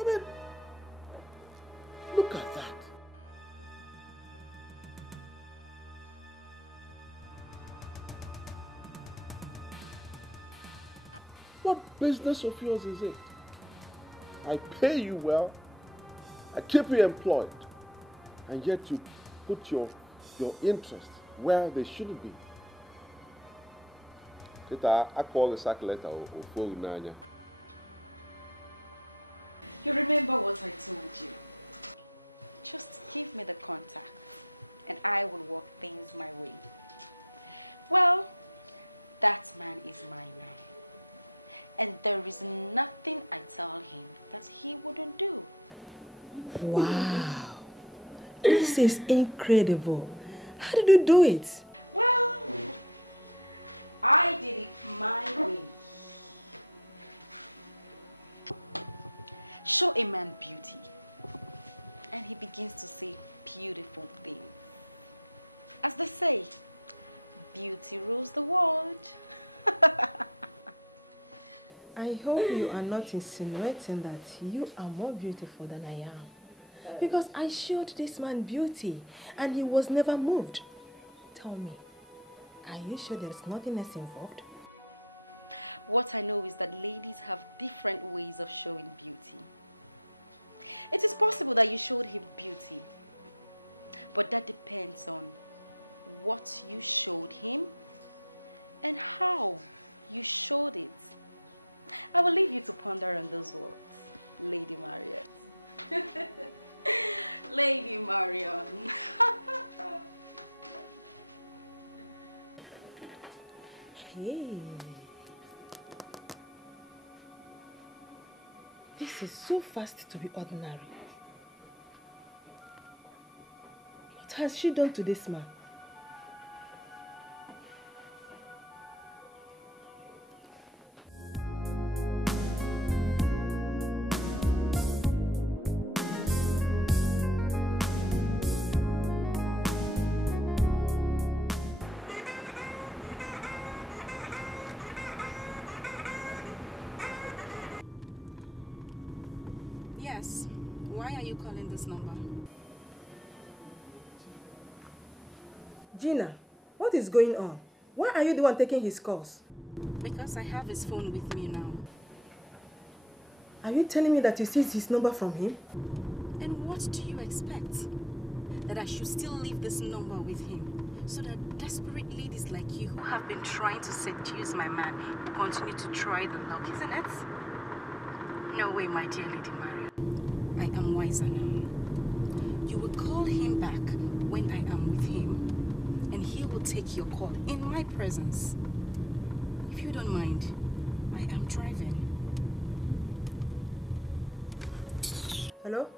I mean, look at that. What business of yours is it? I pay you well, I keep you employed, and yet you put your interests where they shouldn't be. I call the sack letter or phone nanya. You remember what I told you? Just give me the contact and I will work things my way. Well, that man is my man. And there is nothing I tell him that he wouldn't do. Wow. This is incredible. How did you do it? Well, I did it my way. Show a man beauty and he begins to say beautiful things. As they say, beauty rules the world. I hope you are not insinuating that you are more beautiful than I am. Because I showed this man beauty and he was never moved. Tell me, are you sure there's nothing else involved? What I know is that ladies have different ways of showing beauty. It is possible that you showed him beauty, but that depends on what you showed him and how you showed it. I will leave you to ponder on those words, Lady Marriott. Lady Marion. Hey. This is so fast to be ordinary. What has she done to this man? Yes. Why are you calling this number? Gina, what is going on? Why are you the one taking his calls? Because I have his phone with me now. Are you telling me that you seized his number from him? And what do you expect? That I should still leave this number with him so that desperate ladies like you who have been trying to seduce my man will continue to try the luck, isn't it? No way, my dear Lady Maria. I am wiser now. You will call him back when I am with him, and he will take your call in my presence. If you don't mind, I am driving. Hello?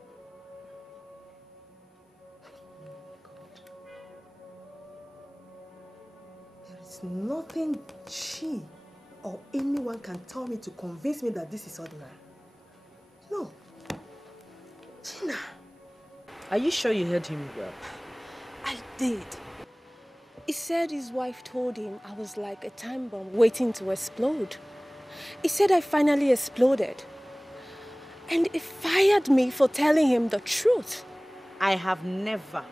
There is nothing she or anyone can tell me to convince me that this is ordinary. No. Gina. Are you sure you heard him well? I did. He said his wife told him I was like a time bomb waiting to explode. He said I finally exploded. And he fired me for telling him the truth. I have never,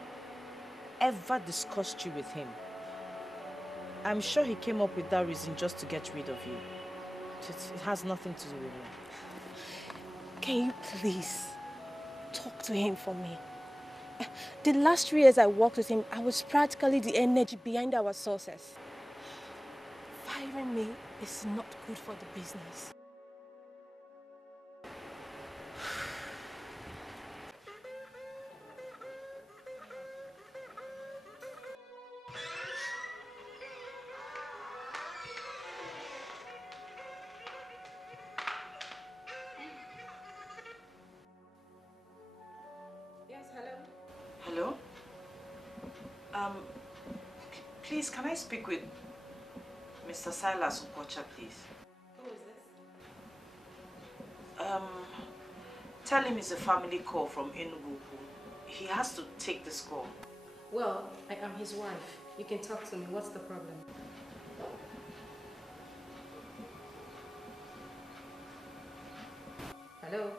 ever discussed you with him. I'm sure he came up with that reason just to get rid of you. It has nothing to do with you. Can you please talk to him for me? The last 3 years I worked with him, I was practically the energy behind our success. Firing me is not good for the business. Hello? Please, can I speak with Mr. Silas Ukocha, please? Who is this? Tell him it's a family call from Enugu. He has to take this call. Well, I am his wife. You can talk to me. What's the problem? Hello?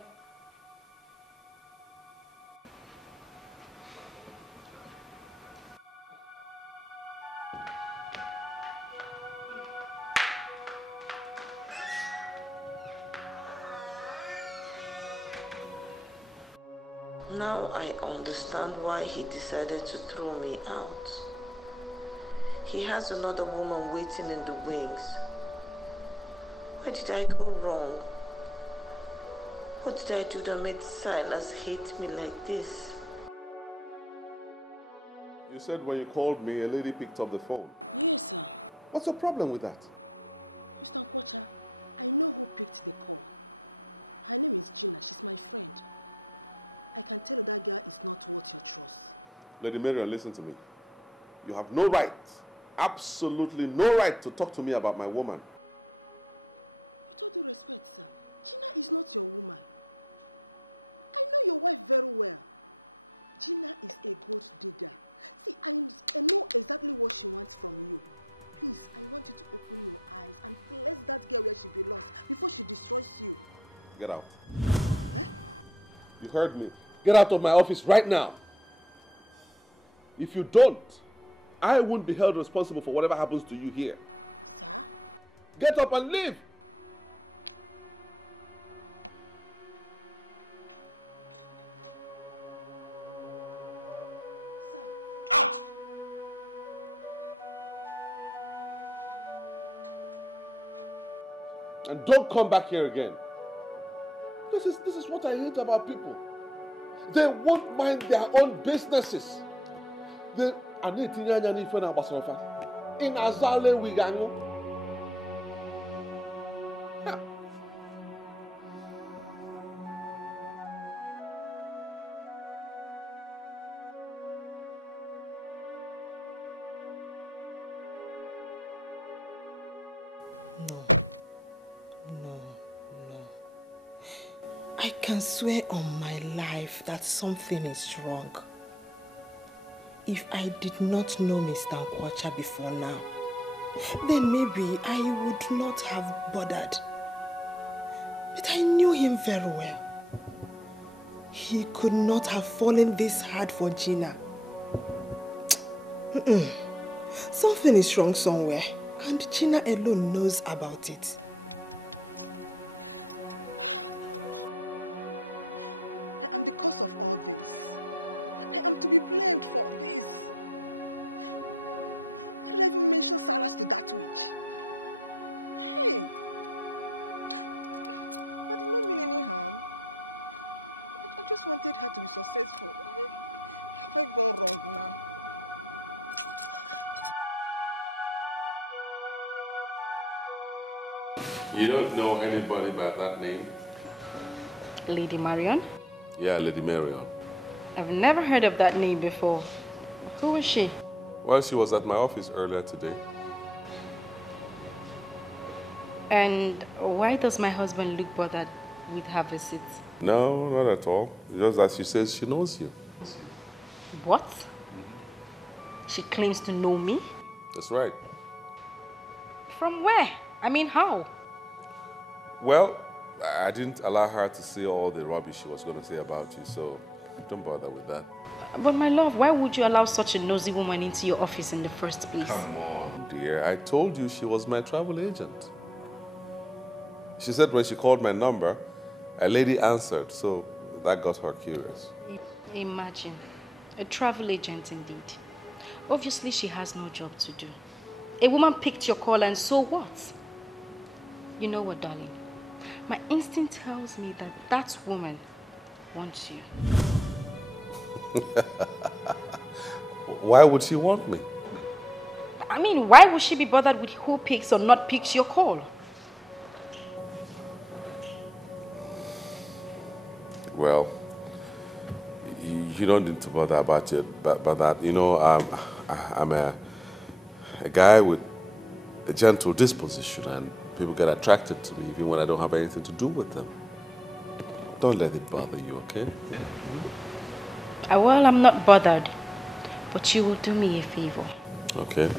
Now I understand why he decided to throw me out. He has another woman waiting in the wings. Where did I go wrong? What did I do that made Silas hate me like this? You said when you called me, a lady picked up the phone. Yes, sir. What's the problem with that? Mr. Nkwocha, I know who picked the call. Her name is Gina. She's my friend. I can tell you that girl is not worth your trust. Lady Marion, listen to me. You have no right, absolutely no right to talk to me about my woman. With all due respect, sir, Gina is not your woman. I know your wife very well. Gina is a gold digger. See, I know exactly what she wants from you. Please, I want you to open your eyes and place that girl where she belongs before she destroys you. Get out. Huh? You heard me. Get out of my office right now. If you don't, I won't be held responsible for whatever happens to you here. Sir? Get up and leave. Out! And don't come back here again. This is what I hate about people. They won't mind their own businesses. They are not in Azale Wigango. I can swear on my life that something is wrong. If I did not know Mr. Nkwacha before now, then maybe I would not have bothered. But I knew him very well. He could not have fallen this hard for Gina. Something is wrong somewhere, and Gina alone knows about it. And because of all this, I am to be blamed for this. Why did I even mention Salas to that witch? Hey! But it did not mean any harm. I just wanted her to be successful. Have I gone wrong now? You don't know anybody by that name? Lady Marion? Yeah, Lady Marion. I've never heard of that name before. Who is she? Well, she was at my office earlier today. And why does my husband look bothered with her visit? No, not at all. Just that she says she knows you. What? She claims to know me? That's right. From where? I mean, how? Well, I didn't allow her to say all the rubbish she was going to say about you, so don't bother with that. But my love, why would you allow such a nosy woman into your office in the first place? Come on, dear. I told you she was my travel agent. She said when she called my number, a lady answered, so that got her curious. Imagine. A travel agent indeed. Obviously, she has no job to do. A woman picked your call and so what? You know what, darling? My instinct tells me that that woman wants you. Why would she want me? I mean, why would she be bothered with who picks or not picks your call? Well, you don't need to bother about it, but that. You know, I'm a guy with a gentle disposition, and people get attracted to me even when I don't have anything to do with them. Don't let it bother you, okay? Well, I'm not bothered, but you will do me a favor. Okay.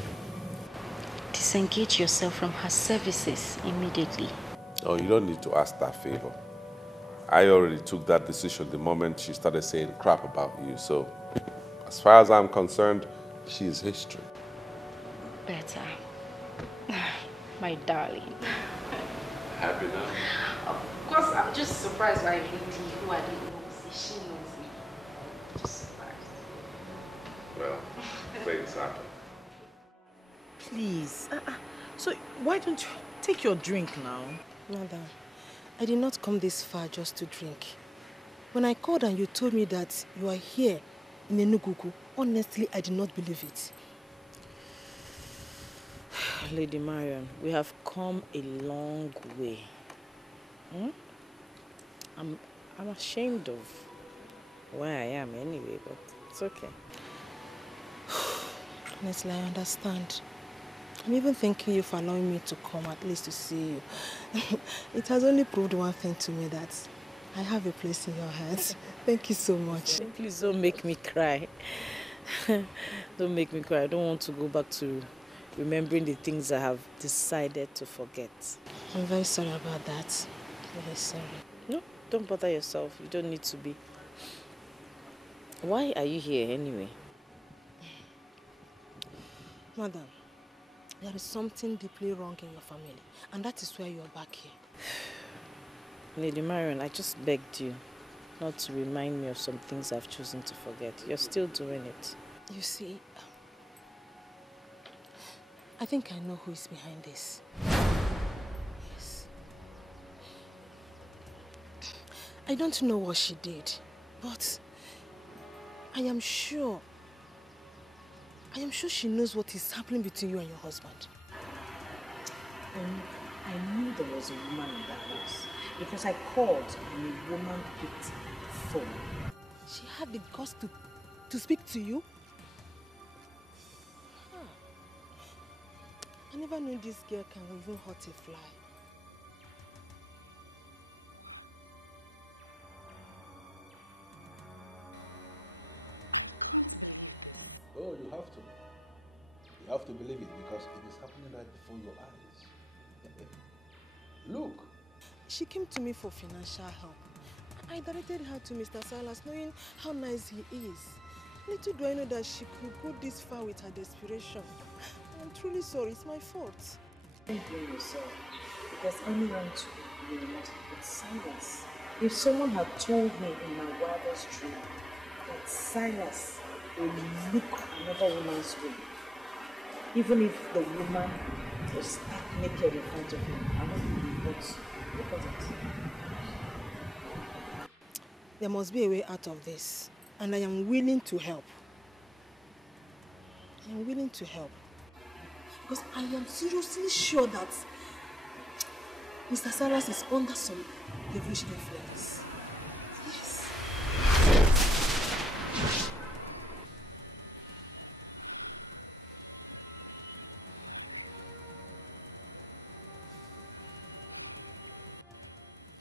Disengage yourself from her services immediately. Oh, you don't need to ask that favor. I already took that decision the moment she started saying crap about you, so as far as I'm concerned, she is history. Better. My darling. Happy now? Of course, I'm just surprised by a lady who I didn't know. She knows me. Just surprised. Well, things happen. Please. So why don't you take your drink now? Mother, I did not come this far just to drink. When I called and you told me that you are here in Enugu, honestly, I did not believe it. Lady Marion, we have come a long way. I'm ashamed of where I am anyway, but it's okay. Honestly, I understand. I'm even thanking you for allowing me to come at least to see you. It has only proved one thing to me, that I have a place in your heart. Thank you so much. Please don't make me cry. Don't make me cry. I don't want to go back to remembering the things I have decided to forget. I'm very sorry about that. Very sorry. No, don't bother yourself. You don't need to be. Why are you here anyway? Madam, there is something deeply wrong in your family, and that is why you are back here. Lady Marion, I just begged you not to remind me of some things I've chosen to forget. You're still doing it. You see, I think I know who is behind this. Yes. I don't know what she did, but I am sure she knows what is happening between you and your husband. I knew there was a woman in the house because I called and a woman picked the phone. She had the guts to speak to you? Huh. I never knew this girl can even hurt a fly. I can't believe this. Oh, you have to. You have to believe it because it is happening right before your eyes. Look. She came to me for financial help. I directed her to Mr. Silas, knowing how nice he is. Little do I know that she could go this far with her desperation. I'm truly sorry, it's my fault. Don't blame yourself, because anyone too will not but Silas. If someone had told me in my wildest dream that Silas will look another woman's way, even if the woman was stuck naked in front of him, I wouldn't believe it. Look at it. There must be a way out of this, and I am willing to help. I am willing to help. Because I am seriously sure that Mr. Silas is under some devilish influence. Yes.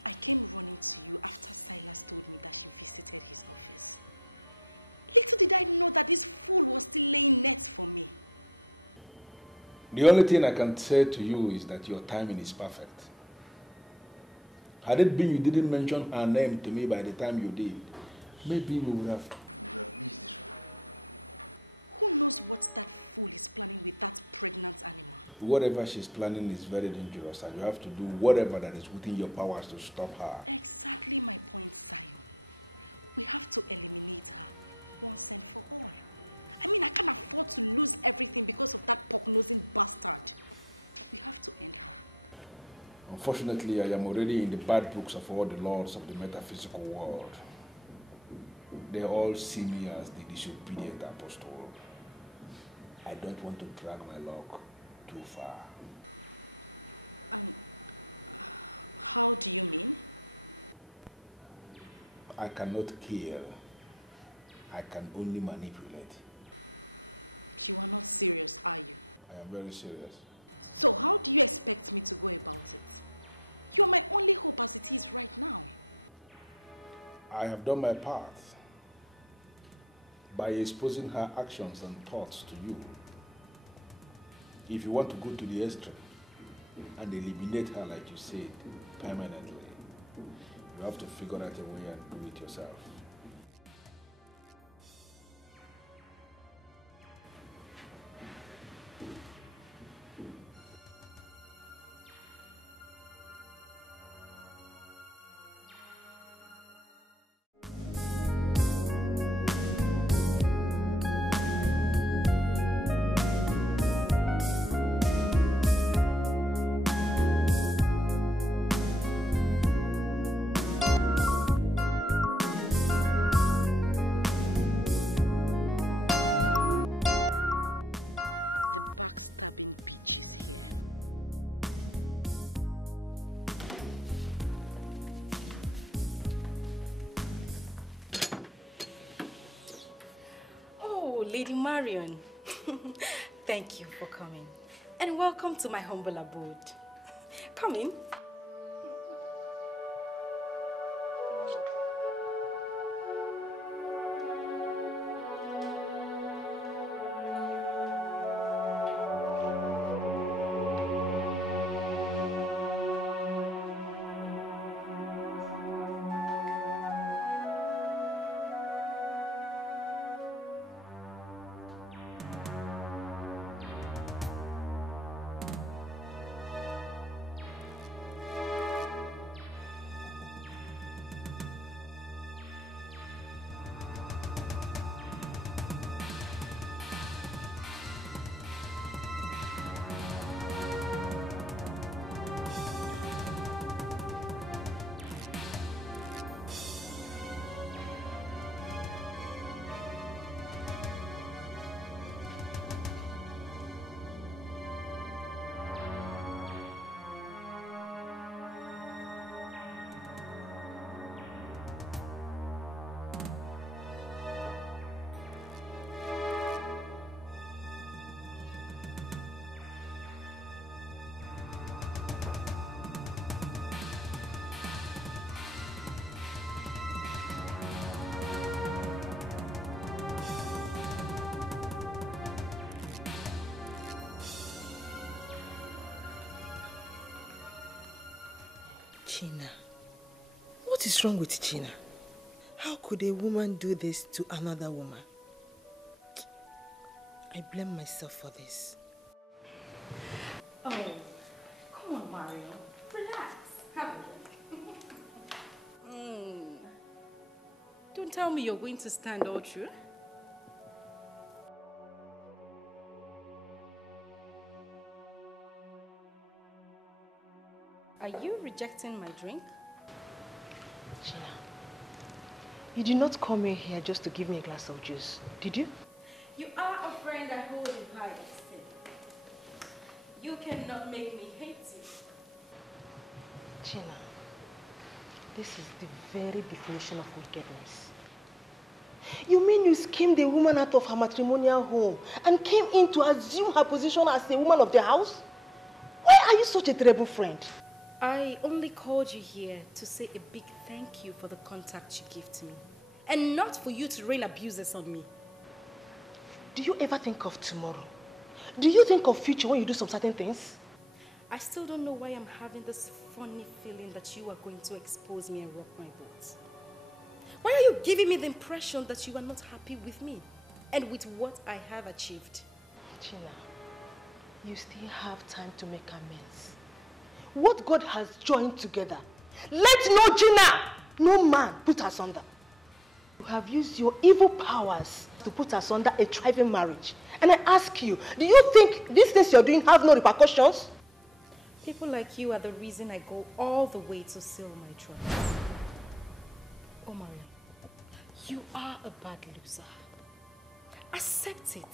I came running to you after Silas told me that she visited his office. Little did I know that this fool was still laying nets for me. The only thing I can say to you is that your timing is perfect. Had it been you didn't mention her name to me by the time you did, maybe we would have missed this one. Who knows what that fool is planning with that pregnant animal? Whatever she's planning is very dangerous, and you have to do whatever that is within your powers to stop her. Exactly my point, Zion. We have to eliminate her once and for all. I mean, I can't afford to lose everything because of that pork-nosing bastard. We have to end her. Unfortunately, I am already in the bad books of all the lords of the metaphysical world. They all see me as the disobedient apostle. I don't want to drag my luck too far. And how do you mean? I cannot kill. I can only manipulate. You are not serious, are you? I am very serious. So how do you expect me to go about it? You are my only hope as it is right now. I have done my part by exposing her actions and thoughts to you. If you want to go to the extreme and eliminate her, like you said, permanently, you have to figure out a way and do it yourself. Backstabbing bitch is here. Oh, Lady Marion. Thank you for coming. And welcome to my humble abode. Come in. China. What is wrong with China? How could a woman do this to another woman? I blame myself for this. Oh, come on, Mario. Relax. Have a Don't tell me you're going to stand all through. Are you rejecting my drink? Gina, you did not come in here just to give me a glass of juice, did you? You are a friend I hold in high esteem. You cannot make me hate you. Gina, this is the very definition of wickedness. You mean you schemed a woman out of her matrimonial home and came in to assume her position as a woman of the house? Why are you such a terrible friend? I only called you here to say a big thank you for the contact you gave to me. And not for you to rain abuses on me. Do you ever think of tomorrow? Do you think of future when you do some certain things? I still don't know why I'm having this funny feeling that you are going to expose me and rock my boat. Why are you giving me the impression that you are not happy with me and with what I have achieved? Gina, you still have time to make amends. What God has joined together, let no Gina, no man put us under. You have used your evil powers to put us under a thriving marriage. And I ask you, do you think these things you're doing have no repercussions? People like you are the reason I go all the way to seal my trust. Oh, Maria, you are a bad loser. Accept it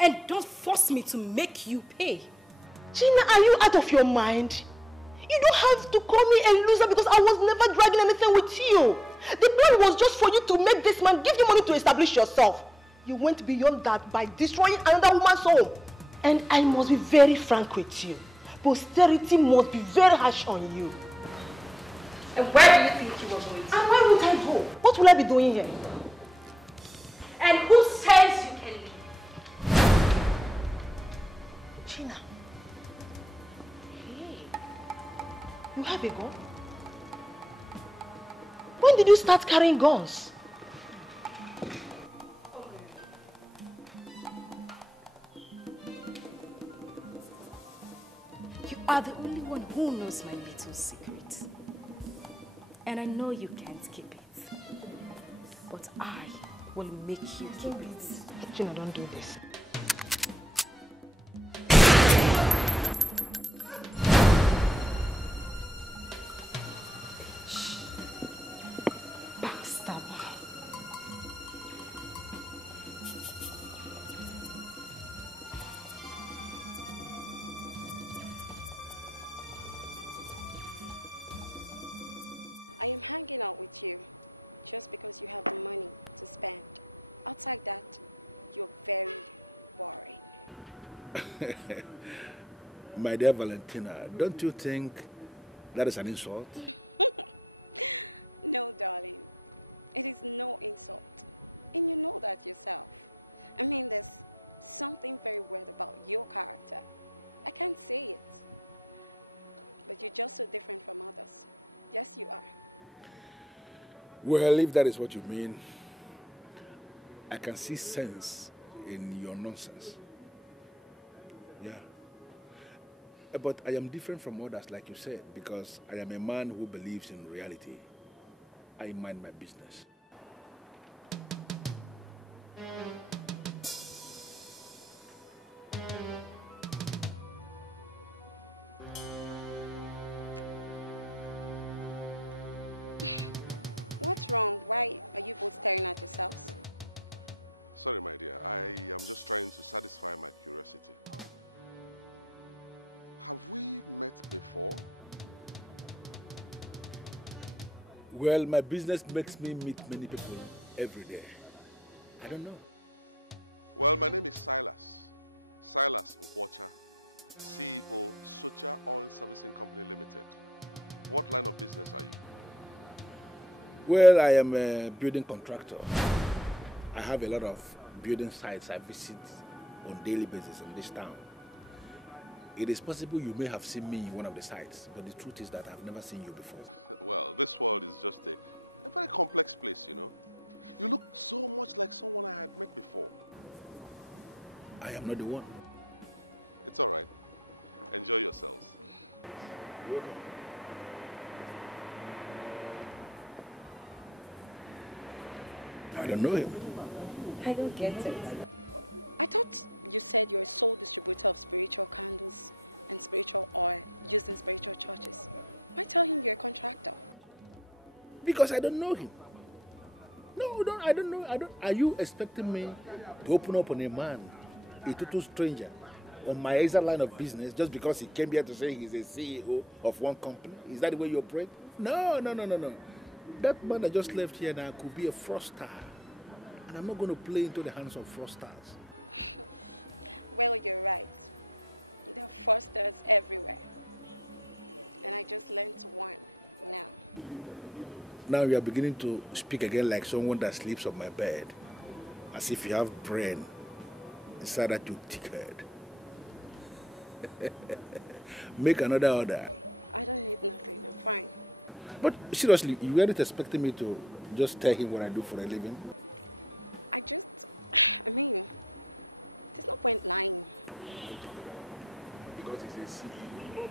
and don't force me to make you pay. Gina, are you out of your mind? You don't have to call me a loser because I was never dragging anything with you. The plan was just for you to make this man give you money to establish yourself. You went beyond that by destroying another woman's home. And I must be very frank with you. Posterity must be very harsh on you. And where do you think you are going to? And where would I go? What will I be doing here? And who says you can leave? Gina. You have a gun? When did you start carrying guns? You are the only one who knows my little secret. And I know you can't keep it. But I will make you keep it. Gina, don't do this. I am hanging out with you just because you have the money to spend. Outside that, you're very boring. My dear Valentina, don't you think that is an insult? No, darling. It is no insult. And you know that yourself. I mean, there's something very weird about your character. I can't say it. But you're just so different from others. Yes, you are. Well, if that is what you mean, I can see sense in your nonsense. Yeah. But I am different from others, like you said, because I am a man who believes in reality. I mind my business. What's wrong? Why are you both staring at yourselves? Sorry, my dear. I am just trying to satisfy my curiosity. Have we met before? Well, my business makes me meet many people every day. I don't know. Well, my name is Silas. Silas Nkwocha, CEO, Socha Oil Servicing Company Limited. What line of business are you? Well, I am a building contractor. I have a lot of building sites I visit on a daily basis in this town. It is possible you may have seen me in one of the sites, but the truth is that I've never seen you before. Well, this world is just a very complex place, you know. You look so much like someone I had met before. I am not the one. It's all right. Enjoy yourselves. You're welcome. I don't know him. I don't get it. I thought you said you're a sole distributor of spiritual candles and spiritual oil used in spiritual churches. Why tell him you're a contractor? Because I don't know him. No, I don't know. Are you expecting me to open up on a man, a total stranger, on my exact line of business just because he came here to say he's a CEO of one company? Is that the way you operate? No. That man that just left here now could be a fraudster. And I'm not going to play into the hands of fraudsters. Well, you're right. There are fraudsters everywhere. And I just learned one now. Now you are beginning to speak again like someone that sleeps on my bed. As if you have brain inside that your thick head. Make another order. I don't need nothing. I'm fine. But seriously, you weren't expecting me to just tell him what I do for a living? I mean, there's no point lying. Because he's a CEO.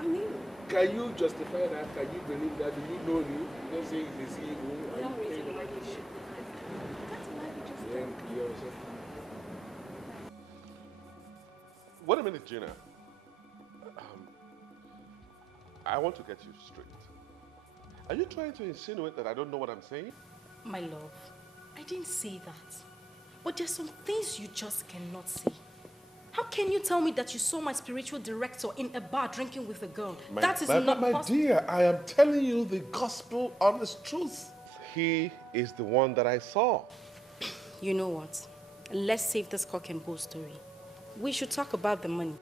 I mean, can you justify that? Can you believe that? Do you know him? You don't say he's a CEO. No reason why you should. That's why you just thank yourself. My love, I didn't say that. But there's some things you just cannot see. How can you tell me that you saw my spiritual director in a bar drinking with a girl? That is not my possible. dear, I am telling you the gospel honest truth. You know what? Let's save this cock and bull story. We should talk about the money.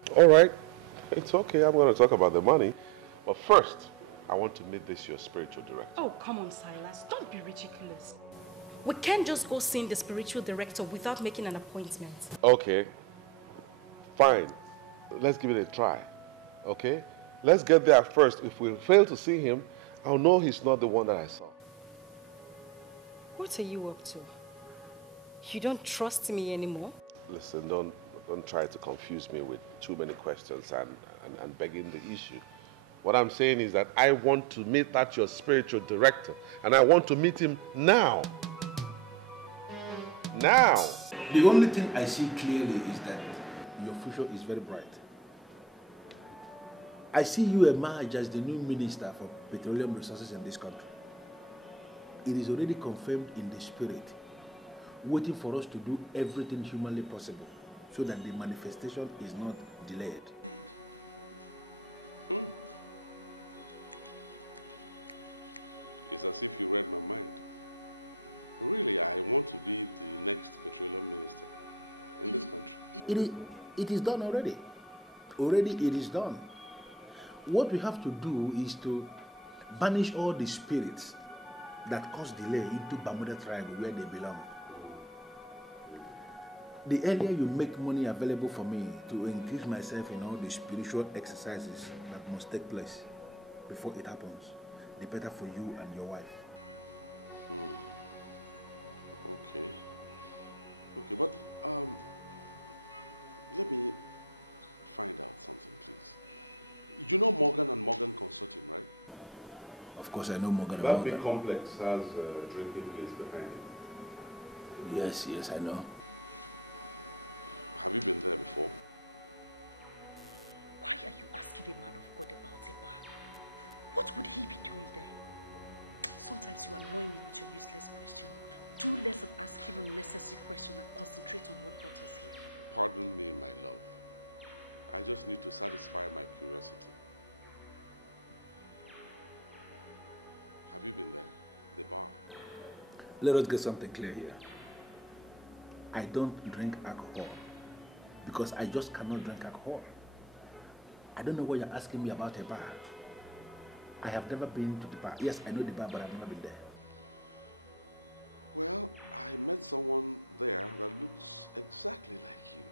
We can't just go seeing the spiritual director without making an appointment. What are you up to? You don't trust me anymore? The only thing I see clearly is that your future is very bright. I see you emerge as the new minister for petroleum resources in this country. It is already confirmed in the spirit, waiting for us to do everything humanly possible so that the manifestation is not delayed. It's as if you read my mind. Really, I want to be the next petroleum minister in this country. It is done already. Already it is done. What we have to do is to banish all the spirits that cause delay into Bermuda Triangle where they belong. The earlier you make money available for me to increase myself in all the spiritual exercises that must take place before it happens, the better for you and your wife. Okay, but let me find out something, please. You know Morgan and Morgan Consortium, right? Of course I know Morgan and That Morgan. big complex has a drinking place behind it. Yes, I know. Have you been there before? Why are you asking a man of God about a bar? What would he be doing there? Sometimes you annoy me with your useless question. Do less of asking unnecessary questions and concentrate on what brought us here. Pardon me, my love. I just need to satisfy my curiosity. Have you been there? The bar? Let us get something clear here. I don't drink alcohol because I just cannot drink alcohol. I don't know why you're asking me about a bar. I have never been to the bar. Yes, I know the bar, but I've never been there. Well, I met someone there that looks exactly like you.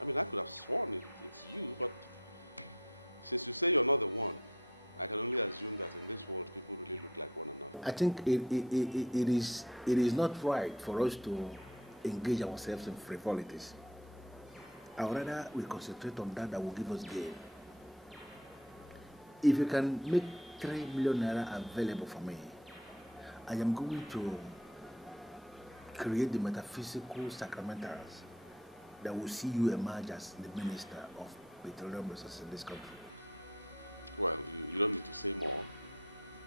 I mean, I could have sworn it's you, but since you say you're not the one, I can only assume that in this world, people really look like one another. I think it is not right for us to engage ourselves in frivolities. I would rather we concentrate on that will give us gain. If you can make 3 million naira available for me, I am going to create the metaphysical sacramentals that will see you emerge as the minister of petroleum resources in this country. Well, you don't need to say more.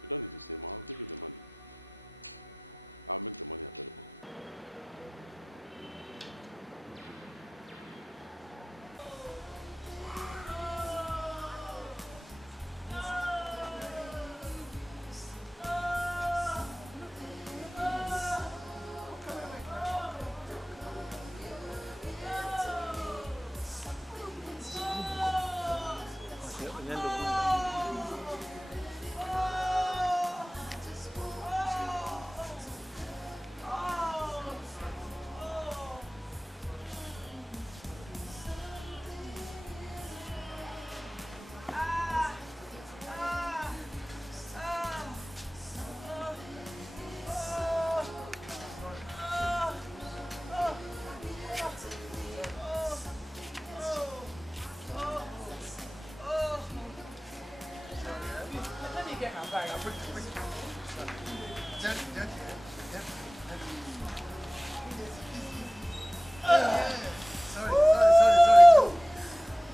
You don't need to say more. I'll give you the money. I'll make the money available.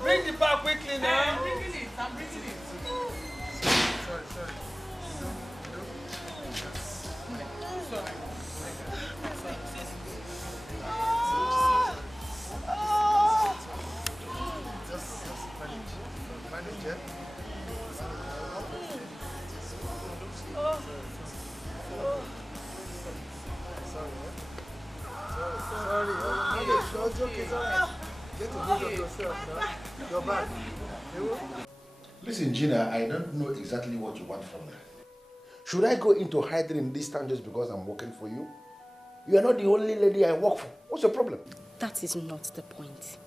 Bring the bag quickly now. I'm bringing it. Sorry. Manage it. Sorry. It's okay. Get to hold of yourself now. You're back. Listen, Gina, I don't know exactly what you want from me. Should I go into hiding in this town just because I'm working for you? You are not the only lady I work for. What's your problem? That is not the point.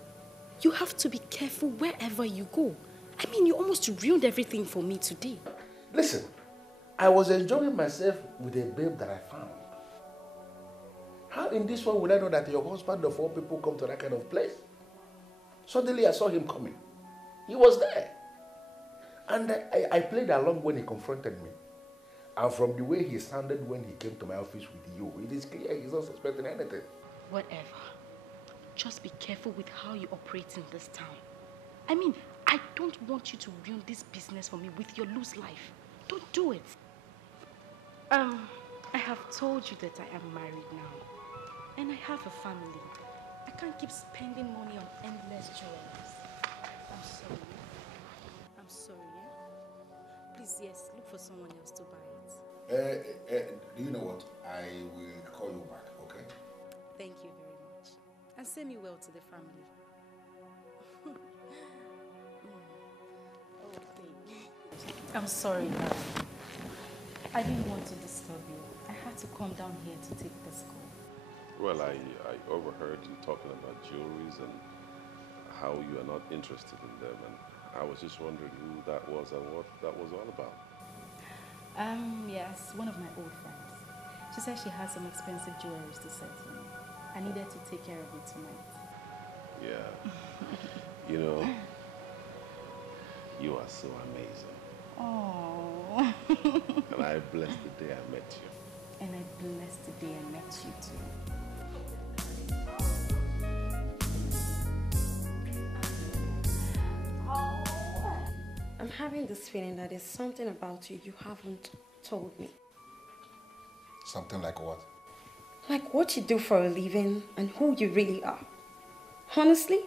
You have to be careful wherever you go. I mean, you almost ruined everything for me today. Listen, I was enjoying myself with a babe that I found. How in this world would I know that your husband of all people come to that kind of place? Suddenly I saw him coming. He was there. And I played along when he confronted me. And from the way he sounded when he came to my office with you, it is clear he's not suspecting anything. I'm sorry, yeah? Please, yes, look for someone else to buy it. Do you know what? I will call you back, okay? Thank you very much. And send me well to the family. Okay. I'm sorry, darling. I didn't want to disturb you. I had to come down here to take this call. Yes, one of my old friends. She said she has some expensive jewelry to sell to me. I needed to take care of it tonight. And I blessed the day I met you too. I'm having this feeling that there's something about you haven't told me. Something like what? Like what you do for a living and who you really are. Honestly,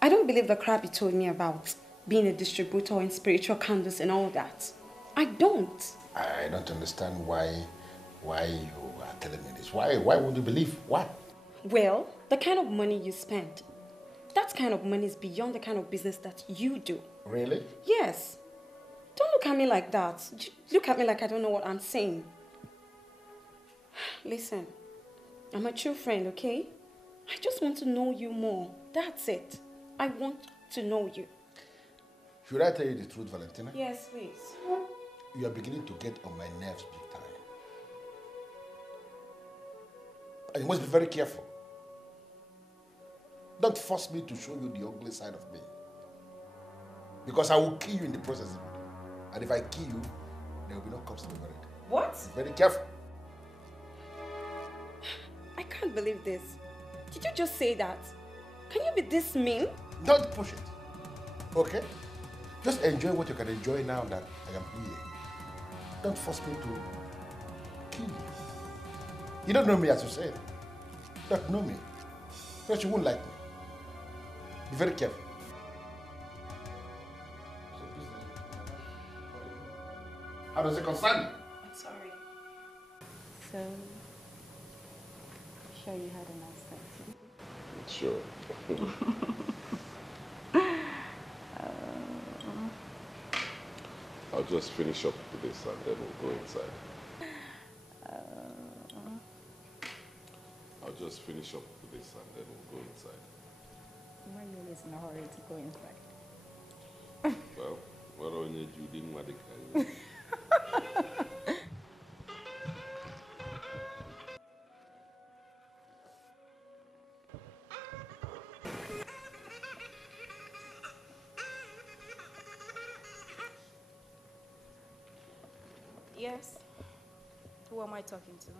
I don't believe the crap you told me about being a distributor in spiritual candles and all that. I don't. I don't understand why you are telling me this. Why would you believe what? Well, the kind of money you spend, that kind of money is beyond the kind of business that you do. Really? Yes. Don't look at me like that. Look at me like I don't know what I'm saying. Listen, I'm a true friend, okay? I just want to know you more. That's it. I want to know you. Should I tell you the truth, Valentina? Yes, please. You are beginning to get on my nerves big time. And you must be very careful. Don't force me to show you the ugly side of me. Because I will kill you in the process. And if I kill you, there will be no cops to be married. What? Be very careful. I can't believe this. Did you just say that? Can you be this mean? Don't push it. Okay? Just enjoy what you can enjoy now that I am here. Don't force me to kill you. You don't know me, as you said. You don't know me. Because you won't like me. Be very careful. How does it concern you? I'm sorry. So, sure you had a nice time. Sure. I'll just finish up with this and then we'll go inside. I'll just finish up with this and then we'll go inside. Manuel is in a hurry to go inside. Well, what on you didn't want to Yes? Who am I talking to?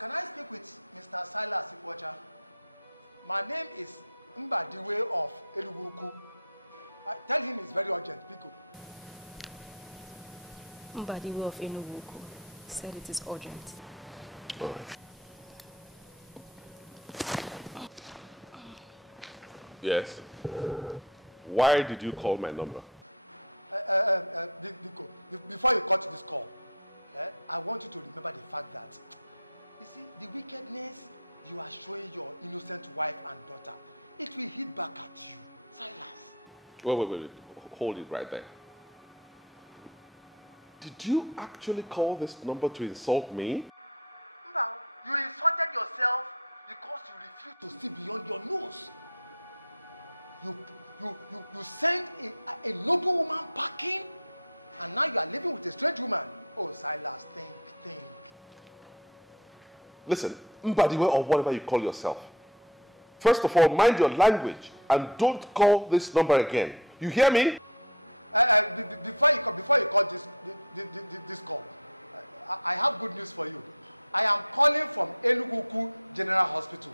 Can I speak with Mr. Silas Ikwacha? My name is Mbadiwe of Eluguku. Tell him it's very urgent, Biko. Mbadiwe of Enuguku said it is urgent. All right. Yes. Why did you call my number? Biko, before you cut this call, I want you to remember the fact that, you see, the wickedness you are showing your innocent wife and daughter, it will hit back at you. Silas. Wait. Hold it right there. Did you actually call this number to insult me? No, you insulted yourself because you refused to see beyond your nose. You sent a noble woman packing, and now you are living with a strange woman. Oh, Silas, think. Listen, Mbadiwe or whatever you call yourself. First of all, mind your language and don't call this number again. You hear me? Before you call this call, I have good news for you. I am calling from Enuguku General Hospital.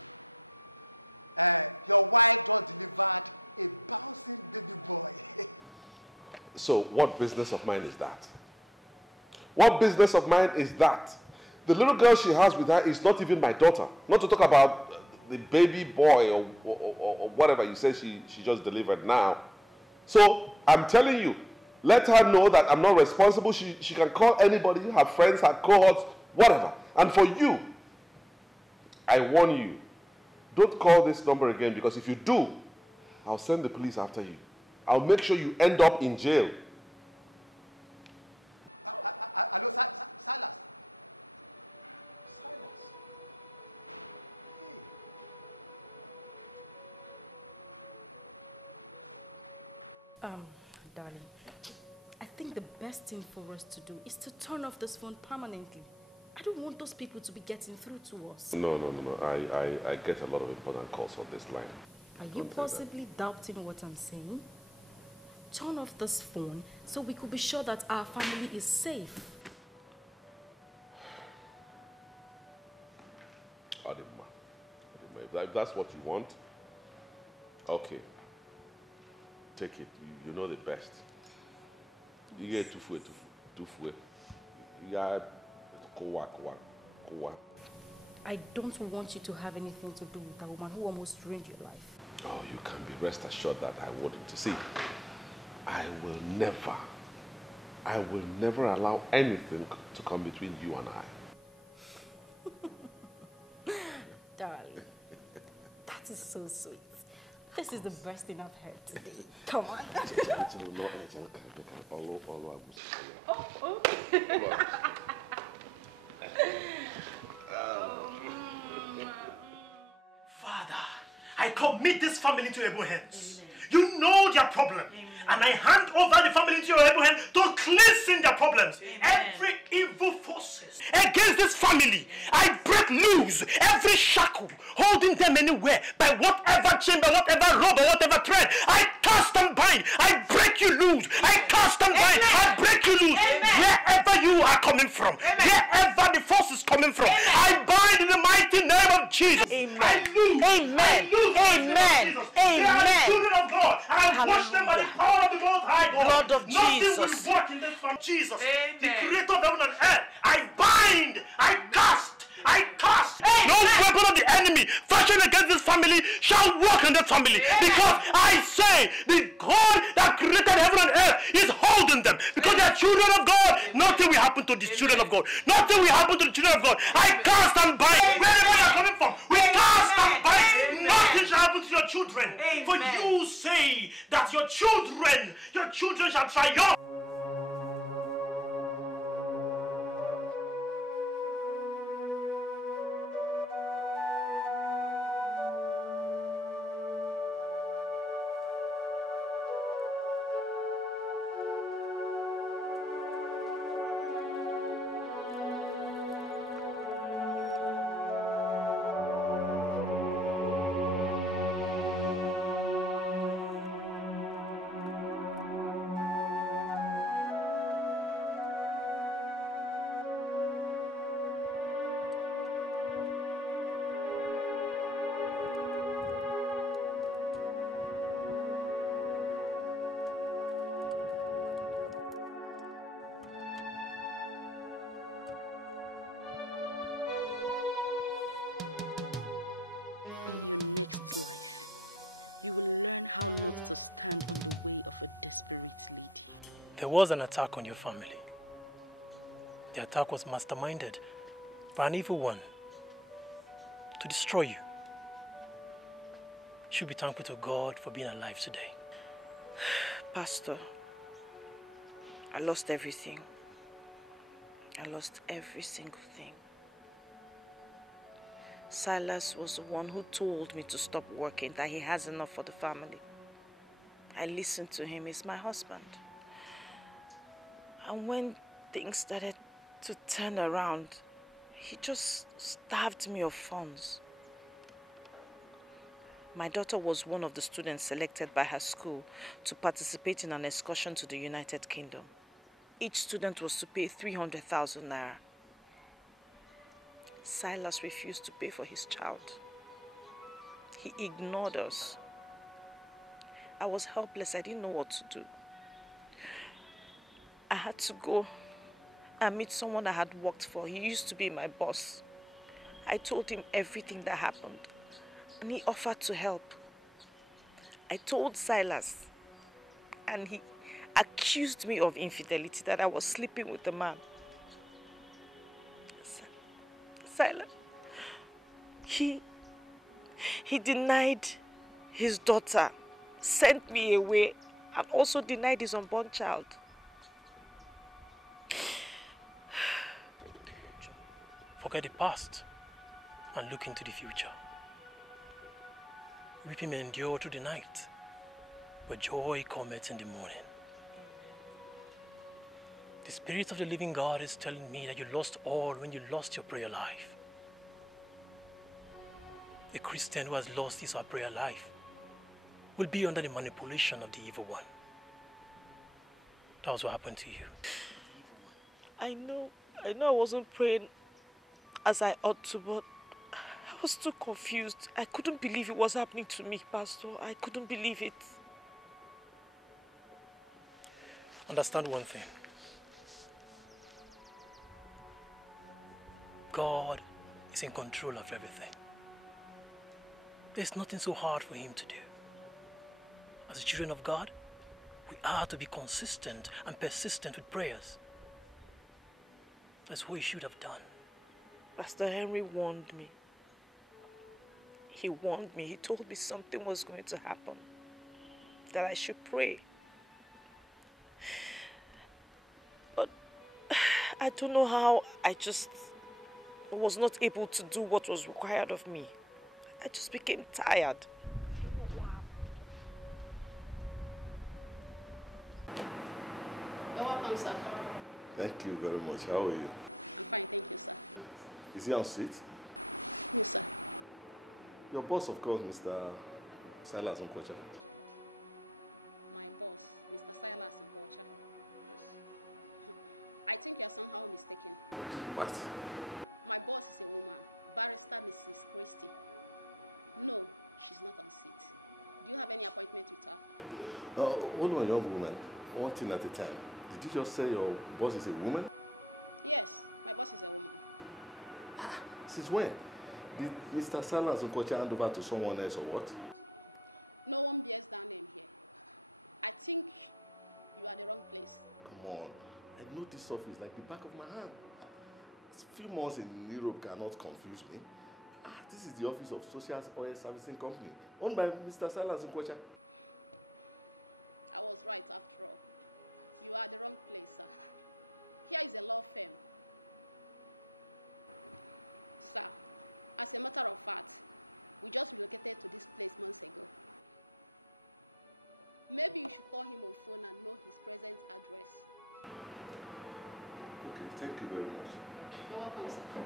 Your wife just delivered a bouncing baby boy. So what business of mine is that? What business of mine is that? The little girl she has with her is not even my daughter. Not to talk about the baby boy or whatever you say she just delivered now. So I'm telling you, let her know that I'm not responsible. She can call anybody, her friends, her cohorts, whatever. And for you, I warn you, don't call this number again, because if you do, I'll send the police after you. I'll make sure you end up in jail. Hello, Silas. Silas. Hey. Darling, I think the best thing for us to do is to turn off this phone permanently. I don't want those people to be getting through to us. No. I get a lot of important calls on this line. Are you possibly doubting what I'm saying? Turn off this phone so we could be sure that our family is safe. Adema, if that's what you want, okay. Take it. You know the best. You get tufue. You got kowa. I don't want you to have anything to do with a woman who almost ruined your life. Oh, you can be rest assured that I wouldn't. See, I will never allow anything to come between you and I. Darling, that is so sweet. This is the best thing I've heard today. Come on. Father, I commit this family into your able hands. You know their problem. And I hand over the family into your able hands to cleanse their problems. Every evil forces against this family, I break loose every shackle holding them anywhere by whatever chain, by whatever rope, by whatever thread. I cast and bind. I break you loose. I cast and bind. I break you loose. Wherever you are coming from, wherever the force is coming from, I bind in the mighty name of Jesus. I lose. I lose in the name of Jesus. They are the children of God. And I wash them by the power of the Most High God. Blood of Nothing Jesus. will work in this family. Jesus, the creator of heaven and earth. I bind. I cast. I cast. No weapon of the enemy fashioned against this family shall work in this family. Because I say the God that created heaven and earth is holding them. Because they are children of God. Nothing will happen to the children of God. Nothing will happen to the children of God. I cast and bind. Wherever you are coming from, we cast and bind. Nothing shall happen to your children. For you say that your children shall triumph. In your next life, you will learn how not to stand on the way of a desperate lady. There was an attack on your family. The attack was masterminded by an evil one to destroy you. You should be thankful to God for being alive today. Pastor, I lost everything. I lost every single thing. Silas was the one who told me to stop working, that he has enough for the family. I listened to him. He's my husband. And when things started to turn around, he just starved me of funds. My daughter was one of the students selected by her school to participate in an excursion to the United Kingdom. Each student was to pay 300,000 naira. Silas refused to pay for his child. He ignored us. I was helpless. I didn't know what to do. I had to go and meet someone I had worked for. He used to be my boss. I told him everything that happened, and he offered to help. I told Silas, and he accused me of infidelity, that I was sleeping with the man. Silas, he denied his daughter, sent me away, and also denied his unborn child. Forget the past and look into the future. Weeping may endure through the night, but joy cometh in the morning. The Spirit of the living God is telling me that you lost all when you lost your prayer life. A Christian who has lost his or her prayer life will be under the manipulation of the evil one. That was what happened to you. I know I wasn't praying as I ought to, but I was too confused. I couldn't believe it was happening to me, Pastor. I couldn't believe it. Understand one thing. God is in control of everything. There's nothing so hard for him to do. As the children of God, we are to be consistent and persistent with prayers. That's what you should have done. Pastor Henry warned me. He warned me. He told me something was going to happen, that I should pray. But I don't know how I just was not able to do what was required of me. I just became tired. You're welcome, sir. Thank you very much. How are you? I'm fine, thank you, sir. Is he on seat? Yes, sir. Your boss, of course, Mr. Silas Nkwocha. My boss, Mr. Silas Nkwocha. I think you're somehow mistaken. What? My boss is a woman, Barrister Mrs. Christie. No, she's not on seat. Do you have any appointment with her? Hold on, young woman. One thing at a time. Did you just say your boss is a woman? Yes, my boss is a woman. Since when? Did Mr. Silas Nkwocha hand over to someone else or what? No one bears that name here. I think you are the wrong place. Come on. I know this office like the back of my hand. A few months in Europe cannot confuse me. This is the office of Social Oil Servicing Company, owned by Mr. Silas Nkwocha. I was right after all. You are the wrong place, sir. Here is a law firm. Sir, as a matter of fact, we just relocated to this place months ago. Maybe you should call him on phone and know his present address. Okay, thank you very much. You're welcome, sir.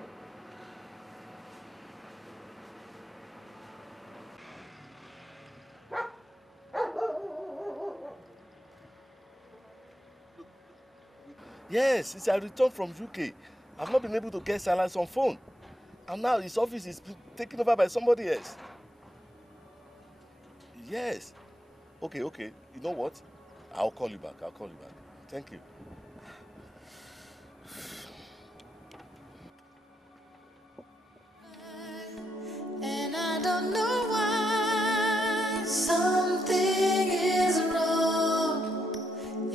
Yes, since I returned from UK, I've not been able to get Silas on phone. And now his office is taken over by somebody else. Yes. Okay. You know what? I'll call you back. Thank you. And I don't know why something is wrong.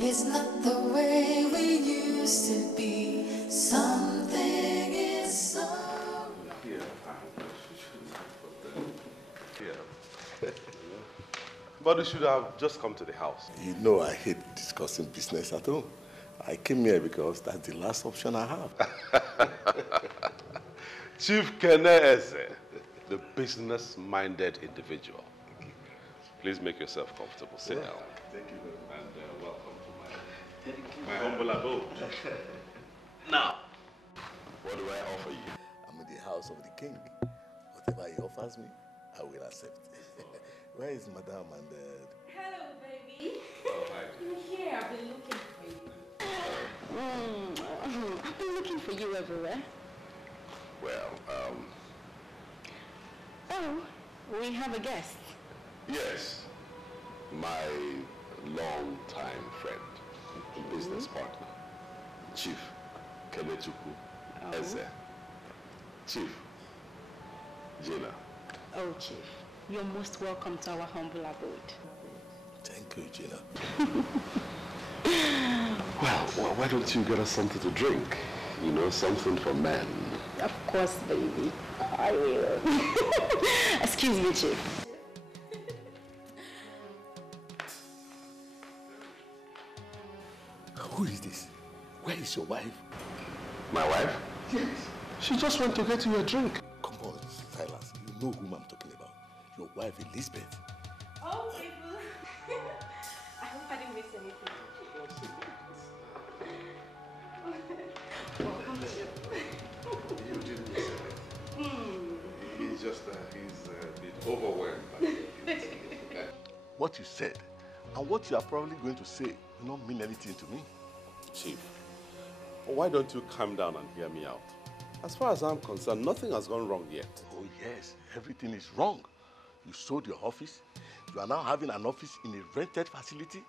It's not the way we used to be. Something is so. But you should have just come to the house. You know I hate discussing business at home. I came here because that's the last option I have. Chief Keneze, the business-minded individual. Please make yourself comfortable. Sit down. Thank you very much. And welcome to my humble abode. Now, what do I offer you? I'm in the house of the king. Whatever he offers me, I will accept. Where is Madame and Hello, baby. Oh, hi. You're here. I've been looking for you. I've been looking for you everywhere. Well, Oh, we have a guest. yes. My long-time friend and business partner, Chief Kenechukwu Eze. Chief Gina. Oh, Chief, you're most welcome to our humble abode. Thank you, Gina. Well, why don't you get us something to drink? You know, something for men. Of course, baby. I will. Excuse me, Chief. Who is this? Where is your wife? My wife? Yes. She just went to get you a drink. Come on, Silas. You know whom I'm talking about. Your wife, Elizabeth. Oh, people. I hope I didn't miss anything. Welcome to You didn't miss anything. He's just, he's a bit overwhelmed. What you said and what you are probably going to say will not mean anything to me. Chief, why don't you calm down and hear me out? As far as I'm concerned, nothing has gone wrong yet. Oh yes, everything is wrong. You sold your office. You are now having an office in a rented facility.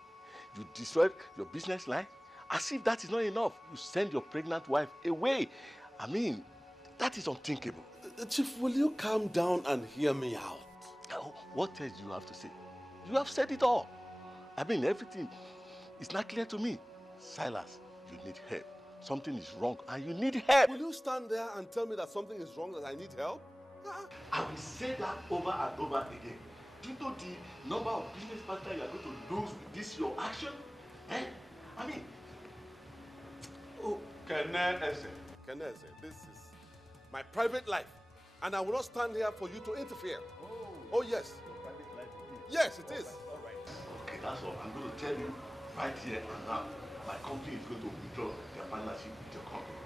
You destroyed your business line. As if that is not enough, you send your pregnant wife away. I mean, that is unthinkable. Chief, will you calm down and hear me out? Oh, what else do you have to say? You have said it all. I mean, everything is not clear to me. Silas, you need help. Something is wrong and you need help. Will you stand there and tell me that something is wrong, that I need help? I will say that over and over again. Do you know the number of business partners you are going to lose with this your action? Eh? I mean... Oh, Keneze, this is my private life. And I will not stand here for you to interfere. Oh yes. Private life it is. Yes, it is. All right. Okay, that's all. I'm going to tell you right here and now. my company is going to withdraw their partnership with your company.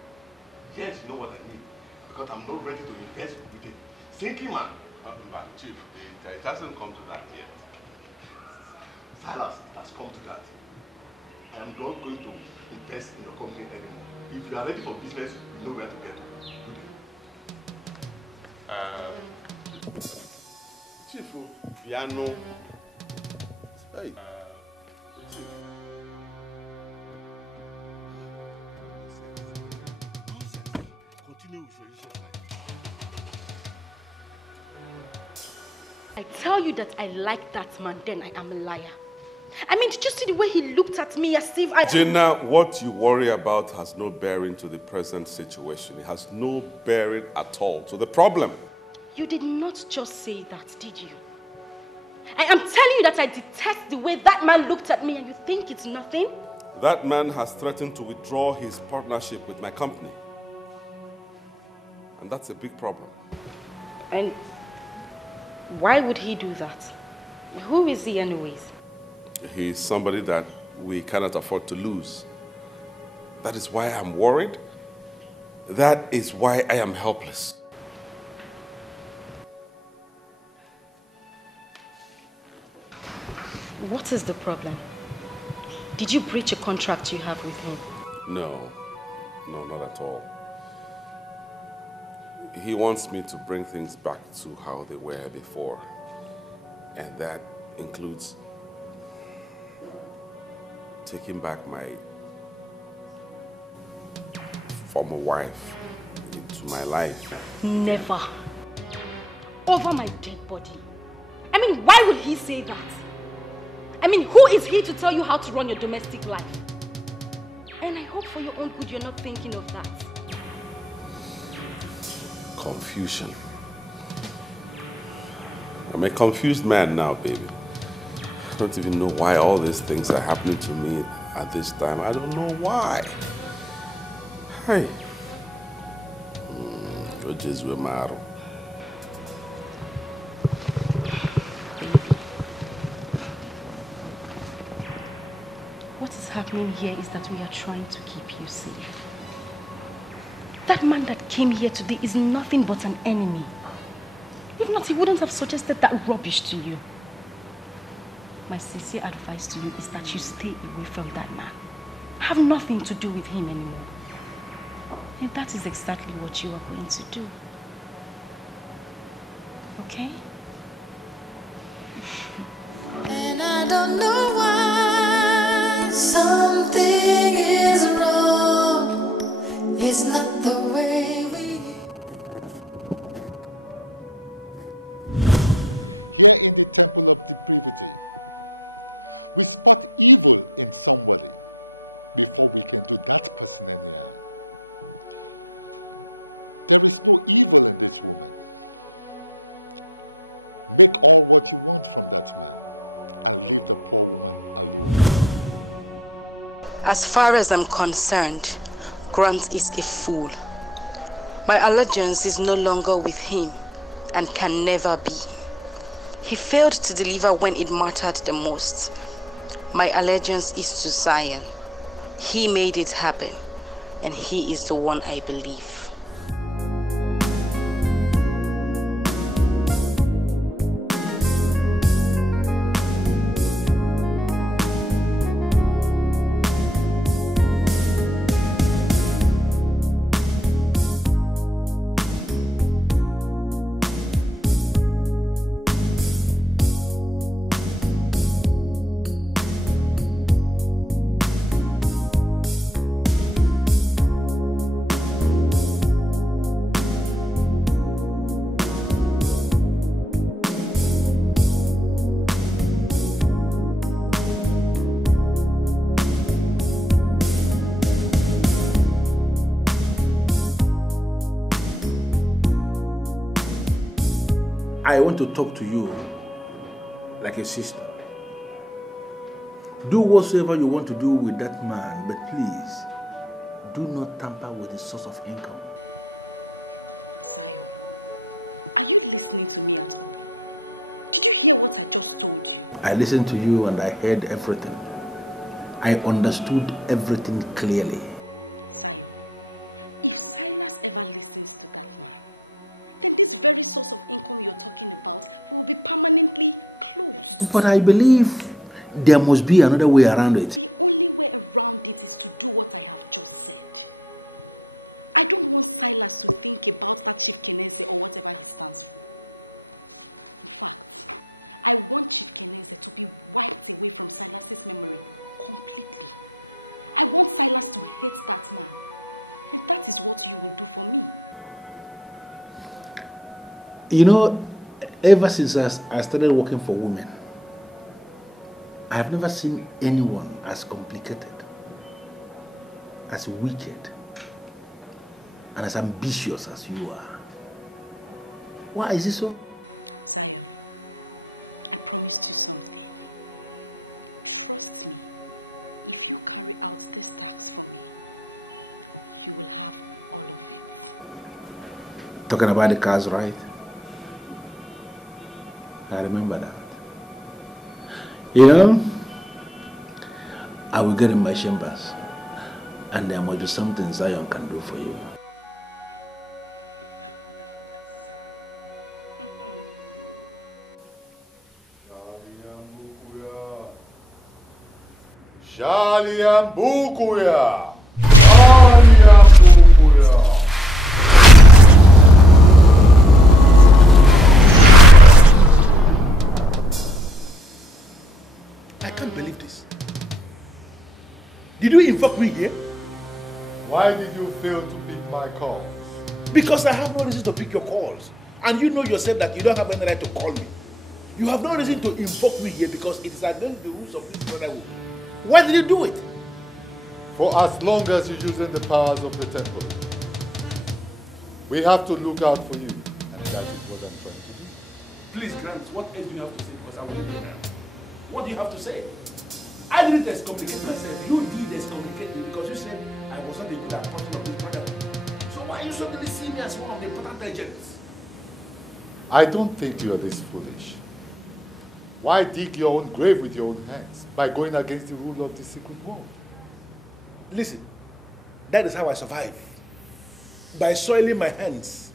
Yes, you know what I mean. Because I'm not ready to invest with a sinking man. But Chief, it hasn't come to that yet. Silas, it has come to that. I am not going to invest in your company anymore. If you are ready for business, you know where to get to. Chief, piano. Hey. Chief. Continue with your usual life. I tell you that I like that man, then I am a liar. I mean, did you see the way he looked at me as if I... Jenna, what you worry about has no bearing to the present situation. It has no bearing at all to the problem. You did not just say that, did you? I am telling you that I detest the way that man looked at me and you think it's nothing? That man has threatened to withdraw his partnership with my company. And that's a big problem. And why would he do that? Who is he anyways? He's somebody that we cannot afford to lose. That is why I'm worried. That is why I am helpless. What is the problem? Did you breach a contract you have with him? No, not at all. He wants me to bring things back to how they were before. And that includes taking back my former wife into my life. Never. Over my dead body. I mean, why would he say that? I mean, who is he to tell you how to run your domestic life? And I hope for your own good you're not thinking of that. Confusion. I'm a confused man now, baby. I don't even know why all these things are happening to me at this time. I don't know why. Hey. What is happening here is that we are trying to keep you safe. That man that came here today is nothing but an enemy. If not, he wouldn't have suggested that rubbish to you. My sincere advice to you is that you stay away from that man. Have nothing to do with him anymore. And that is exactly what you are going to do. Okay? And I don't know why something is wrong. It's not the way we... Here in the temple of depravity, we spot evil in somebody before we can do that person any harm. There is no evil in this woman. Make all what you want from that man and leave the poor woman alone. As far as I'm concerned, Grant is a fool. My allegiance is no longer with him and can never be. He failed to deliver when it mattered the most. My allegiance is to Zion. He made it happen, and he is the one I believe. I want to talk to you like a sister. Do whatsoever you want to do with that man, but please, do not tamper with his source of income. Zion, are you listening to me at all? Did you hear what I just told you? I listened to you and I heard everything. I understood everything clearly. Zion, if Silas ever listens to that man, then this very source of income you're talking about will be permanently closed. But I believe there must be another way around it. The only way around it is to do what I have just said. I don't want Silas to think about that Chief Keneze or whatever he stands for. In fact, I want Chief Keneze to be wiped away from Silas's memory completely. I want Silas to hate that man. And that is what you will do for me. You know, ever since I started working for women, I have never seen anyone as complicated, as wicked, and as ambitious as you are. Why is it so? Zion, I promised you something. Trust me, if you carry out this task for me, you will have all of it. Talking about the cars, right? I remember that. You know, I will get in my chambers and there must be something Zion can do for you. Shaliambukuya! I can't believe this. Did you invoke me here? Why did you fail to pick my calls? Because I have no reason to pick your calls. And you know yourself that you don't have any right to call me. You have no reason to invoke me here because it is against the rules of this brotherhood. Why did you do it? For as long as you're using the powers of the temple, we have to look out for you. And that is what I'm trying to do. Please, Grant, what else do you have to say? Because I will leave you now. What do you have to say? I didn't excommunicate myself. You did excommunicate me because you said I was not a good apostle of this brotherhood. So why you suddenly see me as one of the important agents? I don't think you are this foolish. Why dig your own grave with your own hands by going against the rule of the secret world? Listen, that is how I survive. By soiling my hands,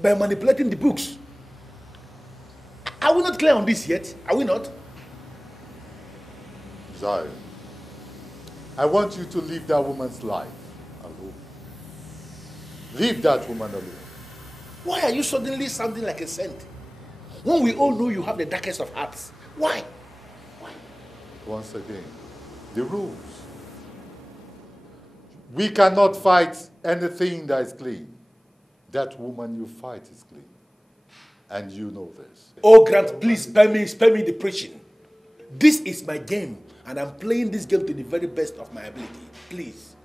by manipulating the books. Are we not clear on this yet? Are we not? Zion, I want you to live that woman's life alone. Leave that woman alone. Why are you suddenly sounding like a saint? When we all know you have the darkest of hearts. Why? Once again, the rules. We cannot fight anything that is clean. That woman you fight is clean. And you know this. Oh, Grant, please spare me the preaching. This is my game, and I'm playing this game to the very best of my ability. Please,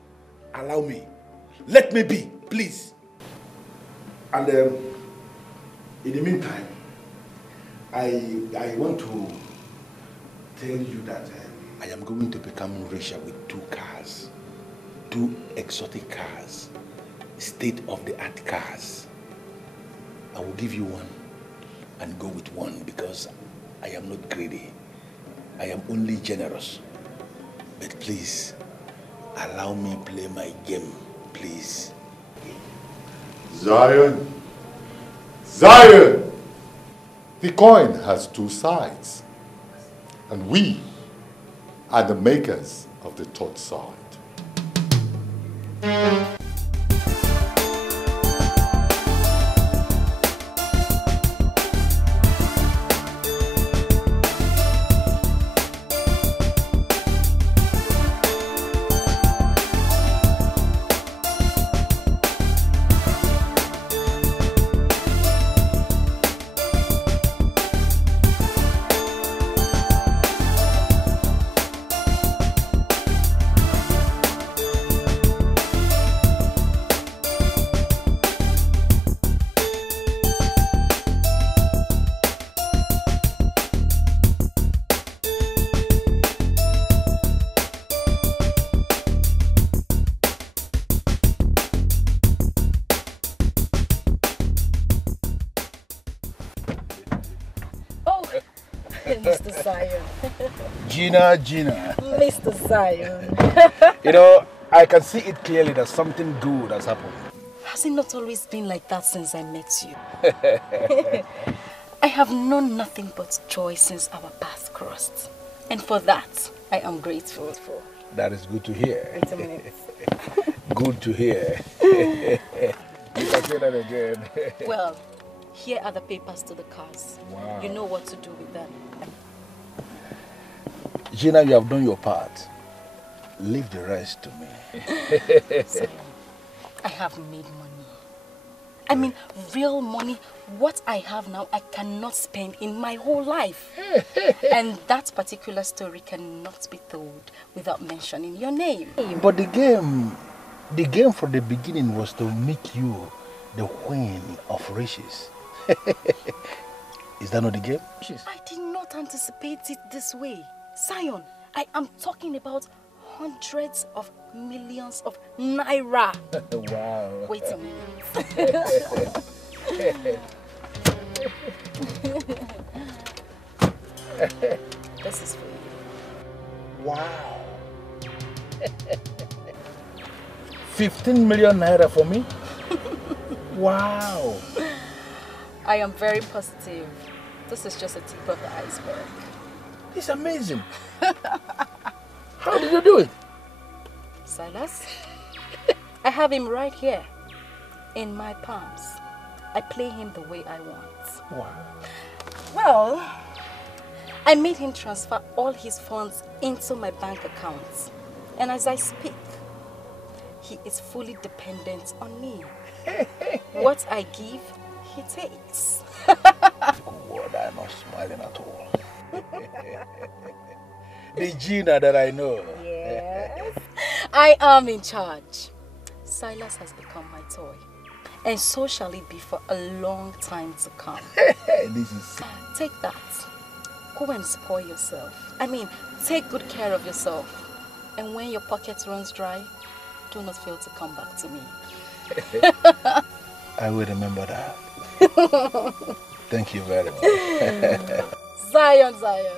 allow me. Let me be, please. And in the meantime, I want to tell you that I am going to become richer with 2 cars. 2 exotic cars. State-of-the-art cars. I will give you one and go with one because I am not greedy. I am only generous. But please, allow me play my game, please. Zion! Zion! The coin has 2 sides. And we are the makers of the 3rd side. Mr. Zion. Gina. Mr. Zion. You know, I can see it clearly that something good has happened. Has it not always been like that since I met you? I have known nothing but joy since our paths crossed. And for that, I am grateful. That is good to hear. Wait a minute. Good to hear. You can say that again. Well, here are the papers to the cars. Wow. You know what to do with them. Gina, you have done your part. Leave the rest to me. Zion, I have made money. I mean, real money. What I have now, I cannot spend in my whole life. And that particular story cannot be told without mentioning your name. But the game from the beginning was to make you the queen of riches. Is that not the game? I did not anticipate it this way. Zion, I am talking about hundreds of millions of naira. Wow. Wait a minute. This is for you. Wow. 15 million naira for me? Wow. I am very positive. This is just a tip of the iceberg. It's amazing. How did you do it? Silas, I have him right here in my palms. I play him the way I want. Wow. Well, I made him transfer all his funds into my bank accounts. And as I speak, he is fully dependent on me. What I give, he takes. God, I'm not smiling at all. The Gina that I know. Yes. I am in charge. Silas has become my toy. And so shall it be for a long time to come. This is... Take that. Go and spoil yourself. I mean, take good care of yourself. And when your pocket runs dry, do not fail to come back to me. I will remember that. Thank you very much. Zion. Zion.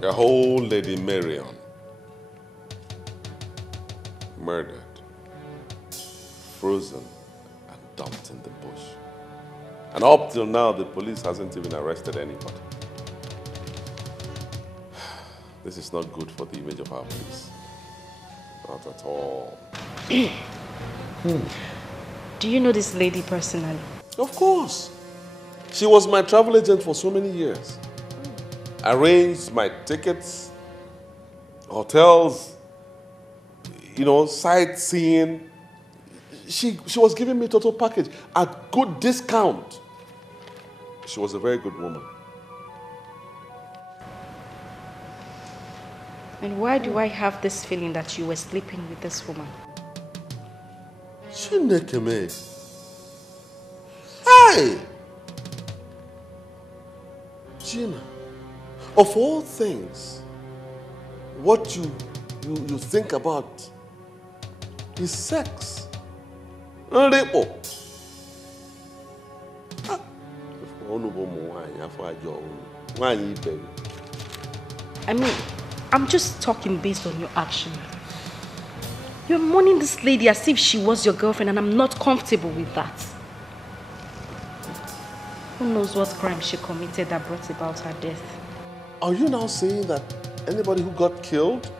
The whole Lady Marion murdered, frozen, and dumped in the bush. And up till now, the police hasn't even arrested anybody. This is not good for the image of our police. Not at all. Do you know this lady personally? Of course. She was my travel agent for so many years. Arranged my tickets, hotels, sightseeing. She was giving me total package at good discount. She was a very good woman. And why do I have this feeling that you were sleeping with this woman? Chinekeme. Hey! Gina, of all things, what you think about is sex. Rape. I mean, I'm just talking based on your action. You're mourning this lady as if she was your girlfriend, and I'm not comfortable with that. Who knows what crime she committed that brought about her death? Are you now saying that anybody who got killed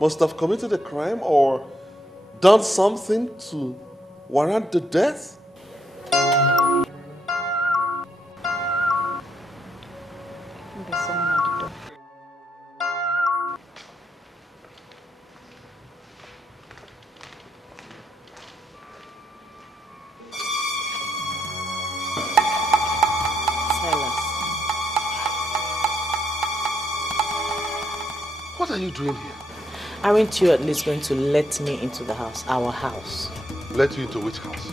must have committed a crime or done something to warrant the death? What are you doing here? Aren't you at least going to let me into the house, our house? Let you into which house?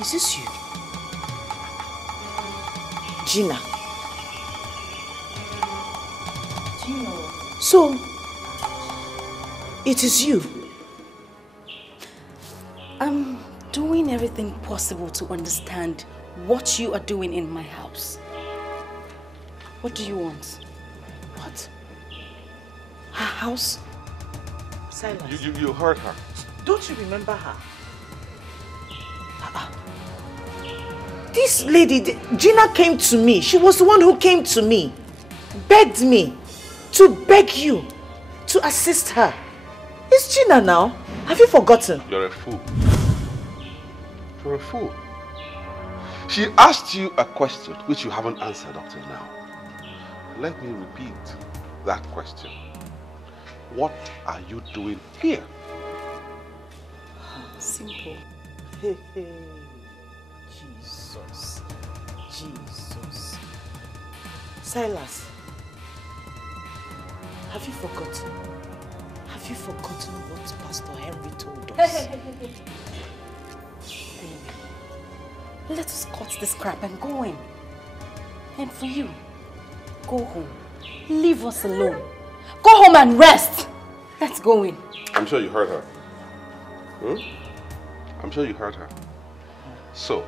Is this you? Gina. So, it is you. I'm doing everything possible to understand what you are doing in my house. What do you want? What? Her house? This lady, Gina, came to me. She was the one who came to me, begged me to beg you to assist her. It's Gina now. Have you forgotten? You're a fool. You're a fool. She asked you a question which you haven't answered up till now. Let me repeat that question. What are you doing here? Simple. Jesus. Jesus. Silas, have you forgotten? Have you forgotten what Pastor Henry told us? Let us cut this crap and go in. And for you, go home. Leave us alone. Go home and rest. Let's go in. I'm sure you heard her. I'm sure you heard her. So,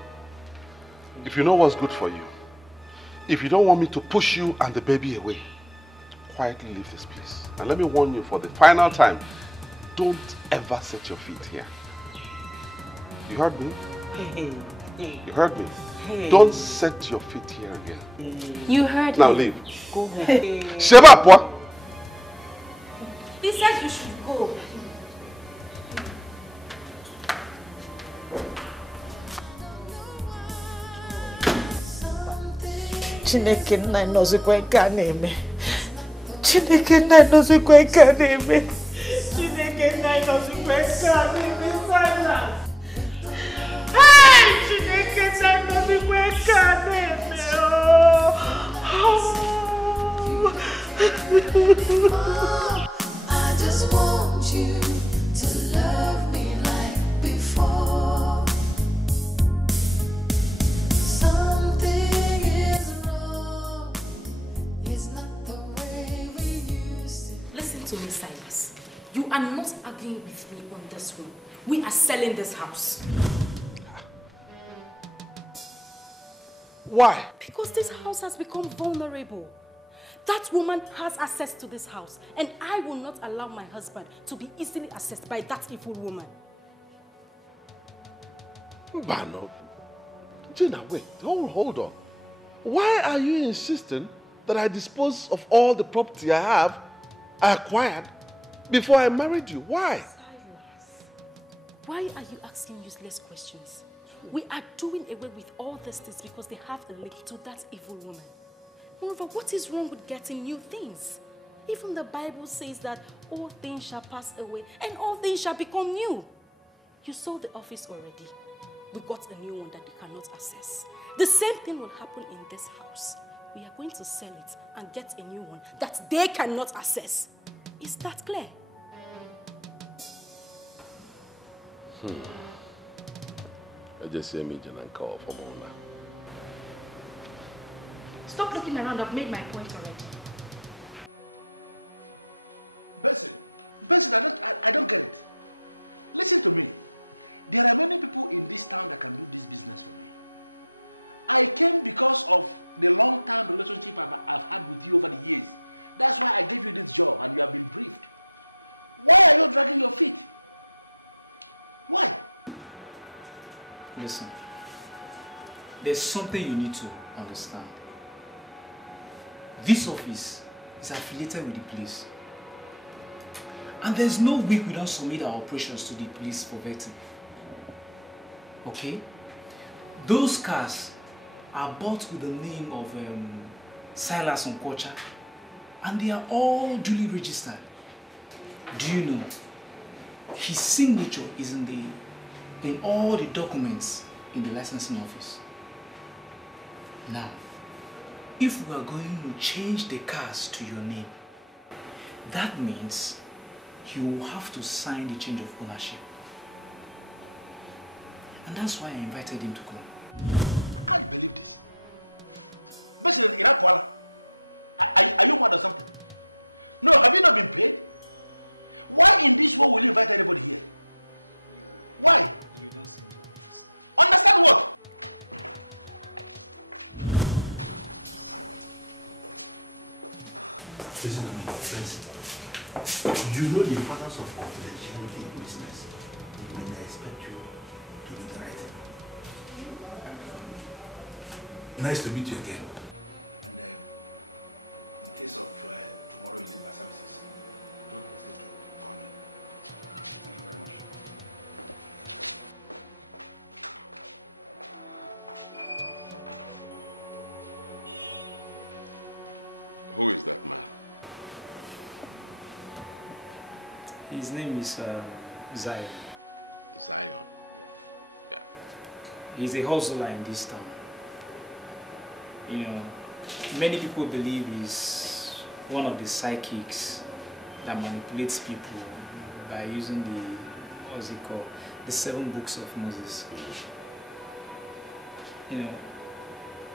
if you know what's good for you, if you don't want me to push you and the baby away, quietly leave this place. And let me warn you for the final time, don't ever set your feet here. You heard me? You heard me? Don't set your feet here again. You heard now me. Leave. Go home. Shut up, what? He said you should go. Chineke nna nọzikwa nke a na-eme. Chineke nna nọzikwa nke a na-eme. Chineke nna nọzikwa nke a na-eme. Silas. Hey! Chineke nna nọzikwa nke a na-eme. I just want you to love me like before. Something is wrong. It's not the way we used to. Listen to me, Silas. You are not arguing with me on this one. We are selling this house. Why? Because this house has become vulnerable. That woman has access to this house, and I will not allow my husband to be easily accessed by that evil woman. Bano. Gina, wait. Hold on. Why are you insisting that I dispose of all the property I acquired, before I married you? Why? Why are you asking useless questions? We are doing away with all these things because they have a link to that evil woman. Moreover, what is wrong with getting new things? Even the Bible says that all things shall pass away and all things shall become new. You saw the office already. We got a new one that they cannot access. The same thing will happen in this house. We are going to sell it and get a new one that they cannot access. Is that clear? I just hear me and call for Mona. Stop looking around. I've made my point already. Benson, I don't get it. Listen to me. There are many people in this town that can do this business for me. I came because of the long-term relationship I've had with you over the years. That's why I gave you this job and you have been briefed. Why are you dragging your feet? Why? Listen, there's something you need to understand. This office is affiliated with the police. And there's no week we don't submit our operations to the police for vetting. Okay? Those cars are bought with the name of Silas Onkocha, and they are all duly registered. Do you know? His signature is in all the documents in the licensing office. Now, if we are going to change the cars to your name, that means you will have to sign the change of ownership. And that's why I invited him to come. I can't believe this. Are you mad or something? No, have you not been paid? Why in this world will you invite anybody here? Why? You don't seem to understand. Understand what? Listen to me, friends. You know the importance of confidentiality in business when they expect you to do the right thing. Nice to meet you again. And in case of tomorrow you need my services, don't hesitate to call me. Thank you very much. Who is that man? His name is Zion. Zion? Yeah. He's a hustler in this town. You know, many people believe he's one of the psychics that manipulates people by using what's it called, the 7 books of Moses. You know,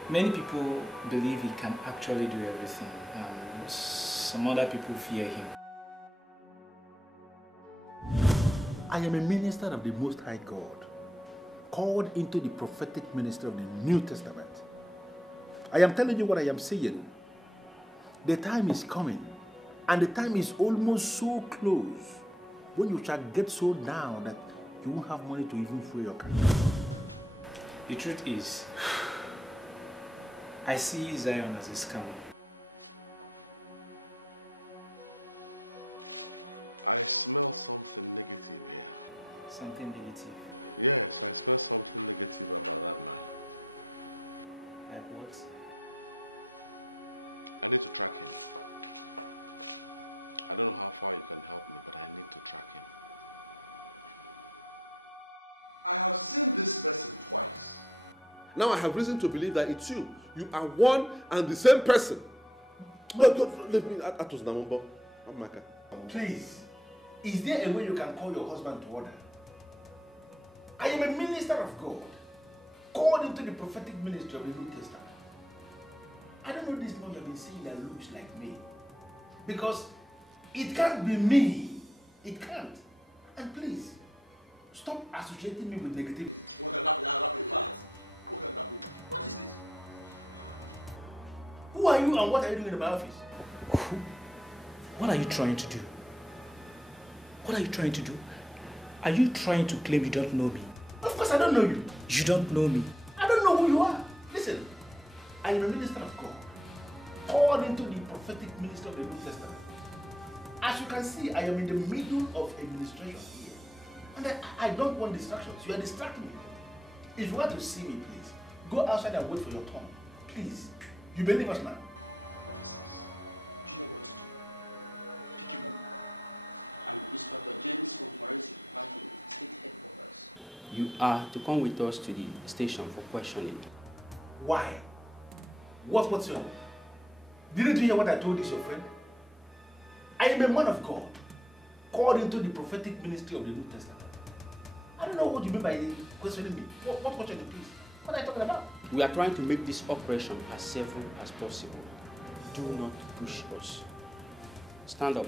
many people believe he can actually do everything. Some other people fear him. I am a minister of the Most High God, called into the prophetic ministry of the New Testament. I am telling you what I am saying. The time is coming, and the time is almost so close, when you shall get so down that you won't have money to even fuel your car. The truth is, I see Zion as a scammer. I smell something negative here. Something negative? Yes, I smell something negative about that man. Like what? I need to track him. I don't know how far you can help me, but I need to track him. I have seen this person twice. Now I have reason to believe that it's you. You are one and the same person. Let me, Atos Namumbo. Please, is there a way you can call your husband to order? I am a minister of God, called into the prophetic ministry of the New Testament. I don't know this man you have been seeing that looks like me. Because it can't be me. It can't. And please, stop associating me with negativity. What is this? Who are you and what are you doing in my office? What are you trying to do? What are you trying to do? Are you trying to claim you don't know me? Of course I don't know you. You don't know me. I don't know who you are. Listen, I am a minister of God, called into the prophetic ministry of the New Testament. As you can see, I am in the middle of administration here. And I don't want distractions. You are distracting me. If you want to see me, please, go outside and wait for your turn. Please. You believe us now? Officers, do you know what to do? Pick him up. I'm Inspector James from Forensic Department, State Headquarters. You are to come with us to the station for questioning. Why? What's your name? Didn't you hear what I told this your friend? I am a man of God, called into the prophetic ministry of the New Testament. I don't know what you mean by questioning me. What questioning, please? What are you talking about? We are trying to make this operation as safe as possible. Do not push us. Stand up.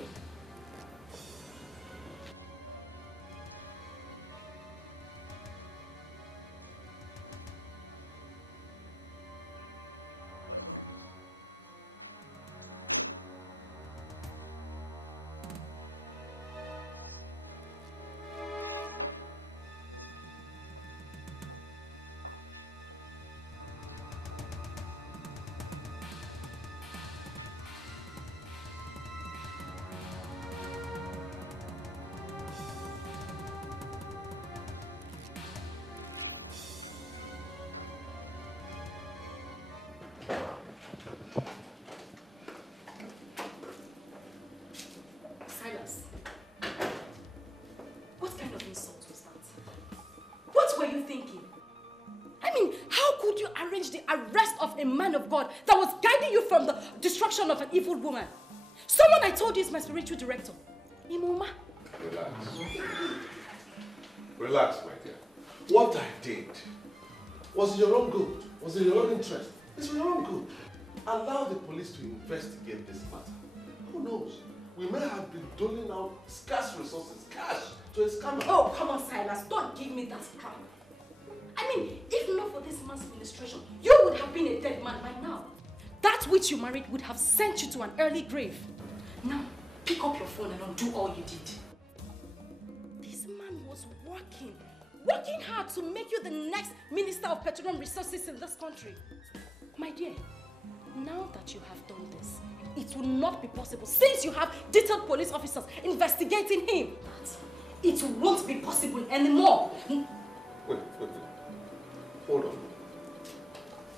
arrest of a man of God that was guiding you from the destruction of an evil woman. Someone I told you is my spiritual director. Imoma. Relax. Relax, my dear. What I did was in your own good, was in your own interest. It's for your own good. Allow the police to investigate this matter. Who knows? We may have been doling out scarce resources, cash, to a scammer. Oh, come on, Silas. Don't give me that crap. I mean, if not for this man's administration, you would have been a dead man by now. That which you married would have sent you to an early grave. Now, pick up your phone and undo all you did. This man was working hard to make you the next Minister of Petroleum Resources in this country. My dear, now that you have done this, it will not be possible since you have detailed police officers investigating him. It won't be possible anymore. Wait. Hold on.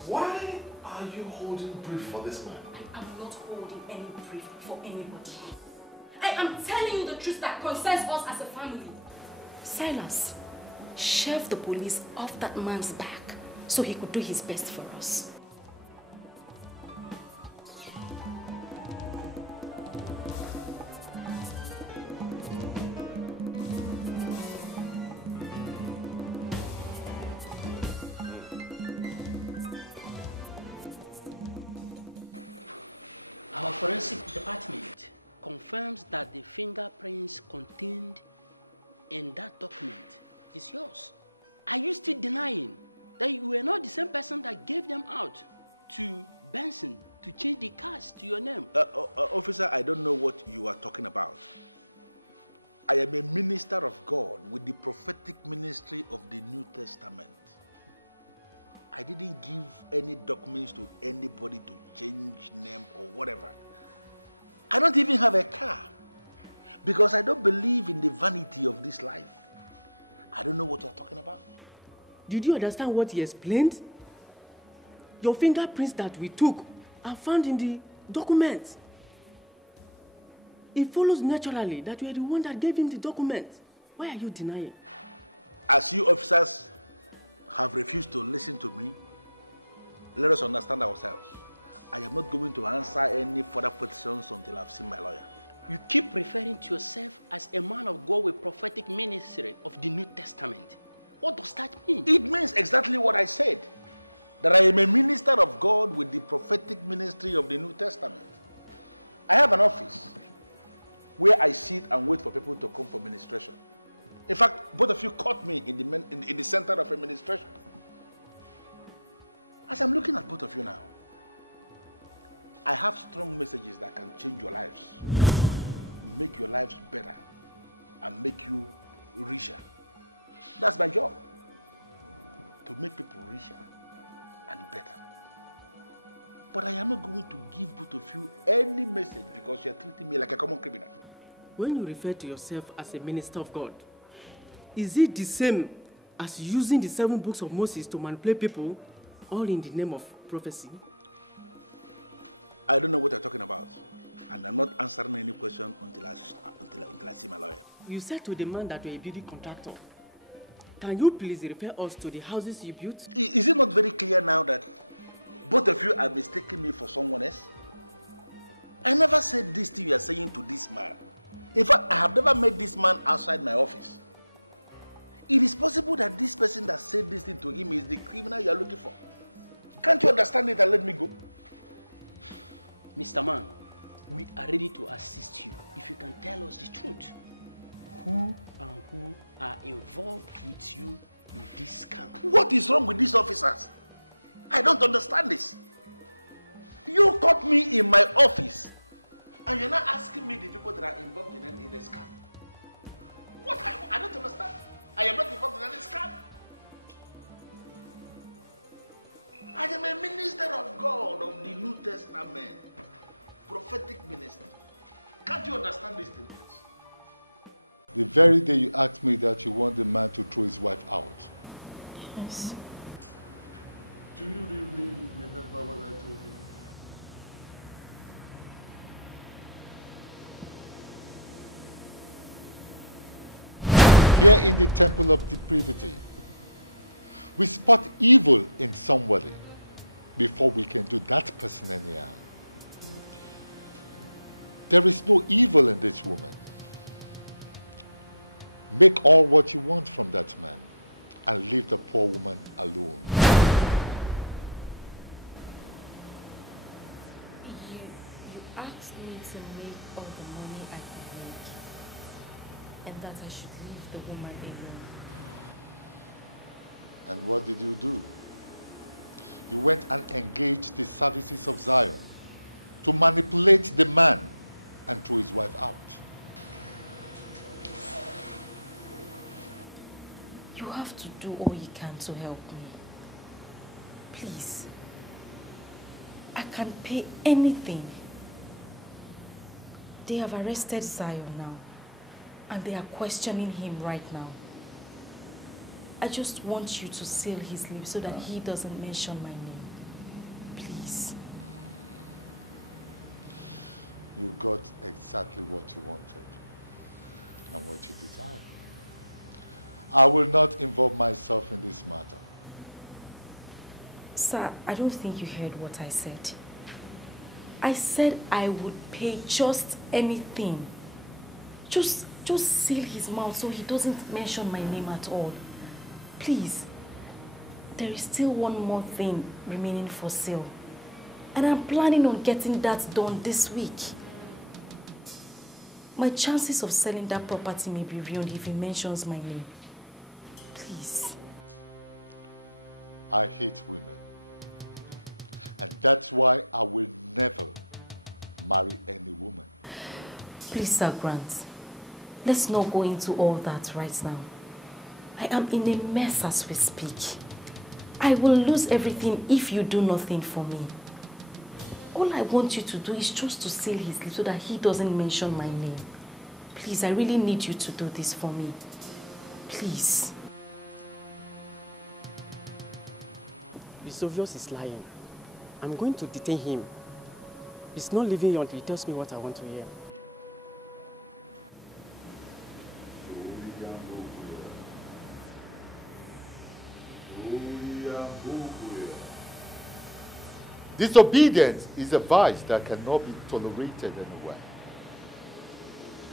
Why are you holding brief for this man? I am not holding any brief for anybody. I am telling you the truth that concerns us as a family. Silas, shove the police off that man's back so he could do his best for us. Our forensic department confirms that the fingerprints contained in that document is yours. Are you still denying that you were not the same person that gave them out to Benson to change the cars to your name? Officer, I don't know what you are talking about. I am a minister of God with the prophetic ministry of the New Testament. I didn't give any documents to anybody to change name or whatever. I don't even have a car because I don't believe in the vanity of this life. I don't know what you're talking about. Did you understand what he explained? Your fingerprints that we took are found in the documents. It follows naturally that you are the one that gave him the documents. Why are you denying? As you officers have refused to listen to me, let us understand ourselves. I am not going to answer any further questions until I've seen my lawyer. You keep referring to yourself as a man of God with prophetic ministry of the New Testament. What does that mean? It means exactly what I said. That I am a minister of God with the prophetic ministry of the New Testament. I have an office where I sit and wait for people to come for ministration. In fact, both of you caught me in the center of administration. As I'm looking at both of you now, I have strong messages that can change your lives, make your lives better, and make you richer. That's my job, to make people richer and better. But I am not going to give both of you any message because you're treating me like a common criminal. When you refer to yourself as a minister of God, is it the same as using the 7 books of Moses to manipulate people, all in the name of prophecy? I don't know what you're talking about, and I'm not answering any question until I see my lawyer. You said to the man that you're a building contractor. Can you please refer us to the houses you built? Is it not very clear now that both of you are mistaking me for someone else? I never said this thing you are saying to this man. In fact, I have never met this man outside my office. It is possible that this person that said this thing to him is the criminal you are looking for. Can't you understand it and let me go? Mr. Man, we are ready to assist you if you can tell us the truth. Who and who are involved with you in this scam? What is wrong with these officers? I don't understand this. You caught me in my office and you're not asking me the people that are involved in the scam. What? I don't understand. I am not involved in any scam. I am a minister of God of the New Testament. Prophetic minister. Can't you understand this thing, please? The very day you asked me that you want the man to throw his wife out. Yes. Do you really remember what I told you? Here in the temple of depravity, we spot evil in somebody before we can do that person any harm. There is no evil in this woman. Make all what you want from that man and leave the poor woman alone. You asked me to make all the money I could make and that I should leave the woman alone. And what did you do? You went and engaged the services of Zion to manipulate the man and throw his wife out. You have to do all you can to help me. Please. I can pay anything. They have arrested Zion now, and they are questioning him right now. I just want you to seal his lips so that he doesn't mention my name. Please. You got exactly what you wanted and what you desired. I will not involve myself in this matter. Sir, I don't think you heard what I said. I said I would pay just anything. Just seal his mouth so he doesn't mention my name at all. Please. There is still one more thing remaining for sale. And I'm planning on getting that done this week. My chances of selling that property may be ruined if he mentions my name. Please. I hate women. And that's why I will never marry any woman. Please, Sir Grant. Let's not go into all that right now. I am in a mess as we speak. I will lose everything if you do nothing for me. All I want you to do is just to seal his lips so that he doesn't mention my name. Please, I really need you to do this for me. Please. Bisovios is lying. I'm going to detain him. He's not leaving until he tells me what I want to hear. Disobedience is a vice that cannot be tolerated anywhere.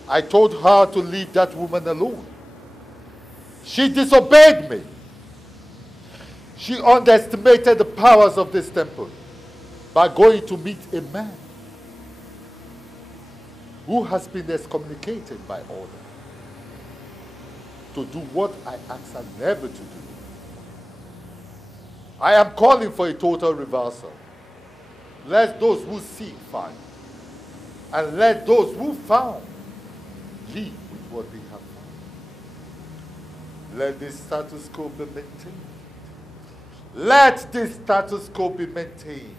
I told her to leave that woman alone. She disobeyed me. She underestimated the powers of this temple by going to meet a man who has been excommunicated by order to do what I asked her never to do. I am calling for a total reversal. Let those who seek find, and let those who found leave with what they have found. Let this status quo be maintained. Let this status quo be maintained.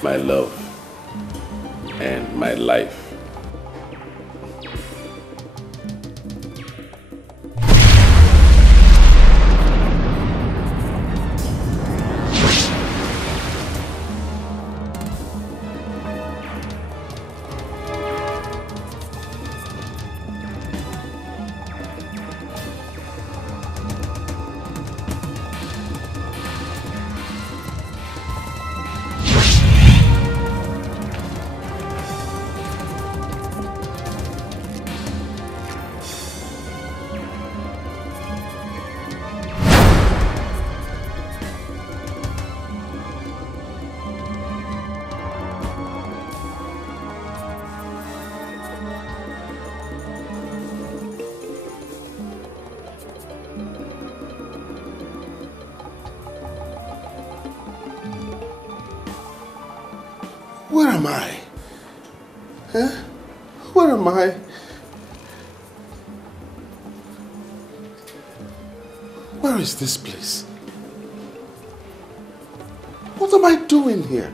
My love and my life. Where am I? Huh? Where am I? Where is this place? What am I doing here?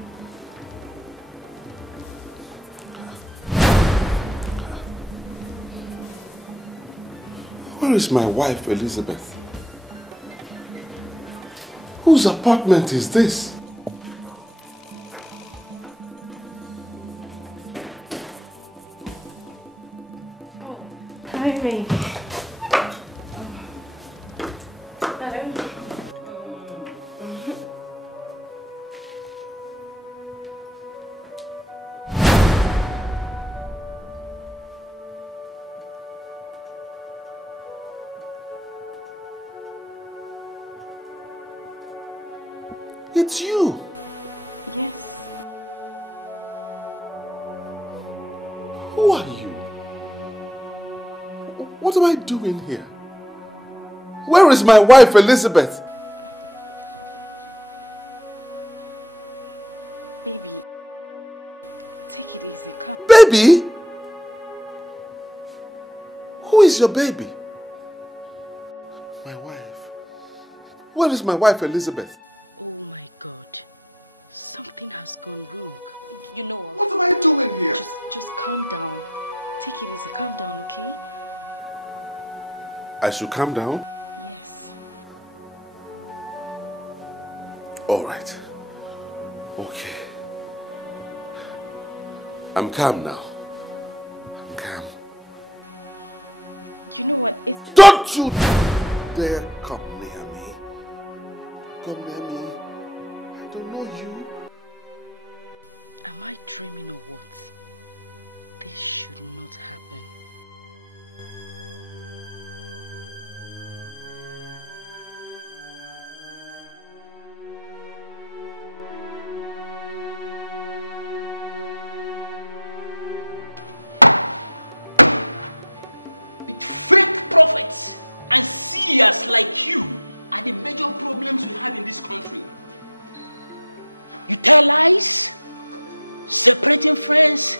Where is my wife, Elizabeth? Whose apartment is this? Hi, May. It's you. Yes. Who are you? What am I doing here? Where is my wife, Elizabeth? Baby, take it easy, come. Baby? Who is your baby? My wife. Where is my wife, Elizabeth? Oh my God. Something has gone wrong. You know what am I doing here? Just calm down. Take it easy, calm down, okay? I should calm down? Yes. All right. Okay. I'm calm now. I'm calm. You know what? Don't you dare come near me. Come near me. I don't know you. Am I dreaming or what? This should not happen. Fake prophets and seers like you are the major problems we have in this country. You tell lies, separating friends,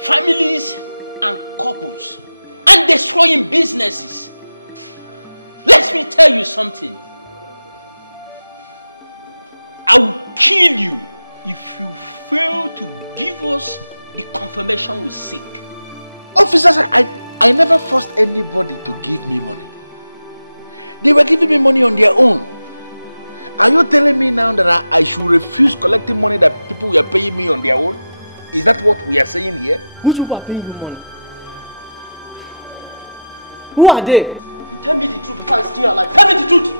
families, and couples, and destroying businesses. Let me tell you something. I will kill you if you fail to give us the confirmation we seek. Officers, I never forced anybody to give me money. They were giving me money on their own. Are you telling me now that I should refuse collecting money that people were paying me on their own? Is that what we are saying here? Which people are paying you money? Who are they? Tell me the truth before I steal your life. Tell me the truth.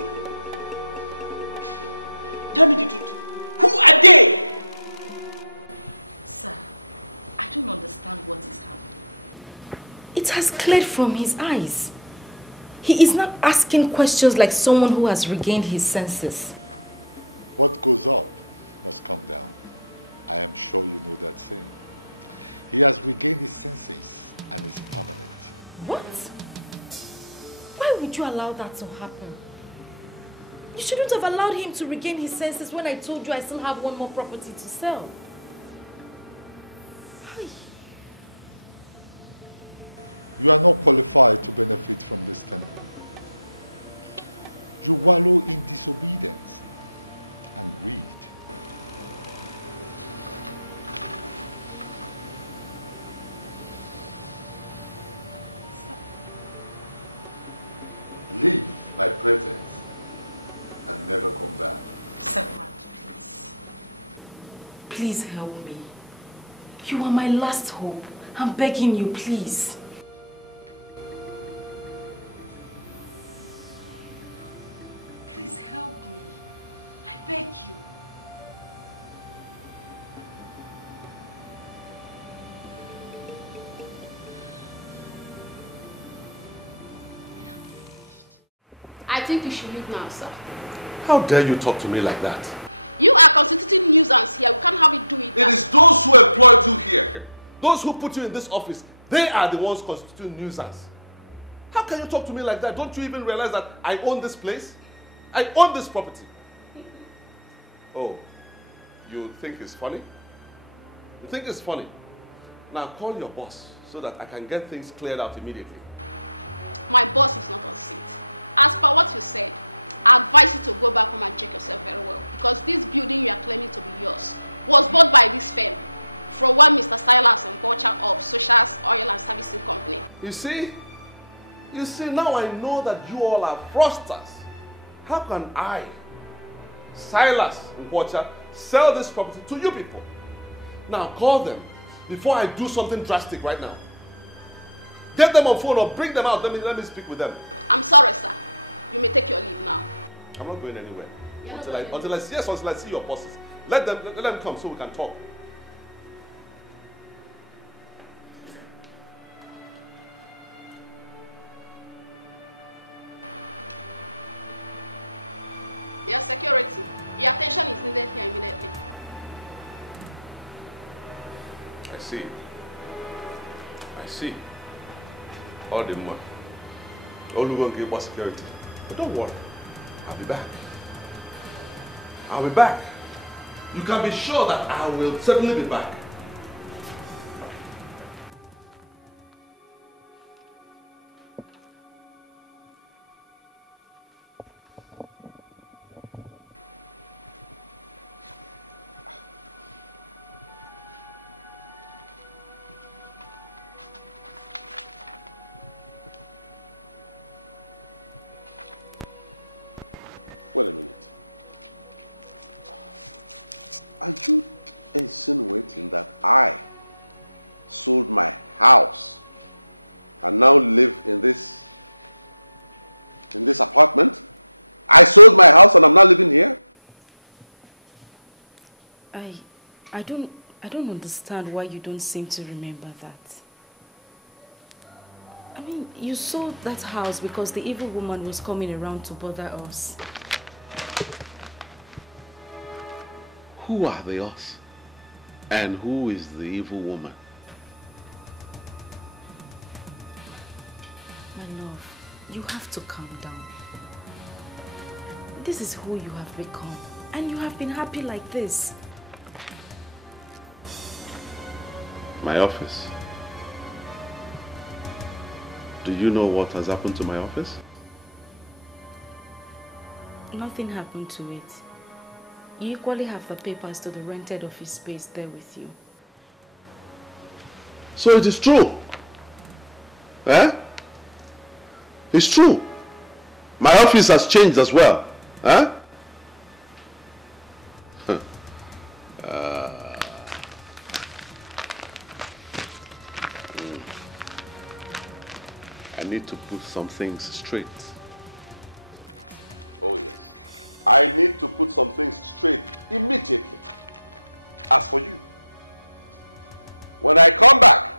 Tell me the truth. Who are they? Sir, I don't understand what is happening. It has cleared from his eyes. He is not asking questions like someone who has regained his senses. What goes up must come down. I am sure you know that saying. He has regained his senses and is permanent. What? Why would you allow that to happen? You shouldn't have allowed him to regain his senses when I told you I still have one more property to sell. You are not qualified to benefit from this temple. You wallow in disobedience and greed. Leave my presence and never come back. Servant, please. Please help me. You are my last hope. I'm begging you, please. Please help me. I beg you. I think you should leave now, sir. How dare you talk to me like that? You are constituting nuisance here. We can't have it do it. It is those who employed you here. Those who put you in this office. They are the ones constituting nuisance. How can you talk to me like that? Don't you even realize that I own this place? I own this property. Oh, you think it's funny? You think it's funny? Now call your boss so that I can get things cleared out immediately. My boss is not on seat. As per what you said, I advise you to go back home and check yourself very well, because this building you are claiming to be yours was bought by this firm from one Mr. Silas and Culture of Socials Oil and Services Company. You see, now I know that you all are fraudsters. How can I, Silas and Culture, sell this property to you people? Now call them before I do something drastic right now. Get them on phone or bring them out. Let me speak with them. I'm sorry, sir. You may take your leave now. I'm not going anywhere until I see your bosses. Let them come so we can talk. Your security. Your attention is needed here immediately. I see. All the money. All we gonna give us security. But don't worry. I'll be back. You can be sure that I will certainly be back. Wait a minute. Are you insinuating that I sold my house and now live in this apartment? I sold my house and I'm now living here? I don't understand why you don't seem to remember that. I mean, you sold that house because the evil woman was coming around to bother us. Who are the us? And who is the evil woman? My love, you have to calm down. This is who you have become. And you have been happy like this. My office. Do you know what has happened to my office? Nothing happened to it. You equally have the papers to the rented office space there with you. So it is true. Eh? It's true. My office has changed as well. Eh? I need to put some things straight. Oh yes. I need to put some things straight immediately. As for you, when I come back,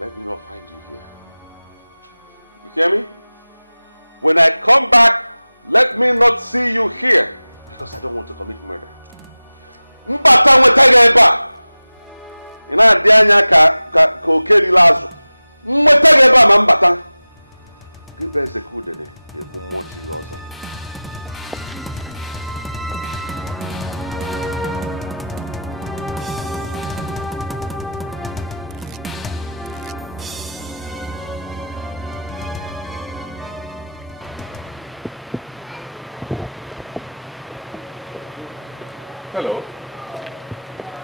let me not find you here. You hear me? When I come back, let me not see you here, because I don't want to commit murder. Mbata nwetege eba. Ina adi anya ka okeli lazo. Nwetege eba ma mbata. Give us the coup dene. Ebu mwoti lozo. Hello.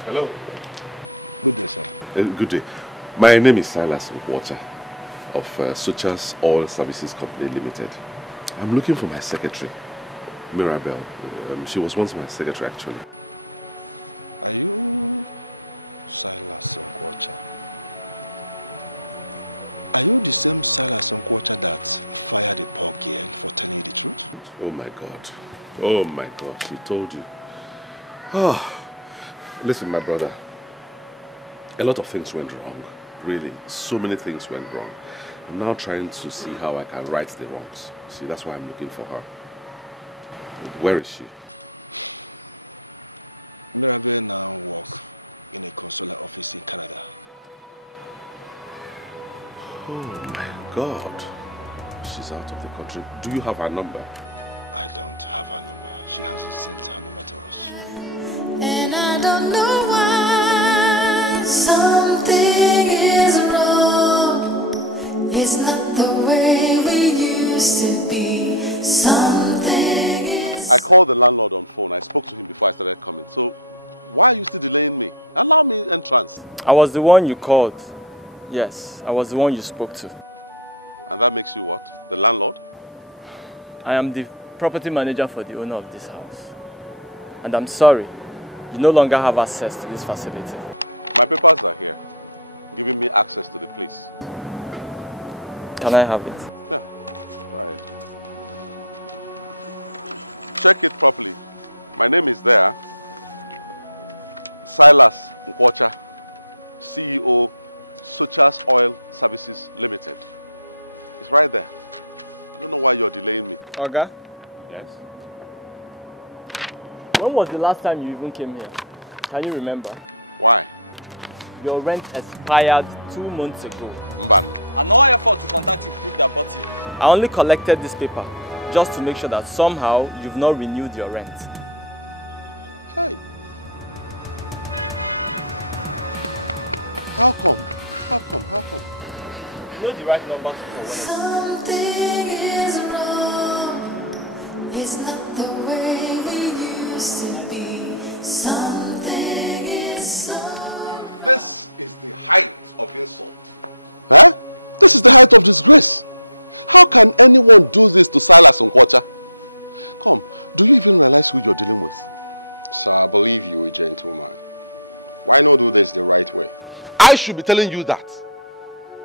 Hello. Good day, sir. Good day. My name is Silas Water of Socials Oil Services Company Limited. I'm looking for my secretary, Mirabel. She was once my secretary, actually. Are you Silas Nkwocha? Are you the same Silas Nkwocha that fired a poor girl for telling you the truth? Oh my God. Oh my God. She told you. Oh, listen, my brother. A lot of things went wrong. Really, so many things went wrong. I'm now trying to see how I can right the wrongs. See, that's why I'm looking for her. Where is she? Mirabel now works in a consular office in Canada. Oh my God. She's out of the country. Do you have her number? I don't have her number. She hasn't sent her number to us. And I don't know why Something is wrong. It's not the way we used to be. Something is... I called the landlord on phone. I spoke to him before I started coming. So, why are you still delaying me? Allow me entrance. I was the one you called. Yes, I was the one you spoke to. And that makes you what? The landlord? I am the property manager for the owner of this house. And I'm sorry, you no longer have access to this facility. My papers are here, giving me access to the place. Can I have it? Yeah, go ahead. Check it properly. My name is there. Silas Nkwocha, CEO, Sochas Oil Services Limited. It's right there. I don't know why you're delaying me. Oga? Yes? When was the last time you even came here? Can you remember? Why? Your rent expired 2 months ago. Mban. And no effort to contact you proved that bought it. I only collected this paper just to make sure that somehow you've not renewed your rent. Hey. How come? How come? How come? You know the right number for when. Something is wrong. It's not the way we used to be. Something is wrong. This is the height of insult. Huh? This is the height of disgrace. How can anyone do this to Silas Nkwocha? Come, do you even realize who you're dealing with? Sir, I believe you a gentleman. Why not do this the right way? I should be telling you that.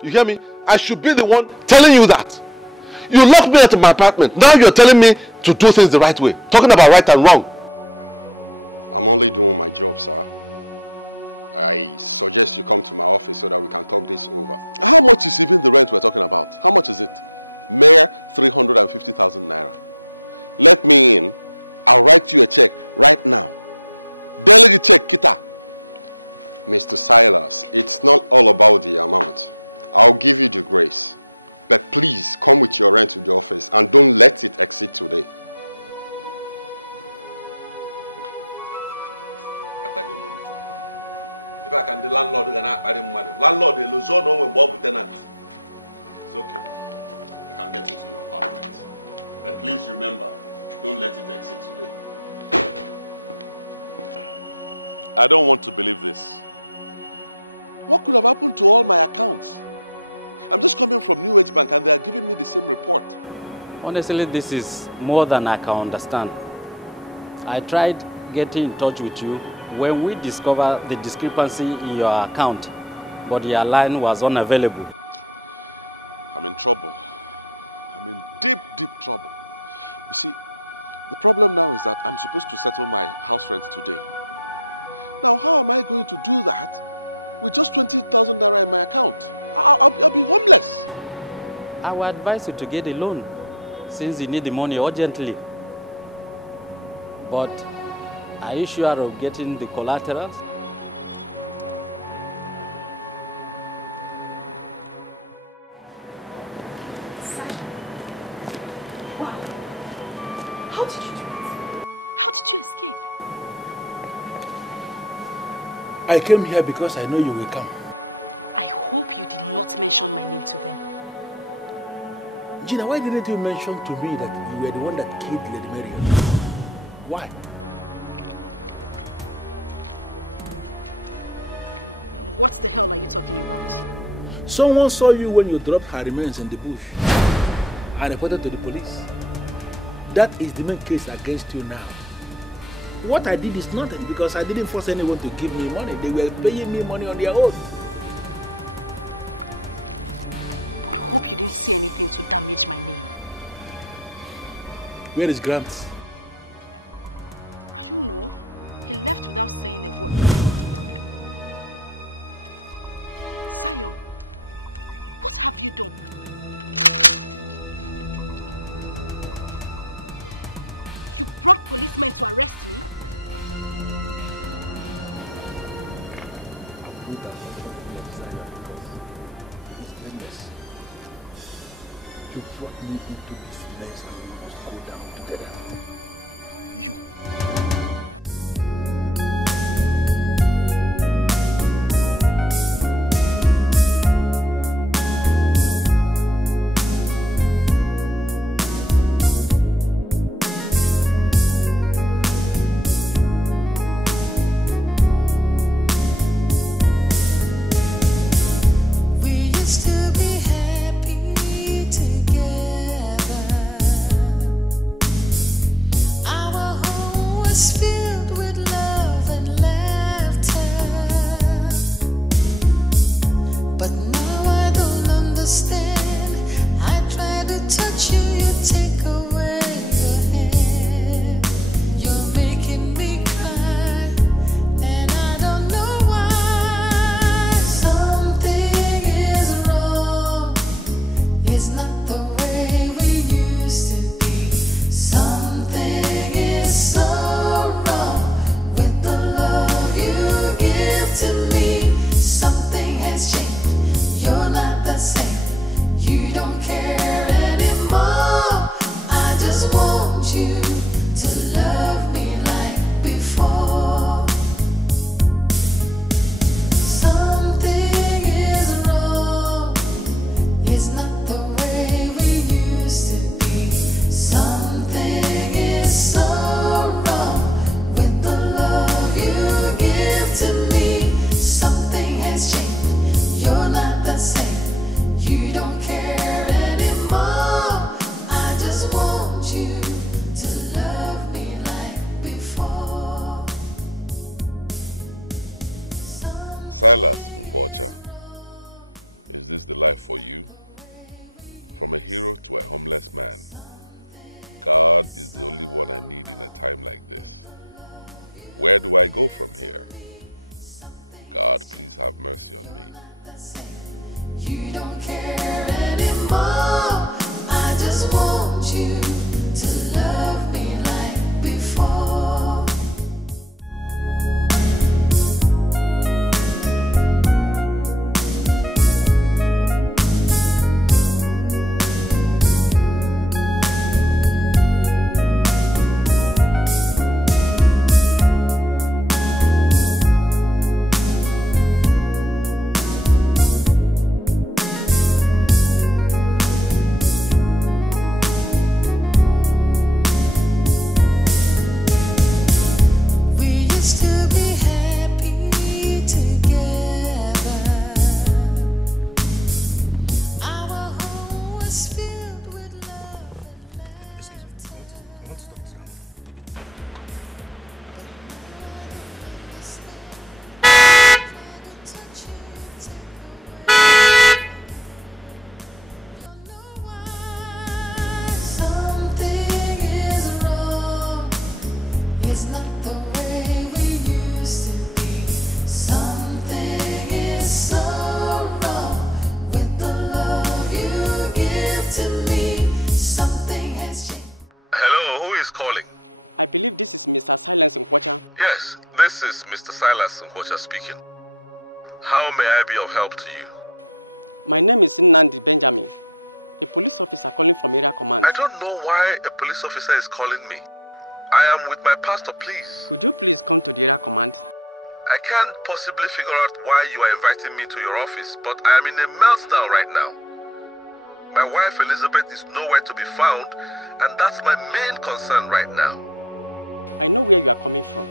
You hear me? I should be the one telling you that. You locked me out of my apartment. Now you're telling me to do things the right way. Talking about right and wrong. I'm only doing my job, sir. I suggest you come to my office so that we can talk this over. How much is even the rent we're talking about? How much is it? Mere 350,000 naira. Let me in. I'll write you a check right now. Delegate check, Kita. Mr. Silas, it's not all about the amount. I'll give you the grace. But please come with your rent to the office and don't let it exceed today. If I can, the landlord cannot buy him money. Landlord, the Luzon no one tenant. It's okay. I can get into your apartment. But please remember, don't let it exceed today. I don't want to believe this. What could have happened to all my accounts? I'm just coming from New Age Bank and they are giving me the same report. Honestly, this is more than I can understand. I tried getting in touch with you when we discovered the discrepancy in your account, but your line was unavailable. I'm in trouble. I'm in deep, deep trouble. You see, the problem now is that I'm supposed to settle my house rent today. Now, how am I going to do that with just 20,000 naira in my account? I'll be homeless. I would advise you to get a loan since you need the money urgently. But are you sure of getting the collaterals? Wow. How did you do it? How did you escape? I came here because I know you will come. I hope you did not mention my name to them. Gina, why didn't you mention to me that you were the one that killed Lady Marion? Why? What the hell are you talking about? Someone saw you when you dropped her remains in the bush. I reported to the police. That is the main case against you now. What I did is nothing because I didn't force anyone to give me money. They were paying me money on their own. I hope you didn't say anything to damage my name. Where is Gramps? I don't know. He left without saying a word. Zion, what have you done? You brought policemen to arrest me? You brought me into this mess and we must go down together. You. Silas Mkwacha, is this the life for you? From a hero to a homeless man, God is the only one I need in a time like this. Where do I go from here? God, please have mercy on me. You don't care anymore. I just want you to love me like before. I believe this is Mr. Silas Mkwacha. Yes, this is Mr. Silas Mkwacha speaking. How may I be of help to you? My name is Nandi Benjamin, a police officer calling from area command. I don't know why a police officer is calling me. I am with my pastor, please. Could you please come to the area command? I can't possibly figure out why you are inviting me to your office, but I am in a meltdown right now. My wife Elizabeth is nowhere to be found, and that's my main concern right now. I know where you are coming from.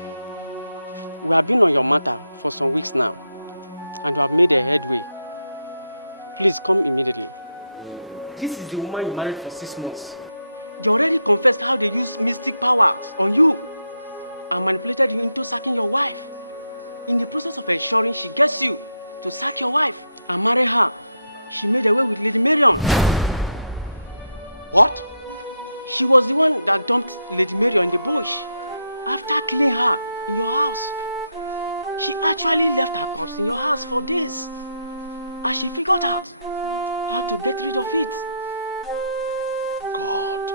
We have been on your matter for some weeks now, and we have made a headway. Please come immediately. This is the woman you married for 6 months. You already confessed how they used mystic powers on you and manipulated you into sacking your wife. In the process of ensuring she gets you to sack your wife and marry her, she made away with Lady Marion. What? She was the one that dumped Lady Marion in the bush after killing her in your house. She actually left her corpse in your house for days, and she figured out how to get rid of it. God,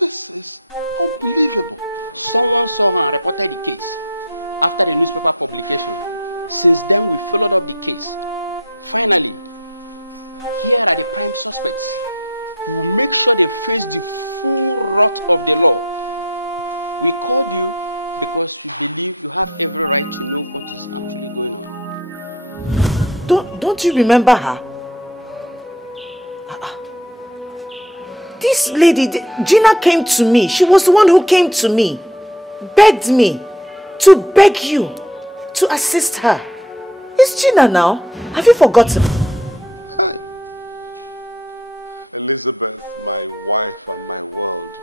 this is unbelievable. Someone saw her and reported the case after the newspaper publication. Since then, we followed up the case. Finally, here are the prime suspects. We'll make sure they face the full wrath of the law. We called you because we believe you have every right to know what is actually going on. Don't you remember her? This lady, Gina, came to me. She was the one who came to me, begged me to beg you to assist her. It's Gina now. Have you forgotten? Hi. Elizabeth, my wife and my world.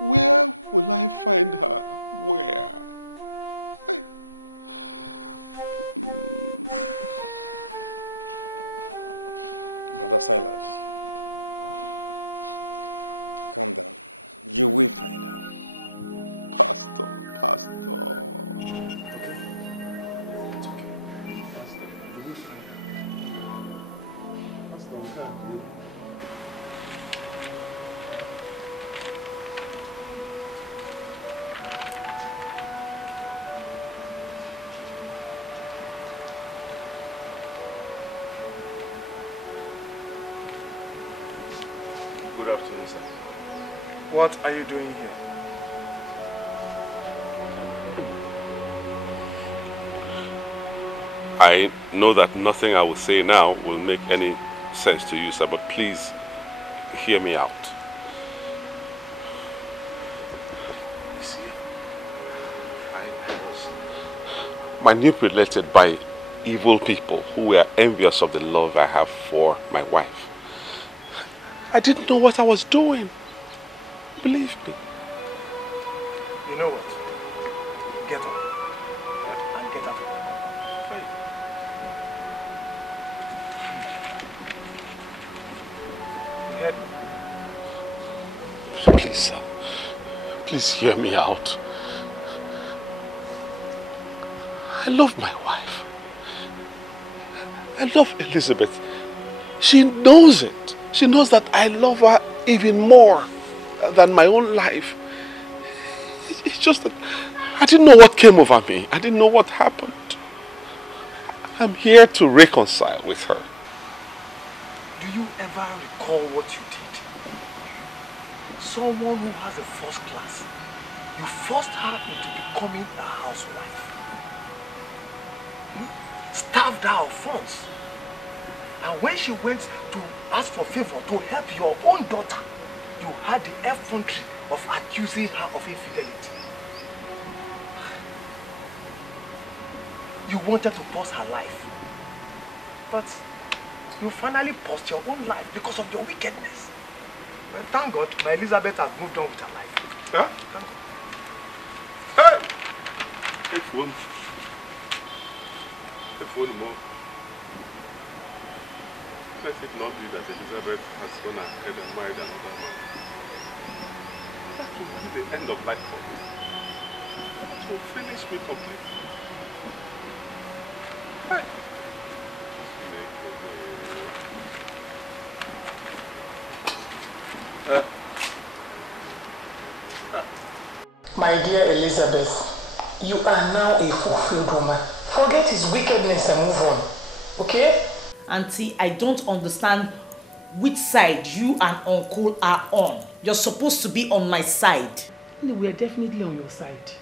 Where will I find her? Where? Brother Silas, calm down. You will find her. Pastor. Good afternoon, sir. What are you doing here? I know that nothing I will say now will make any sense to you, sir, but please hear me out. You see, I was manipulated by evil people who were envious of the love I have for my wife. I didn't know what I was doing. Believe me. You know what? Get up. Please, sir. Please hear me out. I love my wife. I love Elizabeth. She knows it. She knows that I love her even more than my own life. It's just that I didn't know what came over me. I didn't know what happened. I'm here to reconcile with her. Do you ever recall what you did? Someone who has a first class, you forced her into becoming a housewife. Starved her of funds. And when she went to ask for favor to help your own daughter, you had the effrontery of accusing her of infidelity. You wanted to pause her life. But you finally paused your own life because of your wickedness. But thank God, my Elizabeth has moved on with her life. Huh? Thank God. Hey! Hey, phone. Hey, phone more. Let it not be that Elizabeth has gone ahead and married another man. That will be the end of life for me. That will finish me completely. Hey! My dear Elizabeth, you are now a fulfilled woman. Forget his wickedness and move on, okay? Auntie, I don't understand which side you and Uncle are on. You're supposed to be on my side. No, we are definitely on your side.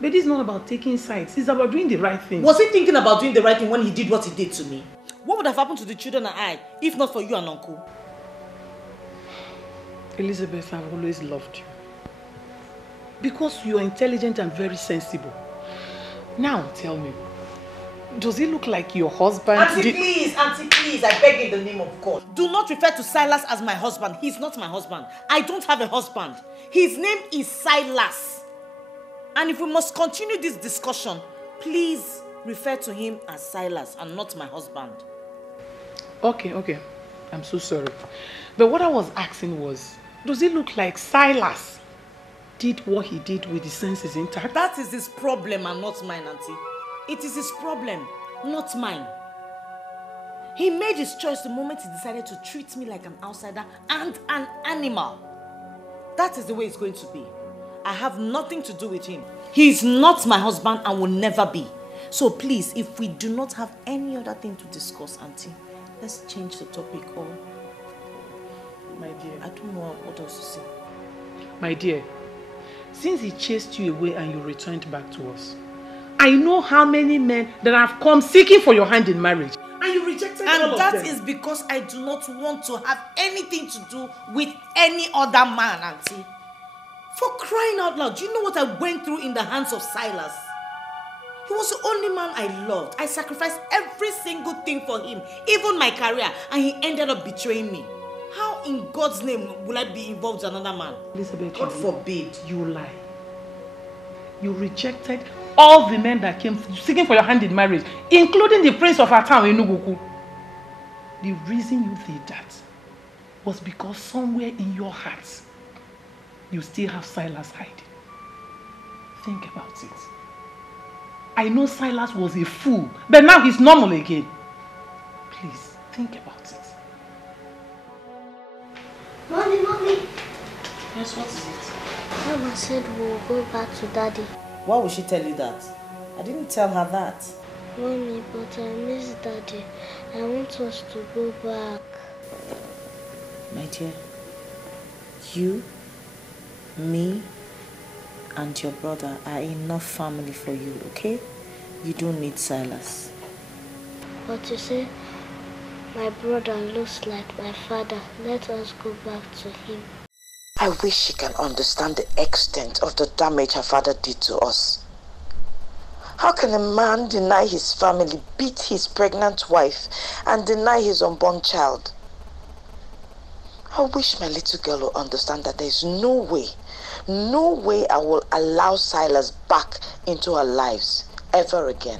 But it's not about taking sides. It's about doing the right thing. Was he thinking about doing the right thing when he did what he did to me? What would have happened to the children and I, if not for you and Uncle? Elizabeth, I've always loved you. Because you're intelligent and very sensible. Now, tell me, does he look like your husband? Auntie, please, I beg in the name of God. Do not refer to Silas as my husband. He's not my husband. I don't have a husband. His name is Silas. And if we must continue this discussion, please refer to him as Silas and not my husband. Okay. I'm so sorry. But what I was asking was, does he look like Silas did what he did with his senses intact? That is his problem and not mine, Auntie. It is his problem, not mine. He made his choice the moment he decided to treat me like an outsider and an animal. That is the way it's going to be. I have nothing to do with him. He is not my husband and will never be. So please, if we do not have any other thing to discuss, Auntie, let's change the topic or... My dear, I don't know what else to say. My dear, since he chased you away and you returned back to us, I know how many men that have come seeking for your hand in marriage. And you rejected all of them. And that is because I do not want to have anything to do with any other man, Auntie. For crying out loud, do you know what I went through in the hands of Silas? He was the only man I loved. I sacrificed every single thing for him, even my career, and he ended up betraying me. How in God's name will I be involved with another man? Elizabeth, God forbid. You lie. You rejected all the men that came seeking for your hand in marriage, including the prince of our town, Enugu. The reason you did that was because somewhere in your heart, you still have Silas hiding. Think about it. I know Silas was a fool, but now he's normal again. Please, think about it. Mommy. Yes, what is it? Mama said we'll go back to Daddy. Why would she tell you that? I didn't tell her that. Mommy, but I miss Daddy. I want us to go back. My dear, you, me, and your brother are enough family for you, okay? You don't need Silas. But you see, my brother looks like my father. Let us go back to him. I wish she can understand the extent of the damage her father did to us. How can a man deny his family, beat his pregnant wife, and deny his unborn child? I wish my little girl will understand that there is no way I will allow Silas back into our lives ever again.